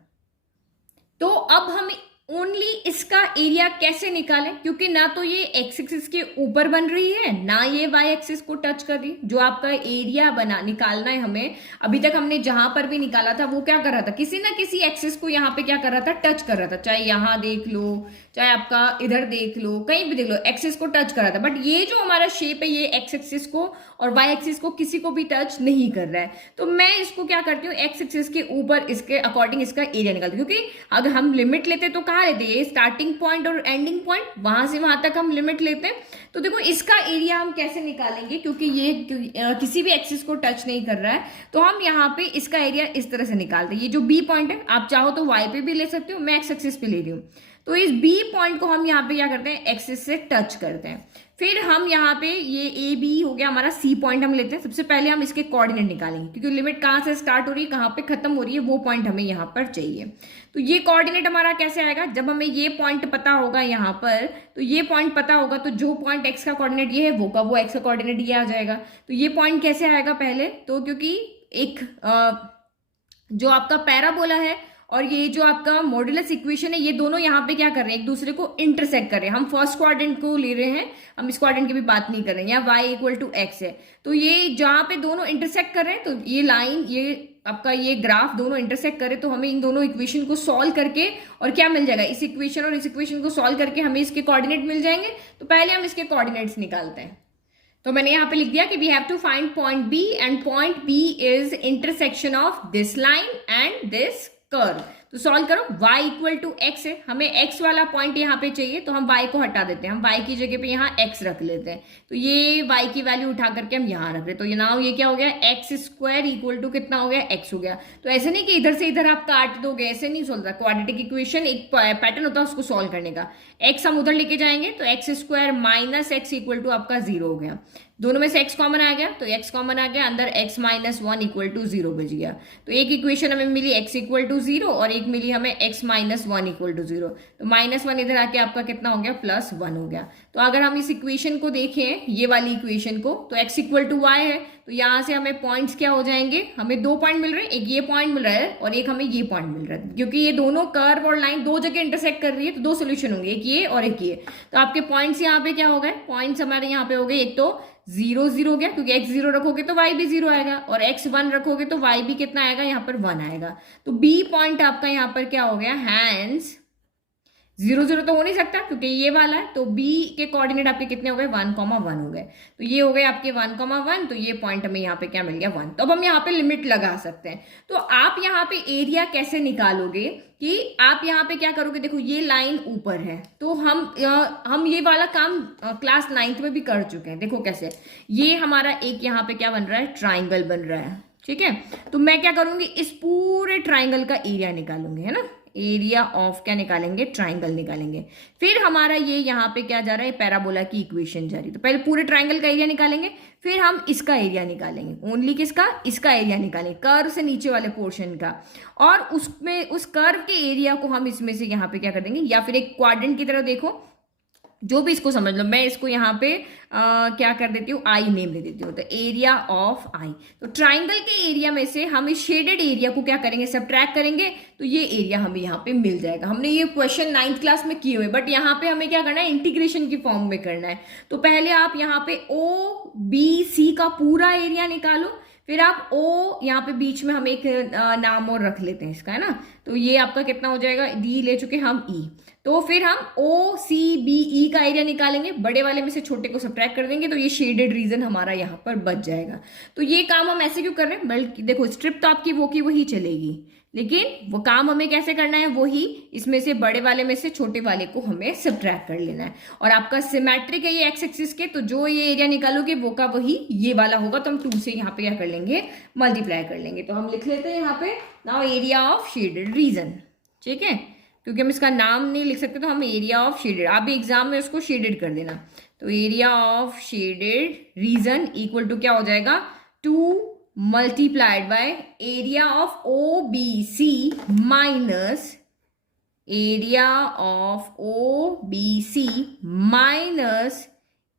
तो अब हम ओनली इसका एरिया कैसे निकालें, क्योंकि ना तो ये एक्स एक्सिस के ऊपर बन रही है, ना ये वाई एक्सिस को टच कर रही। जो आपका एरिया निकालना है हमें, अभी तक हमने जहां पर भी निकाला था वो क्या कर रहा था, किसी ना किसी एक्सिस को यहाँ पे क्या कर रहा था, टच कर रहा था। चाहे यहाँ देख लो, चाहे आपका इधर देख लो, कहीं भी देख लो, एक्सिस को टच कर रहा था। बट ये जो हमारा शेप है ये एक्स एक्सिस को और वाई एक्सिस को किसी को भी टच नहीं कर रहा है। तो मैं इसको क्या करती हूँ, एक्स एक्सिस के ऊपर इसके अकॉर्डिंग इसका एरिया निकालती हूँ। क्योंकि अगर हम लिमिट लेते तो कहाँ लेते हैं, स्टार्टिंग पॉइंट और एंडिंग पॉइंट, वहां से वहां तक हम लिमिट लेते हैं। तो देखो इसका एरिया हम कैसे निकालेंगे, क्योंकि ये किसी भी एक्सिस को टच नहीं कर रहा है। तो हम यहाँ पे इसका एरिया इस तरह से निकालते हैं। ये जो बी पॉइंट है, आप चाहो तो वाई पे भी ले सकते हो, मैं एक्स एक्सिस पे ले रही हूँ। तो इस बी पॉइंट को हम यहाँ पे क्या करते हैं, एक्सिस से टच करते हैं। फिर हम यहाँ पे ये ए बी हो गया हमारा, सी पॉइंट हम लेते हैं। सबसे पहले हम इसके कोऑर्डिनेट निकालेंगे, क्योंकि लिमिट कहाँ से स्टार्ट हो रही है, कहाँ पे खत्म हो रही है, वो पॉइंट हमें यहाँ पर चाहिए। तो ये कोऑर्डिनेट हमारा कैसे आएगा, जब हमें ये पॉइंट पता होगा यहाँ पर, तो ये पॉइंट पता होगा तो जो पॉइंट एक्स का कोऑर्डिनेट ये है वो एक्स का कोऑर्डिनेट ये आ जाएगा। तो ये पॉइंट कैसे आएगा पहले, तो क्योंकि एक जो आपका पैराबोला है और ये जो आपका मॉड्यूलस इक्वेशन है, ये दोनों यहाँ पे क्या कर रहे हैं, एक दूसरे को इंटरसेक्ट कर रहे हैं। हम फर्स्ट क्वाड्रेंट को ले रहे हैं, हम इस क्वाड्रेंट की भी बात नहीं कर रहे हैं। यहाँ y इक्वल टू एक्स है, तो ये जहाँ पे दोनों इंटरसेक्ट कर रहे हैं, तो ये लाइन, ये आपका ये ग्राफ दोनों इंटरसेक्ट करे, तो हमें इन दोनों इक्वेशन को सॉल्व करके और क्या मिल जाएगा, इस इक्वेशन और इस इक्वेशन को सॉल्व करके हमें इसके कोऑर्डिनेट मिल जाएंगे। तो पहले हम इसके कोऑर्डिनेट्स निकालते हैं। तो मैंने यहाँ पे लिख दिया कि we have to find point B and point B is intersection of this line and this curve. तो सॉल्व करो, y इक्वल टू एक्स है, हमें x वाला पॉइंट यहाँ पे चाहिए, तो हम y को हटा देते हैं, हम y की जगह पे यहाँ x रख लेते हैं। तो ये y की वैल्यू उठा करके हम यहाँ रख रहे हैं। तो ये नाउ ये क्या हो गया, एक्स स्क्वायर इक्वल टू कितना हो गया, x हो गया। तो ऐसे नहीं कि इधर से इधर आप काट दोगे, ऐसे नहीं सोल्व होता। क्वाड्रेटिक इक्वेशन एक पैटर्न होता है उसको सॉल्व करने का। x हम उधर लेके जाएंगे तो x square minus x equal to आपका 0 हो गया। दोनों में से x कॉमन आ गया, तो x कॉमन आ गया, अंदर x माइनस 1 इक्वल टू 0 बच गया। तो एक इक्वेशन हमें मिली x इक्वल टू 0 और एक मिली हमें x माइनस 1 इक्वल टू 0। तो -1 इधर आके आपका कितना हो गया, +1 हो गया। तो अगर हम इस इक्वेशन को देखें, ये वाली इक्वेशन को, तो x इक्वल टू y है, तो यहाँ से हमें पॉइंट्स क्या हो जाएंगे, हमें 2 पॉइंट मिल रहे हैं, एक ये पॉइंट मिल रहा है और एक हमें ये पॉइंट मिल रहा है। क्योंकि ये दोनों कर्व और लाइन दो जगह इंटरसेक्ट कर रही है, तो 2 सोल्यूशन होंगे, एक ये और एक ये। तो आपके पॉइंट्स यहाँ पे क्या हो गए, पॉइंट्स हमारे यहाँ पे हो गए, एक तो 0 0 हो गया, क्योंकि x 0 रखोगे तो y भी 0 आएगा, और x 1 रखोगे तो y भी कितना आएगा, यहाँ पर 1 आएगा। तो b पॉइंट आपका यहाँ पर क्या हो गया, हैंस 0 0 तो हो नहीं सकता क्योंकि ये वाला है। तो b के कोऑर्डिनेट आपके कितने हो गए, 1, 1 हो गए। तो ये हो गए आपके 1, 1, तो ये पॉइंट हमें यहाँ पे क्या मिल गया, 1। तो अब हम यहाँ पे लिमिट लगा सकते हैं। तो आप यहाँ पे एरिया कैसे निकालोगे, कि आप यहाँ पे क्या करोगे, देखो ये लाइन ऊपर है, तो हम ये वाला काम क्लास 9th में भी कर चुके हैं। देखो कैसे, ये हमारा एक यहाँ पे क्या बन रहा है, ट्राइंगल बन रहा है, ठीक है। तो मैं क्या करूंगी, इस पूरे ट्राइंगल का एरिया निकालूंगी, है ना, एरिया ऑफ क्या निकालेंगे, ट्राइंगल निकालेंगे। फिर हमारा ये यहाँ पे क्या जा रहा है, पैराबोला की इक्वेशन जा रही है। तो पहले पूरे ट्राइंगल का एरिया निकालेंगे, फिर हम इसका एरिया निकालेंगे, ओनली किसका, इसका एरिया निकालेंगे, कर्व से नीचे वाले पोर्शन का। और उसमें उस कर्व के एरिया को हम इसमें से यहाँ पे क्या कर देंगे, या फिर एक क्वाड्रेंट की तरह देखो, जो भी इसको समझ लो, मैं इसको यहाँ पे क्या कर देती हूँ, आई नेम ले देती हूँ, तो एरिया ऑफ आई। तो ट्राइंगल के एरिया में से हम इस शेडेड एरिया को क्या करेंगे, सब्ट्रैक्ट करेंगे, तो ये एरिया हमें यहाँ पे मिल जाएगा। हमने ये क्वेश्चन 9th क्लास में किए हुए, बट यहाँ पे हमें क्या करना है, इंटीग्रेशन की फॉर्म में करना है। तो पहले आप यहाँ पे ओ बी सी का पूरा एरिया निकालो, फिर आप ओ यहाँ पे बीच में हम एक नाम और रख लेते हैं इसका, है ना। तो ये आपका कितना हो जाएगा, डी ले चुके हम ई। तो फिर हम ओ सी बी ई का एरिया निकालेंगे, बड़े वाले में से छोटे को सब्ट्रैक्ट कर देंगे, तो ये शेडेड रीजन हमारा यहाँ पर बच जाएगा। तो ये काम हम ऐसे क्यों कर रहे हैं, बल्कि देखो स्ट्रिप तो आपकी वो की वही चलेगी, लेकिन वो काम हमें कैसे करना है, वही इसमें से बड़े वाले में से छोटे वाले को हमें सब्ट्रैक्ट कर लेना है। और आपका सिमेट्रिक है ये एक्स एक्सिस के, तो जो ये एरिया निकालोगे वो का वही ये वाला होगा, तो हम 2 से यहाँ पे क्या कर लेंगे, मल्टीप्लाई कर लेंगे। तो हम लिख लेते हैं यहाँ पे now area of shaded reason, ठीक है, क्योंकि हम इसका नाम नहीं लिख सकते, तो हम एरिया ऑफ शेडेड, आप भी एग्जाम में उसको शेडेड कर देना। तो area of shaded region equal to क्या हो जाएगा, 2 multiplied by area of O B C minus area of O B C minus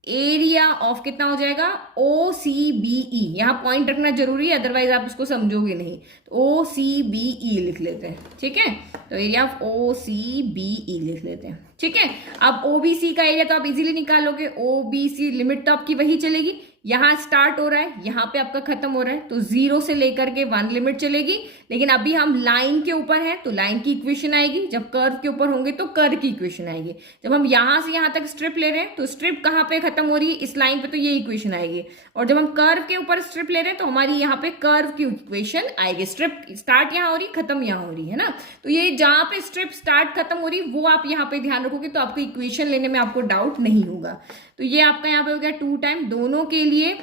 area of कितना हो जाएगा, ओ सी बी ई। यहां पॉइंट रखना जरूरी है, अदरवाइज आप इसको समझोगे नहीं। तो ओ सी बी ई लिख लेते हैं, ठीक है। तो area of O C B E लिख लेते हैं, ठीक है। अब ओ बी सी का एरिया तो आप इजीली निकालोगे, ओ बी सी लिमिट तो आपकी वही चलेगी, यहां स्टार्ट हो रहा है, यहां पे आपका खत्म हो रहा है, तो 0 से लेकर के 1 लिमिट चलेगी। लेकिन अभी हम लाइन के ऊपर है, तो लाइन की इक्वेशन आएगी, जब कर्व के ऊपर होंगे तो कर्व की इक्वेशन आएगी। जब हम यहां से यहां तक स्ट्रिप ले रहे हैं, तो स्ट्रिप कहां पे खत्म हो रही है, इस लाइन पे, तो ये इक्वेशन आएगी। और जब हम कर्व के ऊपर स्ट्रिप ले रहे हैं, तो हमारी यहाँ पे कर्व की इक्वेशन आएगी। स्ट्रिप स्टार्ट यहाँ हो रही, खत्म यहाँ हो रही है ना, तो ये जहां पे स्ट्रिप स्टार्ट खत्म हो रही वो आप यहाँ पे ध्यान रखोगे, तो आपको इक्वेशन लेने में आपको डाउट नहीं होगा। तो ये आपका यहाँ पे हो गया 2 टाइम, दोनों के लिए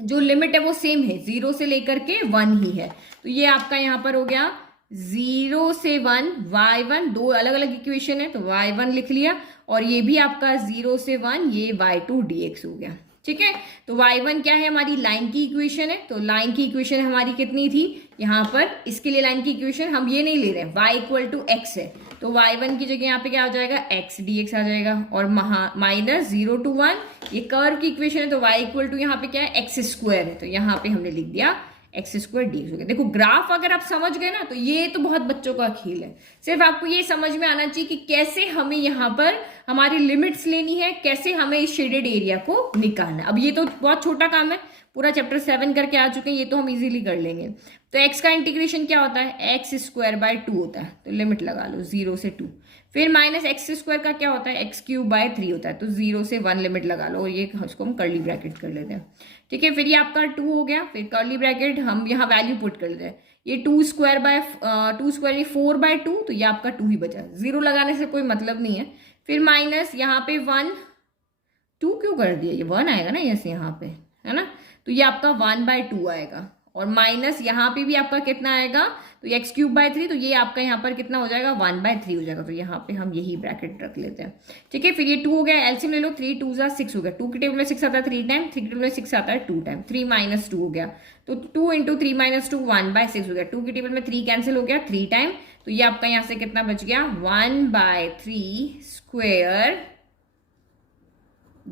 जो लिमिट है वो सेम है, 0 से लेकर के 1 ही है। तो ये आपका यहां पर हो गया 0 से 1 y1, 2 अलग अलग इक्वेशन है, तो y1 लिख लिया, और ये भी आपका 0 से 1 ये y2 dx हो गया, ठीक है। तो y1 क्या है, हमारी लाइन की इक्वेशन है। तो लाइन की इक्वेशन हमारी कितनी थी, यहाँ पर इसके लिए लाइन की इक्वेशन हम ये नहीं ले रहे हैं, y इक्वल टू एक्स है, तो y1 की जगह यहाँ पे क्या हो जाएगा, x dx आ जाएगा, और माइनस 0 to 1 ये कर्व की इक्वेशन है, तो y इक्वल टू यहाँ पे क्या है, एक्स स्क्वायर है, तो यहाँ पे हमने लिख दिया एक्स स्क्वायर डी हो गया। देखो ग्राफ अगर आप समझ गए ना, तो ये तो बहुत बच्चों का खेल है, सिर्फ आपको ये समझ में आना चाहिए कि कैसे हमें यहाँ पर हमारी लिमिट्स लेनी है, कैसे हमें इस शेडेड एरिया को निकालना है। अब ये तो बहुत छोटा काम है, पूरा चैप्टर 7 करके आ चुके हैं, ये तो हम इजीली कर लेंगे। तो x का इंटीग्रेशन क्या होता है, एक्स स्क्वायर बाय 2 होता है, तो लिमिट लगा लो 0 से 2। फिर माइनस एक्स स्क्वायर का क्या होता है, एक्स क्यूब बाय 3 होता है, तो 0 से 1 लिमिट लगा लो, और ये इसको हम कर्ली ब्रैकेट कर लेते हैं, ठीक है। फिर ये आपका 2 हो गया, फिर कर्ली ब्रैकेट हम यहाँ वैल्यू पुट कर लेते हैं, ये 2 स्क्वायर बाय 4 बाय 2, तो ये आपका 2 ही बचा, 0 लगाने से कोई मतलब नहीं है। फिर माइनस यहाँ पे 1, 2 क्यों कर दिया, ये 1 आएगा ना ऐसे यहाँ पे, है ना, तो ये आपका 1/2 आएगा, और माइनस यहाँ पे भी आपका कितना आएगा, तो एक्स क्यूब बाय 3, तो ये आपका यहाँ पर कितना हो जाएगा, 1/3 हो जाएगा, तो यहाँ पे हम यही ब्रैकेट रख लेते हैं, ठीक है। फिर ये 2 हो गया, एलसीएम ले लो, 3 2 6 हो गया, 2 के टेबल में 6 आता है 3 टाइम, 3 के टेबल में 6 आता है 2 टाइम, 3 - 2 हो गया, तो 2 × 3 - 2 1/6 हो गया, 2 के टेबल में 3 कैंसिल हो गया 3 टाइम, तो ये आपका यहाँ से कितना बच गया, 1/3 स्क्वायर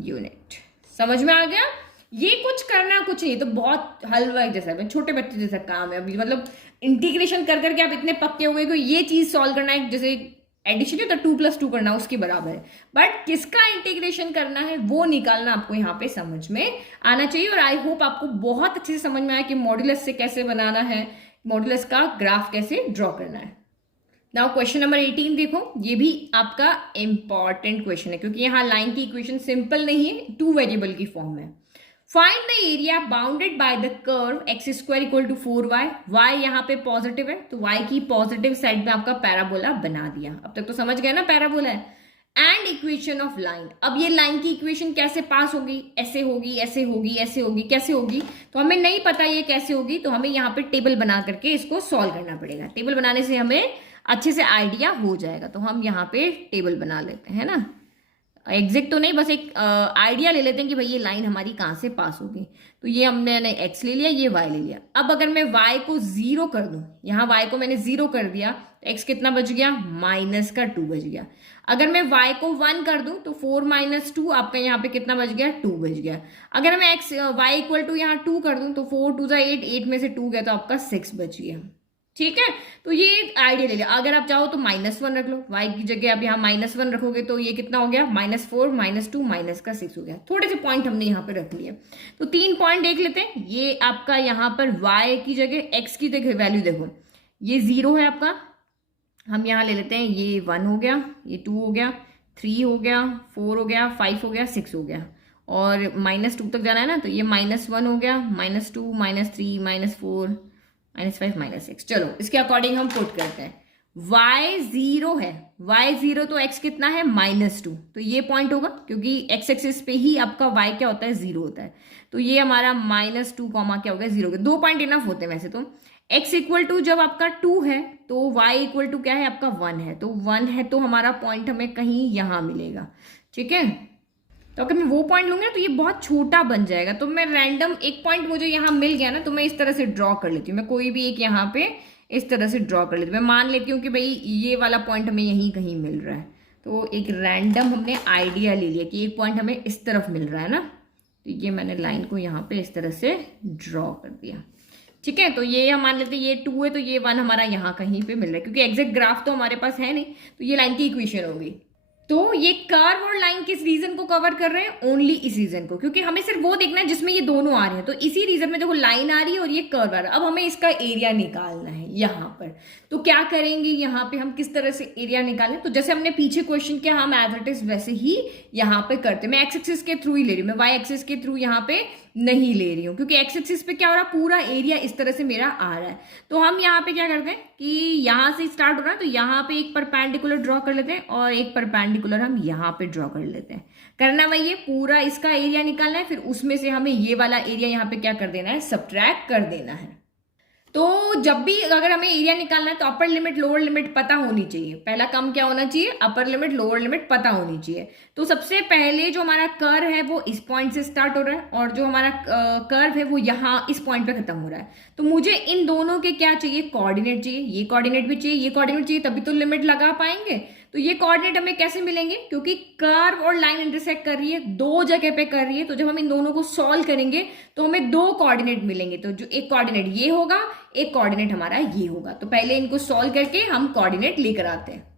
यूनिट। समझ में आ गया, ये कुछ करना कुछ नहीं, तो बहुत हलवा जैसा है, छोटे बच्चे जैसा काम है। अभी मतलब इंटीग्रेशन कर करके आप इतने पक्के हो गए कि ये चीज सॉल्व करना है, जैसे एडिशन है तो 2 + 2 करना उसके बराबर है, बट किसका इंटीग्रेशन करना है वो निकालना आपको यहाँ पे समझ में आना चाहिए। और आई होप आपको बहुत अच्छे से समझ में आया कि मॉड्यूलस से कैसे बनाना है, मॉड्यूलस का ग्राफ कैसे ड्रॉ करना है। नाउ क्वेश्चन नंबर 18 देखो, ये भी आपका इंपॉर्टेंट क्वेश्चन है, क्योंकि यहाँ लाइन की इक्वेशन सिंपल नहीं है, 2 वेरिएबल की फॉर्म है। Find the area bounded by the curve x square equal to 4y, y यहाँ पे पॉजिटिव है, तो y की पॉजिटिव साइड में आपका पैराबोला बना दिया। अब तक तो समझ गए ना पैराबोला है। एंड इक्वेशन ऑफ लाइन, अब ये लाइन की इक्वेशन कैसे पास होगी, ऐसे होगी, ऐसे होगी, ऐसे होगी, कैसे होगी, तो हमें नहीं पता ये कैसे होगी, तो हमें यहाँ पे टेबल बना करके इसको सॉल्व करना पड़ेगा। टेबल बनाने से हमें अच्छे से आइडिया हो जाएगा, तो हम यहाँ पे टेबल बना लेते हैं ना। एग्जैक्ट तो नहीं, बस एक आइडिया ले लेते हैं कि भाई ये लाइन हमारी कहाँ से पास होगी। तो ये हमने एक्स ले लिया, ये वाई ले लिया। अब अगर मैं वाई को 0 कर दूं, यहाँ वाई को मैंने 0 कर दिया तो एक्स कितना बच गया, -2 बच गया। अगर मैं y को 1 कर दूं तो 4 - 2 आपका यहाँ पे कितना बच गया, 2 बच गया। अगर मैं x y इक्वल टू यहाँ 2 कर दूं तो 4 2 8, 8 में से 2 गया तो आपका 6 बच गया। ठीक है, तो ये आइडिया ले लिया। अगर आप चाहो तो -1 रख लो, y की जगह आप यहाँ -1 रखोगे तो ये कितना हो गया, -4 -2 -6 हो गया। थोड़े से पॉइंट हमने यहाँ पे रख लिए। तो 3 पॉइंट देख लेते हैं। ये आपका यहाँ पर y की जगह x की जगह वैल्यू देखो, ये 0 है आपका, हम यहाँ ले लेते हैं, ये 1 हो गया, ये 2 हो गया, 3 हो गया, 4 हो गया, 5 हो गया, 6 हो गया, और -2 तक जाना है ना, तो ये -1 हो गया, -2 -3 -4 -5 -6। चलो इसके अकॉर्डिंग हम पुट करते हैं। y 0 है, y 0 तो x कितना है, -2, तो ये पॉइंट होगा क्योंकि x एक्सिस पे ही आपका y क्या होता है, 0 होता है। तो ये हमारा -2 कॉमा क्या हो गया, 0 हो गया। 2 पॉइंट इनफ होते हैं वैसे तो। x इक्वल टू जब आपका 2 है तो y इक्वल टू क्या है आपका 1 है, तो 1 है तो हमारा पॉइंट हमें कहीं यहां मिलेगा। ठीक है, तो अगर मैं वो पॉइंट लूंगा तो ये बहुत छोटा बन जाएगा, तो मैं रैंडम एक पॉइंट मुझे यहाँ मिल गया ना, तो मैं इस तरह से ड्रॉ कर लेती हूँ। मैं कोई भी एक यहाँ पे इस तरह से ड्रॉ कर लेती हूँ। मैं मान लेती हूँ कि भाई ये वाला पॉइंट हमें यहीं कहीं मिल रहा है, तो एक रैंडम हमने आइडिया ले लिया कि एक पॉइंट हमें इस तरफ मिल रहा है ना, तो ये मैंने लाइन को यहाँ पे इस तरह से ड्रॉ कर दिया। ठीक है, तो ये हम मान लेते हैं ये 2 है तो ये 1 हमारा यहाँ कहीं पे मिल रहा है, क्योंकि एग्जैक्ट ग्राफ तो हमारे पास है नहीं, तो ये लाइन की इक्वेशन होगी। तो ये कर्व और लाइन किस रीजन को कवर कर रहे हैं, ओनली इस रीजन को, क्योंकि हमें सिर्फ वो देखना है जिसमें ये दोनों आ रहे हैं। तो इसी रीजन में देखो लाइन आ रही है और ये कर्व आ रहा है। अब हमें इसका एरिया निकालना है यहाँ पर, तो क्या करेंगे, यहाँ पे हम किस तरह से एरिया निकालें, तो जैसे हमने पीछे क्वेश्चन किया हम एज इट इज वैसे ही यहाँ पे करते। मैं एक्स एक्सिस के थ्रू ही ले रही हूँ, मैं वाई एक्सिस के थ्रू यहाँ पे नहीं ले रही हूँ, क्योंकि एक्स एक्सिस पे क्या हो रहा है, पूरा एरिया इस तरह से मेरा आ रहा है। तो हम यहाँ पे क्या करते हैं कि यहाँ से स्टार्ट हो रहा है तो यहाँ पे एक परपेंडिकुलर ड्रॉ कर लेते हैं और एक परपेंडिकुलर हम यहाँ पे ड्रॉ कर लेते हैं। करना वही है, पूरा इसका एरिया निकालना है, फिर उसमें से हमें ये वाला एरिया यहाँ पे क्या कर देना है, सब्ट्रैक्ट कर देना है। तो जब भी अगर हमें एरिया निकालना है तो अपर लिमिट लोअर लिमिट पता होनी चाहिए। पहला काम क्या होना चाहिए, अपर लिमिट लोअर लिमिट पता होनी चाहिए। तो सबसे पहले जो हमारा कर्व है वो इस पॉइंट से स्टार्ट हो रहा है और जो हमारा कर्व है वो यहाँ इस पॉइंट पे खत्म हो रहा है। तो मुझे इन दोनों के क्या चाहिए, कोऑर्डिनेट चाहिए। ये कोऑर्डिनेट भी चाहिए, ये कोऑर्डिनेट चाहिए, तभी तो लिमिट लगा पाएंगे। तो ये कोऑर्डिनेट हमें कैसे मिलेंगे, क्योंकि कर्व और लाइन इंटरसेक्ट कर रही है, दो जगह पे कर रही है। तो जब हम इन दोनों को सॉल्व करेंगे तो हमें दो कोऑर्डिनेट मिलेंगे। तो जो एक कोऑर्डिनेट ये होगा, एक कोऑर्डिनेट हमारा ये होगा। तो पहले इनको सॉल्व करके हम कोऑर्डिनेट लेकर आते हैं।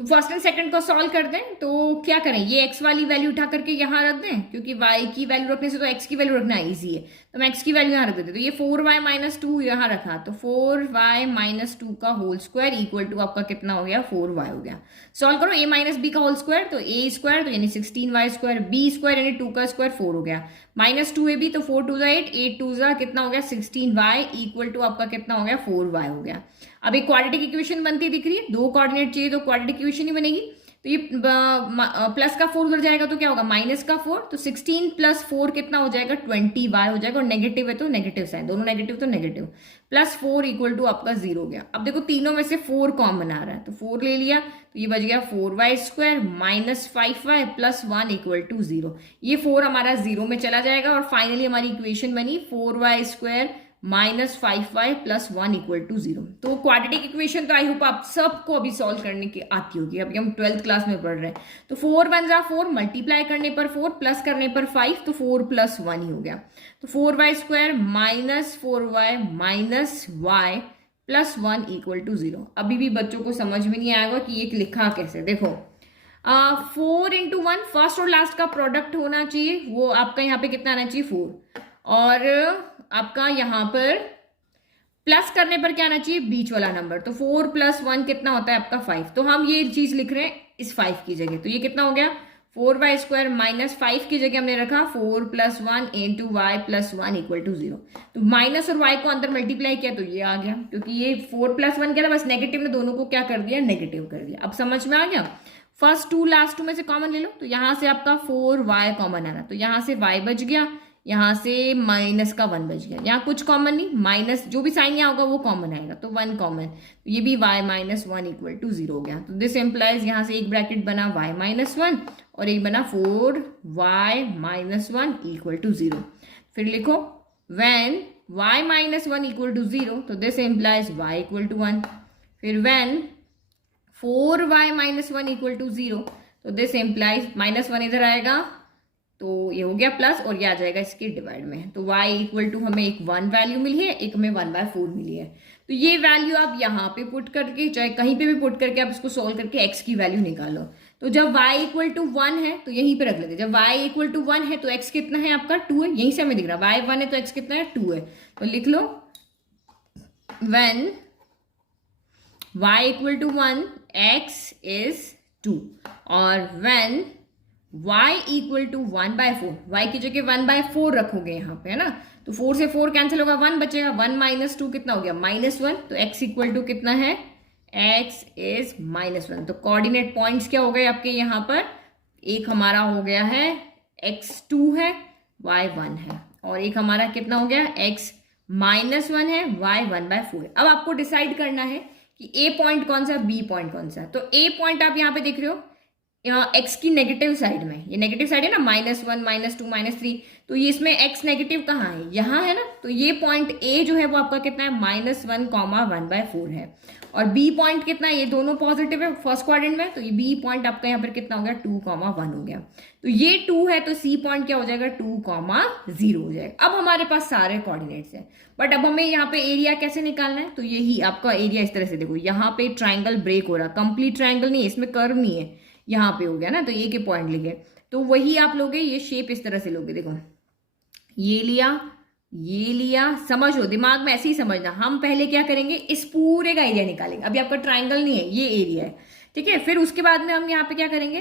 तो फर्स्ट एंड सेकंड को सॉल्व कर दें तो क्या करें, ये x वाली वैल्यू उठा करके यहाँ रख दें, क्योंकि y की वैल्यू रखने से तो x की वैल्यू रखना इजी है। तो मैं x की वैल्यू यहाँ रख देती हूँ। तो ये 4y - 2 यहाँ रखा, तो 4y - 2 का होल स्क्वायर इक्वल टू आपका कितना हो गया, 4y हो गया। सॉल्व करो, a - b का होल स्क्वायर तो a स्क्वायर तो यानी 16y स्क्वायर, b स्क्वायर यानी 2 का स्क्वायर 4 हो गया, -2ab तो 4 2 8, 8 2 कितना हो गया 16y इक्वल टू आपका कितना हो गया 4y हो गया। अब एक क्वाड्रेटिक इक्वेशन बनती दिख रही है, दो कोऑर्डिनेट चाहिए तो क्वाड्रेटिक इक्वेशन ही बनेगी। तो ये प्लस का 4 उधर जाएगा तो क्या होगा, माइनस का 4, तो 16 + 4 कितना हो जाएगा 20y हो जाएगा, और नेगेटिव है तो नेगेटिव साइन, दोनों नेगेटिव तो नेगेटिव, +4 इक्वल टू आपका 0 हो गया। अब देखो तीनों में से 4 कॉमन आ रहा है तो 4 ले लिया, तो ये बच गया 4y square -5y + 1 equal to 0। ये 4 हमारा 0 में चला जाएगा और फाइनली हमारी इक्वेशन बनी 4y square -5y + 1 equal to 0। तो क्वाड्रेटिक इक्वेशन तो आई होप आप सबको अभी सॉल्व करने की आती होगी, अभी हम 12th क्लास में पढ़ रहे हैं। तो 4 × 4, मल्टीप्लाई करने पर 4, प्लस करने पर 5, तो 4 + 1 ही हो गया। तो 4y square -4y -y + 1 equal to 0। अभी भी बच्चों को समझ में नहीं आएगा कि ये लिखा कैसे। देखो 4 × 1 फर्स्ट और लास्ट का प्रोडक्ट होना चाहिए, वो आपका यहाँ पे कितना आना चाहिए 4, और आपका यहाँ पर प्लस करने पर क्या आना चाहिए, बीच वाला नंबर। तो 4 + 1 कितना होता है आपका 5। तो हम ये चीज लिख रहे हैं इस 5 की जगह, तो ये कितना हो गया 4y स्क्वायर -5 की जगह हमने रखा 4 + 1 × y + 1 इक्वल टू 0। तो माइनस और y को अंदर मल्टीप्लाई किया तो ये आ गया, क्योंकि ये 4 + 1 क्या था, बस नेगेटिव ने दोनों को क्या कर दिया, नेगेटिव कर दिया। अब समझ में आ गया। फर्स्ट 2 लास्ट 2 में से कॉमन ले लो, तो यहाँ से आपका 4y कॉमन आ रहा, तो यहाँ से y बच गया, यहाँ से माइनस का 1 बच गया, यहाँ कुछ कॉमन नहीं, माइनस जो भी साइन यहाँ होगा वो कॉमन आएगा, तो 1 कॉमन, तो ये भी y माइनस 1 इक्वल टू 0 हो गया। तो दिस इम्प्लाइज यहाँ से एक ब्रैकेट बना y माइनस 1 और एक बना 4y माइनस 1 इक्वल टू 0। फिर लिखो when y minus 1 equal to 0, तो this implies y equal to 1। फिर when 4y minus 1 equal to 0, तो दिस इम्प्लाइज माइनस 1 इधर आएगा तो ये हो गया प्लस और ये आ जाएगा इसके डिवाइड में, तो y इक्वल टू हमें एक 1 वैल्यू मिली है, एक हमें 1/4 मिली है। तो ये वैल्यू आप यहाँ पे पुट करके चाहे कहीं पे भी पुट करके आप इसको सोल्व करके x की वैल्यू निकालो। तो जब y इक्वल टू 1 है तो यहीं पे रख लेते, जब y इक्वल टू 1 है तो x कितना है आपका 2 है, यहीं से हमें दिख रहा है y 1 है तो x कितना है 2 है। तो लिख लो when y equal to 1 x is 2 और when y equal to 1/4, y की जगह 1/4 रखोगे यहाँ पे, है ना, तो 4 से 4 कैंसिल होगा, 1 बचेगा, 1 माइनस 2 कितना हो गया -1, तो x इक्वल टू कितना है x इज -1। तो कोऑर्डिनेट पॉइंट्स क्या हो गए आपके यहाँ पर, एक हमारा हो गया है x 2 है y 1 है और एक हमारा कितना हो गया x -1 है y 1/4 है। अब आपको डिसाइड करना है कि a पॉइंट कौन सा b पॉइंट कौन सा है। तो a पॉइंट आप यहाँ पे देख रहे हो यहाँ x की नेगेटिव साइड में, ये नेगेटिव साइड है ना, -1 -2 -3, तो ये इसमें x नेगेटिव कहाँ है, यहाँ है ना, तो ये पॉइंट a जो है वो आपका कितना है -1, 1/4 है और b पॉइंट कितना है, ये दोनों पॉजिटिव है फर्स्ट क्वाड्रेंट में, तो ये b पॉइंट आपका यहाँ पर कितना हो गया 2,1 हो गया। तो ये 2 है तो c पॉइंट क्या हो जाएगा 2,0 हो जाएगा। अब हमारे पास सारे कोऑर्डिनेट्स हैं, बट अब हमें यहाँ पे एरिया कैसे निकालना है, तो यही आपका एरिया इस तरह से देखो, यहाँ पे ट्राइंगल ब्रेक हो रहा, कंप्लीट ट्राइंगल नहीं है, इसमें कर्व नहीं है, यहाँ पे हो गया ना, तो ये के पॉइंट लिखे, तो वही आप लोगे, ये शेप इस तरह से लोगे, देखो ये लिया, समझ लो दिमाग में ऐसे ही समझना। हम पहले क्या करेंगे, इस पूरे का एरिया निकालेंगे, अभी आपका ट्राइंगल नहीं है, ये एरिया है, ठीक है। फिर उसके बाद में हम यहाँ पे क्या करेंगे,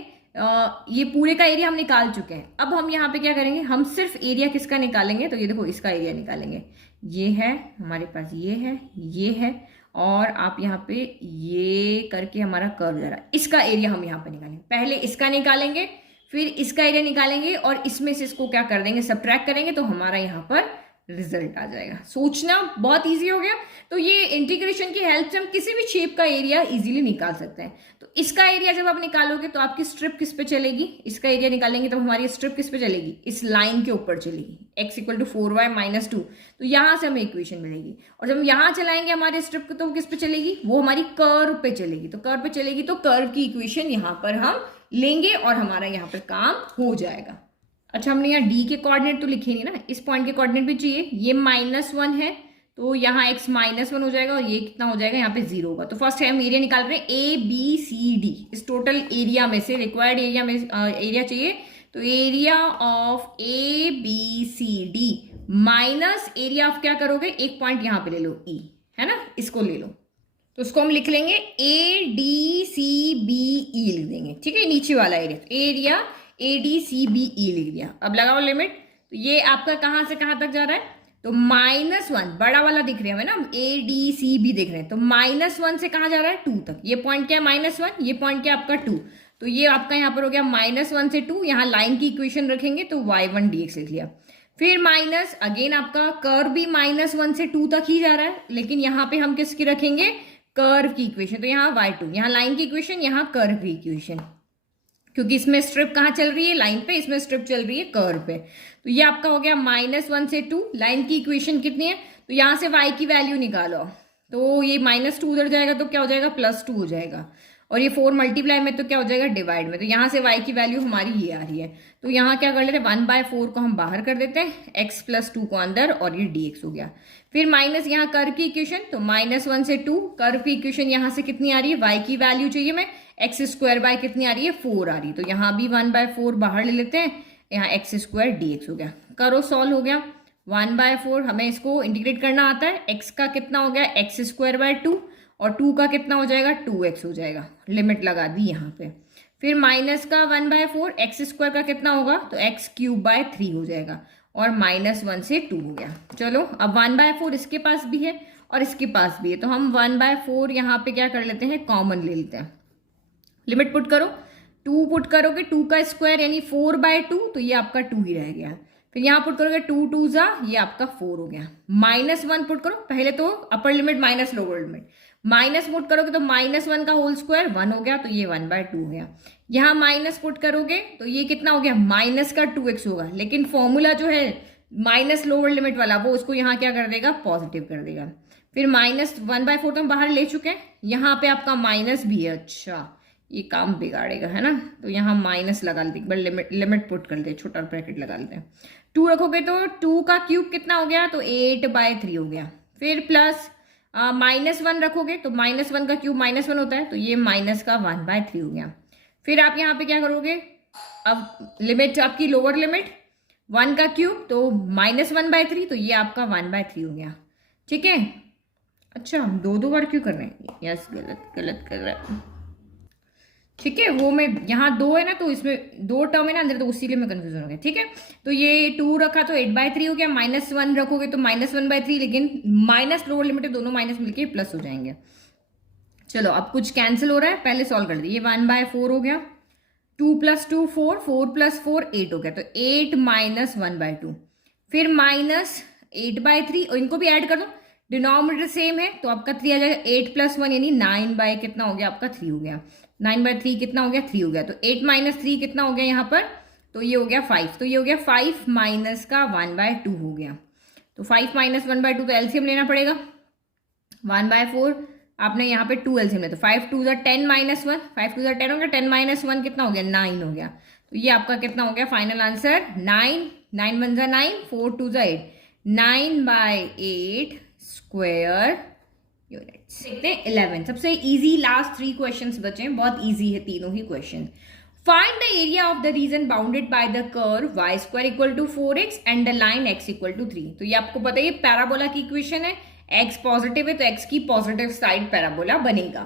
ये पूरे का एरिया हम निकाल चुके हैं, अब हम यहाँ पे क्या करेंगे, हम सिर्फ एरिया किसका निकालेंगे, तो ये देखो इसका एरिया निकालेंगे, ये है हमारे पास, ये है और आप यहाँ पे ये करके हमारा कर्व जा रहा है, इसका एरिया हम यहाँ पे निकालेंगे, पहले इसका निकालेंगे फिर इसका एरिया निकालेंगे और इसमें से इसको क्या कर देंगे, सबट्रैक्ट करेंगे, तो हमारा यहाँ पर रिजल्ट आ जाएगा। सोचना बहुत इजी हो गया। तो ये इंटीग्रेशन की हेल्प से हम किसी भी शेप का एरिया इजीली निकाल सकते हैं। तो इसका एरिया जब आप निकालोगे तो आपकी स्ट्रिप किस पे चलेगी, इसका एरिया निकालेंगे तो हमारी स्ट्रिप किस पे चलेगी, इस लाइन के ऊपर चलेगी, x equal to 4y minus 2। तो यहां से हमें इक्वेशन मिलेगी और जब हम यहां चलाएंगे हमारे स्ट्रिप को तो किस पे चलेगी, वो हमारी कर्व पे चलेगी। तो कर्व पे चलेगी तो कर्व की इक्वेशन यहां पर हम लेंगे और हमारा यहाँ पर काम हो जाएगा। अच्छा, हमने यहाँ d के कोऑर्डिनेट तो लिखे नहीं ना, इस पॉइंट के कोऑर्डिनेट भी चाहिए। ये -1 है तो यहाँ x -1 हो जाएगा और ये कितना हो जाएगा, यहाँ पे 0 होगा। तो फर्स्ट हम एरिया निकाल रहे हैं ABCD, इस टोटल एरिया में से रिक्वायर्ड एरिया में एरिया चाहिए। तो area of ABCD minus area of क्या करोगे, एक पॉइंट यहाँ पे ले लो E, है ना, इसको ले लो। तो उसको हम लिख लेंगे ADCBE लिख देंगे, ठीक है, नीचे वाला एरिया ADCBE लिख दिया। अब लगाओ लिमिट, तो ये आपका कहां से कहां तक जा रहा है, तो -1 बड़ा वाला दिख रहा है ना, ADCB देख रहे हैं, तो -1 से कहां जा रहा है 2 तक। ये पॉइंट क्या है -1, ये पॉइंट क्या आपका 2, तो ये आपका यहाँ पर हो गया -1 से 2। यहाँ लाइन की इक्वेशन रखेंगे तो y1 dx लिख लिया। फिर माइनस अगेन आपका कर्व भी -1 से 2 तक ही जा रहा है, लेकिन यहाँ पे हम किसकी रखेंगे, कर्व की इक्वेशन। तो यहाँ y2, यहाँ लाइन की इक्वेशन, यहाँ कर्व की इक्वेशन, क्योंकि इसमें स्ट्रिप कहाँ चल रही है, लाइन पे, इसमें स्ट्रिप चल रही है कर्व पे। तो ये आपका हो गया -1 से 2। लाइन की इक्वेशन कितनी है, तो यहाँ से y की वैल्यू निकालो, तो ये -2 उधर जाएगा तो क्या हो जाएगा +2 हो जाएगा, और ये 4 मल्टीप्लाई में तो क्या हो जाएगा डिवाइड में। तो यहाँ से y की वैल्यू हमारी ये आ रही है। तो यहाँ क्या कर लेते हैं, 1/4 को हम बाहर कर देते हैं, x + 2 को अंदर और ये dx हो गया। फिर माइनस यहाँ कर्व की इक्वेशन, तो -1 से 2, कर्व की इक्वेशन यहाँ से कितनी आ रही है, y की वैल्यू चाहिए मैं, x² कितनी आ रही है 4 आ रही है, तो यहाँ भी 1/4 बाहर ले लेते हैं, यहाँ x² dx हो गया। करो सॉल्व, हो गया 1/4। हमें इसको इंटीग्रेट करना आता है, x का कितना हो गया x² 2 और 2 का कितना हो जाएगा 2x हो जाएगा, लिमिट लगा दी यहाँ पे। फिर माइनस का 1/4, x² का कितना होगा, तो x³ 3 हो जाएगा और -1 से 2 हो गया। चलो अब 1/4 इसके पास भी है और इसके पास भी है, तो हम 1/4 यहाँ पे क्या कर लेते हैं, कॉमन ले लेते हैं। लिमिट पुट करो, 2 पुट करोगे, 2 का स्क्वायर यानी 4/2, तो ये आपका 2 ही रह गया। फिर यहाँ पुट करोगे 2 2 जा, ये आपका 4 हो गया। -1 पुट करो, पहले तो upper limit minus lower limit, minus put करोगे तो -1 का होल स्क्वायर 1 हो गया, तो ये 1/2 हो गया। यहाँ माइनस पुट करोगे तो ये कितना हो गया, माइनस का 2x होगा, लेकिन फॉर्मूला जो है माइनस लोअर लिमिट वाला वो उसको यहाँ क्या कर देगा, पॉजिटिव कर देगा। फिर -1/4 तो हम बाहर ले चुके हैं, यहाँ पे आपका माइनस भी है। अच्छा ये काम बिगाड़ेगा है ना, तो यहाँ माइनस लगा लेते, एक बार लिमिट पुट कर दे, छोटा ब्रैकेट लगा लेते हैं। 2 रखोगे तो 2 का क्यूब कितना हो गया, तो 8/3 हो गया। फिर प्लस -1 रखोगे तो -1 का क्यूब -1 होता है, तो ये माइनस का 1/3 हो गया। फिर आप यहाँ पे क्या करोगे, अब लिमिट आपकी लोअर लिमिट 1 का क्यूब तो -1/3, तो ये आपका 1/3 हो गया। ठीक है, अच्छा 2 बार क्यों कर रहे हैं, यस गलत कर रहे हैं। ठीक है, वो मैं यहाँ 2 है ना, तो इसमें 2 टर्म है ना अंदर, तो उसी लिए मैं कंफ्यूजन हो गया। ठीक है, तो ये 2 रखा तो 8/3 हो गया, -1 रखोगे तो -1/3, लेकिन माइनस लोअर लिमिट दोनों माइनस मिलके प्लस हो जाएंगे। चलो अब कुछ कैंसिल हो रहा है, पहले सॉल्व कर दिए। ये 1/4 हो गया, 2 + 2 4, 4 + 4 8 हो गया, तो 8 - 1/2। फिर -8/3, और इनको भी ऐड कर दो, डिनोमिनेटर सेम है तो आपका 3 आ जाएगा। 8 + 1 यानी 9 कितना हो गया आपका 3 हो गया। 9/3 कितना हो गया, 3 हो गया। तो 8 - 3 कितना हो गया यहाँ पर, तो ये हो गया 5। तो ये हो गया 5 माइनस का 1/2 हो गया। तो 5 - 1/2 तो एलसीएम लेना पड़ेगा। 1/4 आपने यहाँ पे 2 एलसीएम ले, तो 5 2 = 10 - 1, 5 2 = 10 हो गया। 10 - 1 कितना हो गया, 9 हो गया। तो ये आपका कितना हो गया फाइनल आंसर 9। 9 1 = 9, 4 2 = 8, 9/8 square units. देखते हैं 11, सबसे इजी लास्ट 3 क्वेश्चंस बचे हैं, बहुत इजी है तीनों ही question. Find the area of the region bounded by the curve y² = 4x and the line x = 3। तो ये आपको पता है ये पैराबोला की इक्वेशन है, x पॉजिटिव है तो x की पॉजिटिव साइड पैराबोला बनेगा।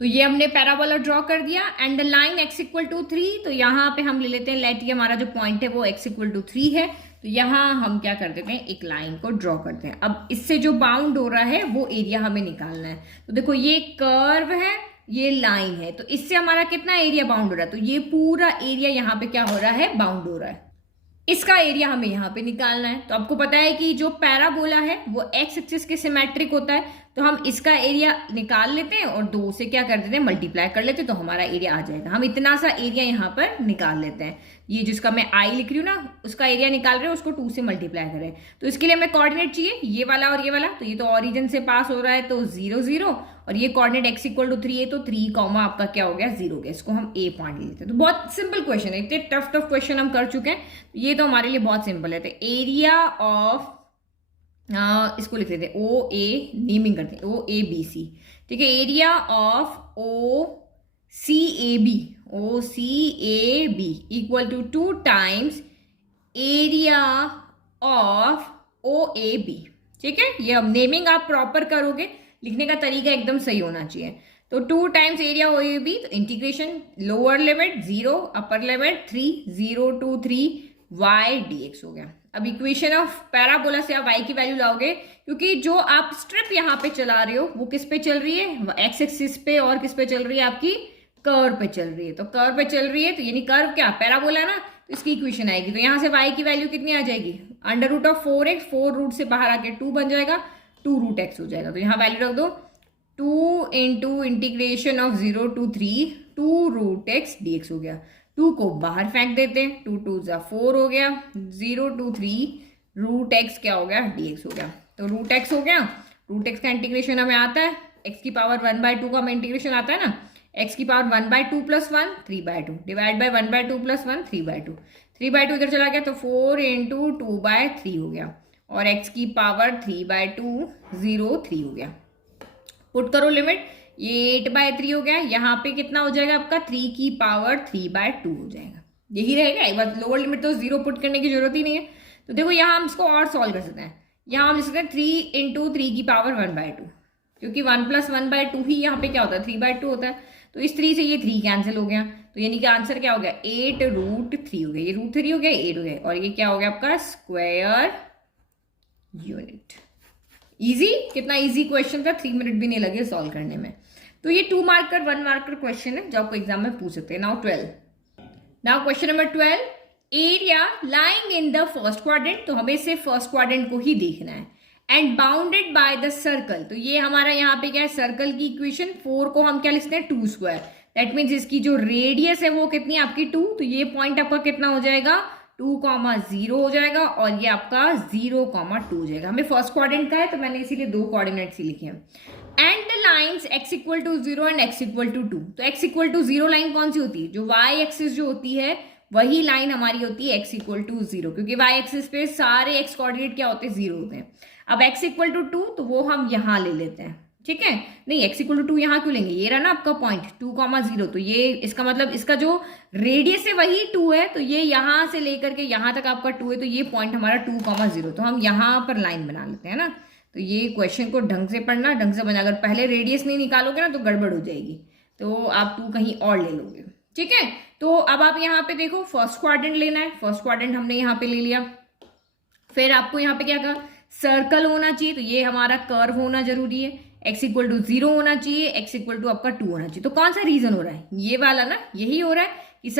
तो ये हमने पैराबोला ड्रॉ कर दिया एंड द लाइन x = 3। तो यहाँ पे हम ले लेते हैं लेट, ये हमारा जो पॉइंट है वो x = 3 है, तो यहाँ हम क्या कर देते हैं, एक लाइन को ड्रॉ करते हैं। अब इससे जो बाउंड हो रहा है वो एरिया हमें निकालना है। तो देखो ये कर्व है, ये लाइन है, तो इससे हमारा कितना एरिया बाउंड हो रहा है, तो ये पूरा एरिया यहाँ पे क्या हो रहा है, बाउंड हो रहा है। इसका एरिया हमें यहाँ पे निकालना है। तो आपको पता है कि जो पैराबोला है वो एक्स एक्सिस के सिमेट्रिक होता है, तो हम इसका एरिया निकाल लेते हैं और 2 से क्या कर देते हैं, मल्टीप्लाई कर लेते हैं, तो हमारा एरिया आ जाएगा। हम इतना सा एरिया यहाँ पर निकाल लेते हैं। ये जिसका मैं आई लिख रही हूँ ना, उसका एरिया निकाल रहे हैं, उसको 2 से मल्टीप्लाई करें। तो इसके लिए हमें कोऑर्डिनेट चाहिए, ये वाला और ये वाला। तो ये तो ओरिजिन से पास हो रहा है तो 0 0, और ये कोऑर्डिनेट x = 3 है तो 3, आपका क्या हो गया 0 हो गया। इसको हम ए पॉइंट लेते हैं। तो बहुत सिंपल क्वेश्चन है, इतने टफ क्वेश्चन हम कर चुके हैं, ये तो हमारे लिए बहुत सिंपल है। तो एरिया ऑफ, इसको लिख लेते हैं ओ ए, नेमिंग करते हैं OABC। ठीक है, area of OCAB = 2 times area of OAB। ठीक है, ये अब नेमिंग आप प्रॉपर करोगे, लिखने का तरीका एकदम सही होना चाहिए। तो 2 टाइम्स एरिया OAB, तो integration lower limit 0, upper limit 3, 0 to 3 y dx हो गया। अब इक्वेशन ऑफ पैराबोला से आप y की वैल्यू लाओगे, क्योंकि जो आप स्ट्रिप यहाँ पे चला रहे हो वो किस पे चल रही है, एक्स एक्सिस पे, और किस पे चल रही है, आपकी कर्व पे चल रही है। तो कर्व पे चल रही है, तो यानी कर्व क्या, पैराबोला ना, तो इसकी इक्वेशन आएगी। तो यहाँ से y की वैल्यू कितनी आ जाएगी, √4x, 4 रूट से बाहर आके 2 बन जाएगा, 2√x हो जाएगा। तो यहाँ वैल्यू रख दो 2 × integration of 0 to 3 2√x dx हो गया। 2 को बाहर फेंक देते हैं, 2 2 = 4 हो गया, 0 to 3 √x क्या हो गया, dx हो गया। तो √x हो गया, √x का इंटीग्रेशन हमें आता है, x की पावर 1/2 का हमें इंटीग्रेशन आता है ना, x की पावर 1/2 + 1 3/2 डिवाइड बाय 1/2 + 1 3/2, 3/2 इधर चला गया तो 4 × 2/3 हो गया, और x की पावर 3/2 0 3 हो गया। पुट करो लिमिट, ये 8/3 हो गया, यहाँ पे कितना हो जाएगा आपका 3 की पावर 3/2 हो जाएगा। यही रहेगा, एक बार लोअर लिमिट तो 0 पुट करने की जरूरत ही नहीं है। तो देखो यहाँ हम इसको और सॉल्व कर सकते हैं, यहाँ हम लिख सकते हैं 3 × 3 की पावर 1/2, क्योंकि 1 + 1/2 ही यहाँ पे क्या होता है 3/2 होता है। तो इस 3 से ये 3 कैंसिल हो गया, तो यानी कि आंसर क्या हो गया 8√3 हो गया। ये √3 हो गया, 8 हो गया, और ये क्या हो गया आपका स्क्वायर यूनिट। इजी, कितना इजी क्वेश्चन था, 3 मिनट भी नहीं लगे सॉल्व करने में। तो ये 2 मार्कर 1 मार्कर क्वेश्चन है जो आपको एग्जाम में पूछ सकते हैं। Now question number 12, area lying in the first quadrant, तो हमें सिर्फ फर्स्ट क्वाड्रेंट को ही देखना है, and bounded by the circle, तो ये हमारा यहाँ पे क्या है, सर्कल की इक्वेशन 4 को हम क्या लिखते हैं 2 स्क्वायर, दैट मीन्स इसकी जो रेडियस है वो कितनी है आपकी 2, तो ये पॉइंट आपका कितना हो जाएगा 2,0 हो जाएगा, और ये आपका 0,2 हो जाएगा। हमें फर्स्ट क्वाड्रेंट का है तो मैंने इसीलिए 2 कोऑर्डिनेट्स ही लिखे हैं। And the lines x equal to 0 and x equal to 2, तो x इक्वल टू 0 लाइन कौन सी होती है, जो y एक्सिस जो होती है वही लाइन हमारी होती है x इक्वल टू 0, क्योंकि y एक्सिस पे सारे x कोऑर्डिनेट क्या होते हैं 0 होते हैं। अब x इक्वल टू 2 तो वो हम यहाँ ले लेते हैं, ठीक है, नहीं x इक्वल टू 2 यहाँ क्यों लेंगे, ये रहा ना आपका पॉइंट 2,0, तो ये इसका मतलब इसका जो रेडियस है वही 2 है, तो ये यहाँ से लेकर के यहाँ तक आपका 2 है, तो ये पॉइंट हमारा 2,0, तो हम यहाँ पर लाइन बना लेते हैं ना। तो ये क्वेश्चन को ढंग से पढ़ना, ढंग से बना, अगर पहले रेडियस नहीं निकालोगे ना तो गड़बड़ हो जाएगी, तो आप 2 कहीं और ले लोगे, ठीक है। तो अब आप यहाँ पे देखो फर्स्ट क्वाड्रेंट लेना है, फर्स्ट क्वाड्रेंट हमने यहाँ पे ले लिया, फिर आपको यहाँ पे क्या कहा, सर्कल होना चाहिए, तो ये हमारा कर्व होना जरूरी है, x इक्वल टू 0 होना चाहिए, x इक्वल टू आपका 2 होना चाहिए। तो कौन सा रीजन हो रहा है, ये वाला ना, यही हो रहा है कि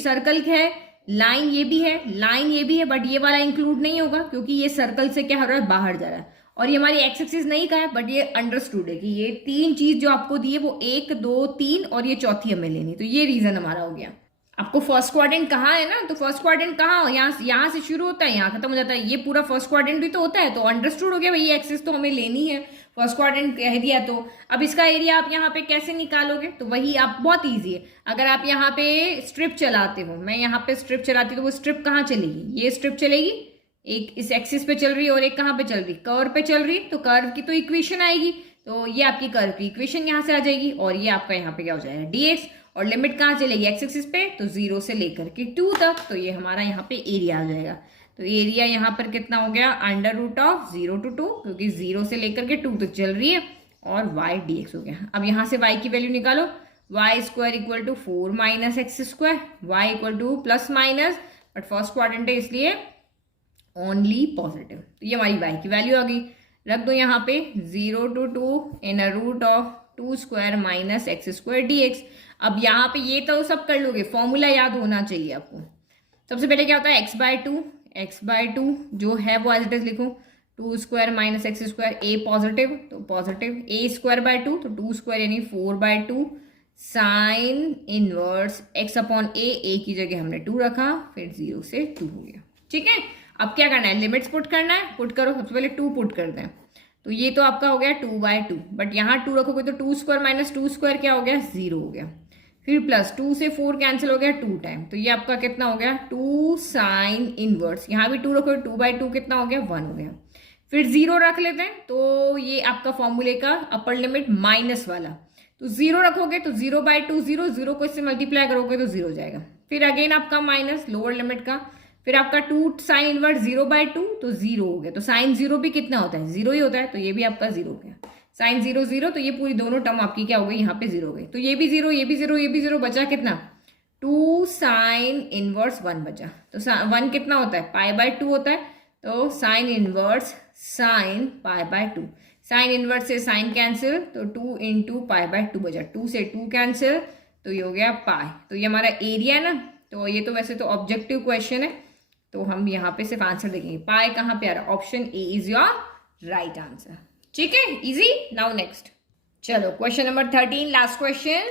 सर्कल है, लाइन ये भी है, लाइन ये भी है, बट ये वाला इंक्लूड नहीं होगा क्योंकि ये सर्कल से क्या हो रहा है, बाहर जा रहा है, और ये हमारी एक्स एक्सिस नहीं का है, बट ये अंडरस्टूड है कि ये 3 चीज जो आपको दी है वो 1, 2, 3 और ये चौथी हमें लेनी, तो ये रीजन हमारा हो गया। आपको फर्स्ट क्वाड्रेंट कहाँ है ना, तो फर्स्ट क्वाड्रेंट कहाँ, यहाँ से शुरू होता है, यहाँ खत्म हो जाता है, ये पूरा फर्स्ट क्वाड्रेंट भी तो होता है, तो अंडरस्टूड हो गया भाई, ये एक्सिस तो हमें लेनी है, फर्स्ट क्वाड्रेंट कह दिया। तो अब इसका एरिया आप यहाँ पे कैसे निकालोगे, तो वही आप, बहुत ईजी है, अगर आप यहाँ पे स्ट्रिप चलाते हो, मैं यहाँ पे स्ट्रिप चलाती हूँ, तो वो स्ट्रिप कहाँ चलेगी, ये स्ट्रिप चलेगी, एक इस एक्सिस पे चल रही है और एक कहाँ पे चल रही, कर्व पे चल रही, तो कर्व की तो इक्वेशन आएगी, तो ये आपकी कर्व की इक्वेशन यहाँ से आ जाएगी, और ये आपका यहाँ पे क्या हो जाएगा dx, और लिमिट कहाँ चलेगी एक्स एक्सिस पे, तो 0 से लेकर के 2 तक, तो ये हमारा यहाँ पे एरिया आ जाएगा। तो एरिया यहाँ पर कितना हो गया, अंडर रूट ऑफ 0 to 2, क्योंकि 0 से लेकर के 2 तक चल रही है, और y dx हो गया। अब यहाँ से y की वैल्यू निकालो, y square equal to 4 minus x square, y equal टू plus minus, but first quadrant है इसलिए ओनली पॉजिटिव, तो ये हमारी y की वैल्यू आ गई। रख दो यहाँ पे 0 to 2 इन अ root of 2 square minus x square dx। अब यहाँ पे ये तो सब कर लोगे, फॉर्मूला याद होना चाहिए आपको। सबसे पहले क्या होता है, x बाय टू जो है वो एज इट इज लिखो, 2 square minus x square, a positive तो पॉजिटिव, a स्क्वायर बाय 2 तो 2 स्क्वायर यानी 4/2 sign inverse x upon a की जगह हमने 2 रखा, फिर 0 से 2 हो गया, ठीक है। अब क्या करना है, लिमिट्स पुट करना है, पुट करो, सबसे पहले 2 पुट करते हैं, तो ये तो आपका हो गया 2/2, बट यहाँ 2 रखोगे तो 2 स्क्वायर माइनस 2 स्क्वायर क्या हो गया, 0 हो गया, फिर प्लस 2 से 4 कैंसिल हो गया 2 टाइम, तो ये आपका कितना हो गया 2 साइन इनवर्स, यहाँ भी 2 रखोगे 2/2 कितना हो गया 1 हो गया, फिर 0 रख लेते हैं, तो ये आपका फॉर्मूले का अपर लिमिट माइनस वाला, तो 0 रखोगे तो 0/2 0 को इससे मल्टीप्लाई करोगे तो 0 हो जाएगा, फिर अगेन आपका माइनस लोअर लिमिट का, फिर आपका 2 साइन इनवर्स 0/2 तो 0 हो गया, तो साइन 0 भी कितना होता है 0 ही होता है, तो ये भी आपका 0 हो गया, साइन 0 0, तो ये पूरी दोनों टर्म आपकी क्या हो गई, यहाँ पे 0 हो गई, तो ये भी 0, ये भी 0, ये भी 0, बचा कितना 2 साइन इनवर्स 1 बचा, तो 1 कितना होता है π/2 होता है, तो sine inverse sine π/2, sine inverse से साइन कैंसिल, तो 2 इंटू π/2 बचा, 2 से 2 कैंसिल, तो ये हो गया पाई, तो ये हमारा एरिया है ना, तो ये तो वैसे तो ऑब्जेक्टिव क्वेश्चन है, तो हम यहाँ पे सिर्फ आंसर देखेंगे, पाई कहाँ पे आ रहा है, option A is your right answer, ठीक है, इजी। नाउ नेक्स्ट, चलो question number 13, last question,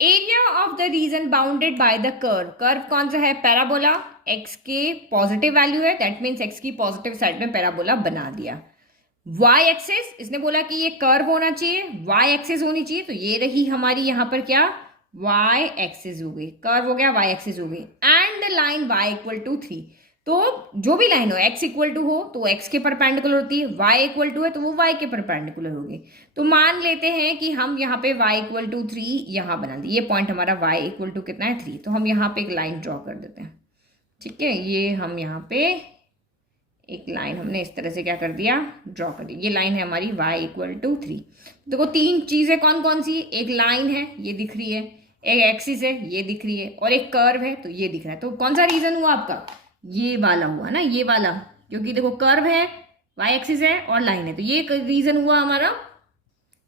area of the region bounded by the curve, curve कौन सा है, पैराबोला, x के पॉजिटिव वैल्यू है, दैट मीन्स x की पॉजिटिव साइड में पैराबोला बना दिया, y एक्सिस, इसने बोला कि ये कर्व होना चाहिए, y एक्सिस होनी चाहिए, तो ये रही हमारी यहाँ पर क्या y एक्सिस हो गई, कर्व हो गया y एक्सिस हो गई, and line y equal to 3, तो जो भी लाइन हो x इक्वल टू हो तो x के परपेंडिकुलर होती है, y इक्वल टू है तो वो y के परपेंडिकुलर होगी, तो मान लेते हैं कि हम यहाँ पे y इक्वल टू 3 यहाँ बना दी, ये पॉइंट हमारा y इक्वल टू कितना है 3, तो हम यहाँ पे एक लाइन ड्रॉ कर देते हैं, ठीक है, ये हम यहाँ पे एक लाइन हमने इस तरह से क्या कर दिया ड्रॉ कर दी, ये लाइन है हमारी y इक्वल टू 3, देखो 3 चीजें कौन कौन सी, एक लाइन है ये दिख रही है, एक एक्सिस है ये दिख रही है, और एक कर्व है तो ये दिख रहा है, तो कौन सा रीजन हुआ आपका, ये वाला हुआ ना, ये वाला, क्योंकि देखो कर्व है y एक्सिस है और लाइन है, तो ये रीजन हुआ हमारा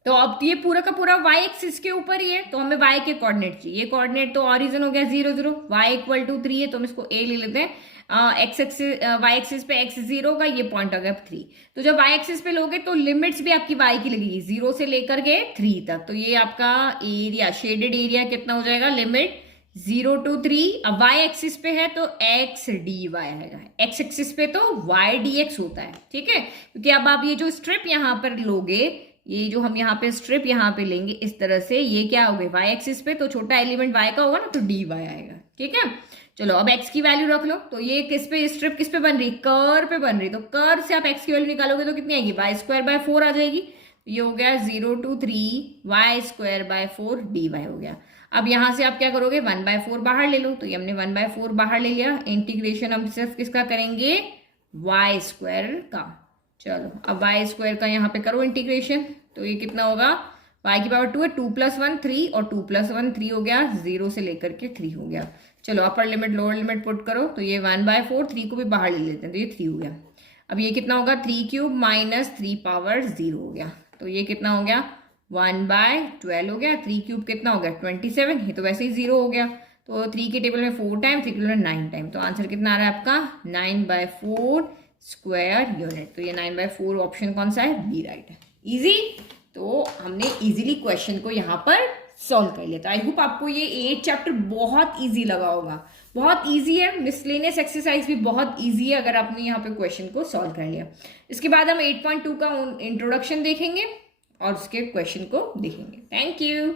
तो अब ये पूरा का पूरा y एक्सिस के ऊपर ही है, तो हमें y के कोऑर्डिनेट चाहिए। कोऑर्डिनेट तो ऑरिजिन हो गया 0 0, y इक्वल टू 3 है तो हम इसको a ले लेते हैं। एक्स एक्सिस y एक्सिस पे x 0 का ये पॉइंट हो गया 3। तो जब y एक्सिस पे लोगे तो लिमिट्स भी आपकी y की लगेगी 0 से लेकर के 3 तक। तो ये आपका एरिया, शेडेड एरिया कितना हो जाएगा, लिमिट 0 to 3। अब y एक्सिस पे है तो x dy आएगा, x एक्सिस पे तो y dx होता है, ठीक है। क्योंकि अब आप ये जो स्ट्रिप यहाँ पर लोगे, ये जो हम यहाँ पे स्ट्रिप यहाँ पे लेंगे इस तरह से, ये क्या हो गया y एक्सिस पे, तो छोटा एलिमेंट y का होगा ना, तो dy आएगा, ठीक है। चलो अब x की वैल्यू रख लो। तो ये किस पे, स्ट्रिप किस पे बन रही, कर्व पे बन रही। तो कर्व से आप x की वैल्यू निकालोगे तो कितनी आएगी, y² by 4 आ जाएगी। ये हो गया 0 to 3 y² by 4 dy हो गया। अब यहां से आप क्या करोगे, 1/4 बाहर ले लो। तो ये हमने 1/4 बाहर ले लिया। इंटीग्रेशन हम सिर्फ किसका करेंगे, y² का। चलो अब y² का यहाँ पे करो इंटीग्रेशन। तो ये कितना होगा, y की पावर 2 है, 2 + 1 3 और 2 + 1 3 हो गया, 0 से लेकर के 3 हो गया। चलो upper limit lower limit put करो। तो ये 1/4, 3 को भी बाहर ले लेते हैं, तो ये 3 हो गया। अब ये कितना होगा, 3³ - 3 पावर 0 हो गया। तो ये कितना हो गया, 1/12 हो गया। 3³ कितना हो गया, 27। ये तो वैसे ही 0 हो गया। तो 3 के टेबल में 4 टाइम, 3 के टेबल में 9 टाइम। तो आंसर कितना आ रहा है आपका, 9/4 स्क्वायर यूनिट। तो ये 9/4 ऑप्शन कौन सा है, बी राइट है। इजी। तो हमने इजीली क्वेश्चन को यहाँ पर सॉल्व कर लिया। तो आई होप आपको ये 8 चैप्टर बहुत इजी लगा होगा। बहुत इजी है, मिसलेनियस एक्सरसाइज भी बहुत इजी है अगर आपने यहाँ पे क्वेश्चन को सॉल्व कर लिया। इसके बाद हम 8.2 का इंट्रोडक्शन देखेंगे और उसके क्वेश्चन को देखेंगे। Thank you.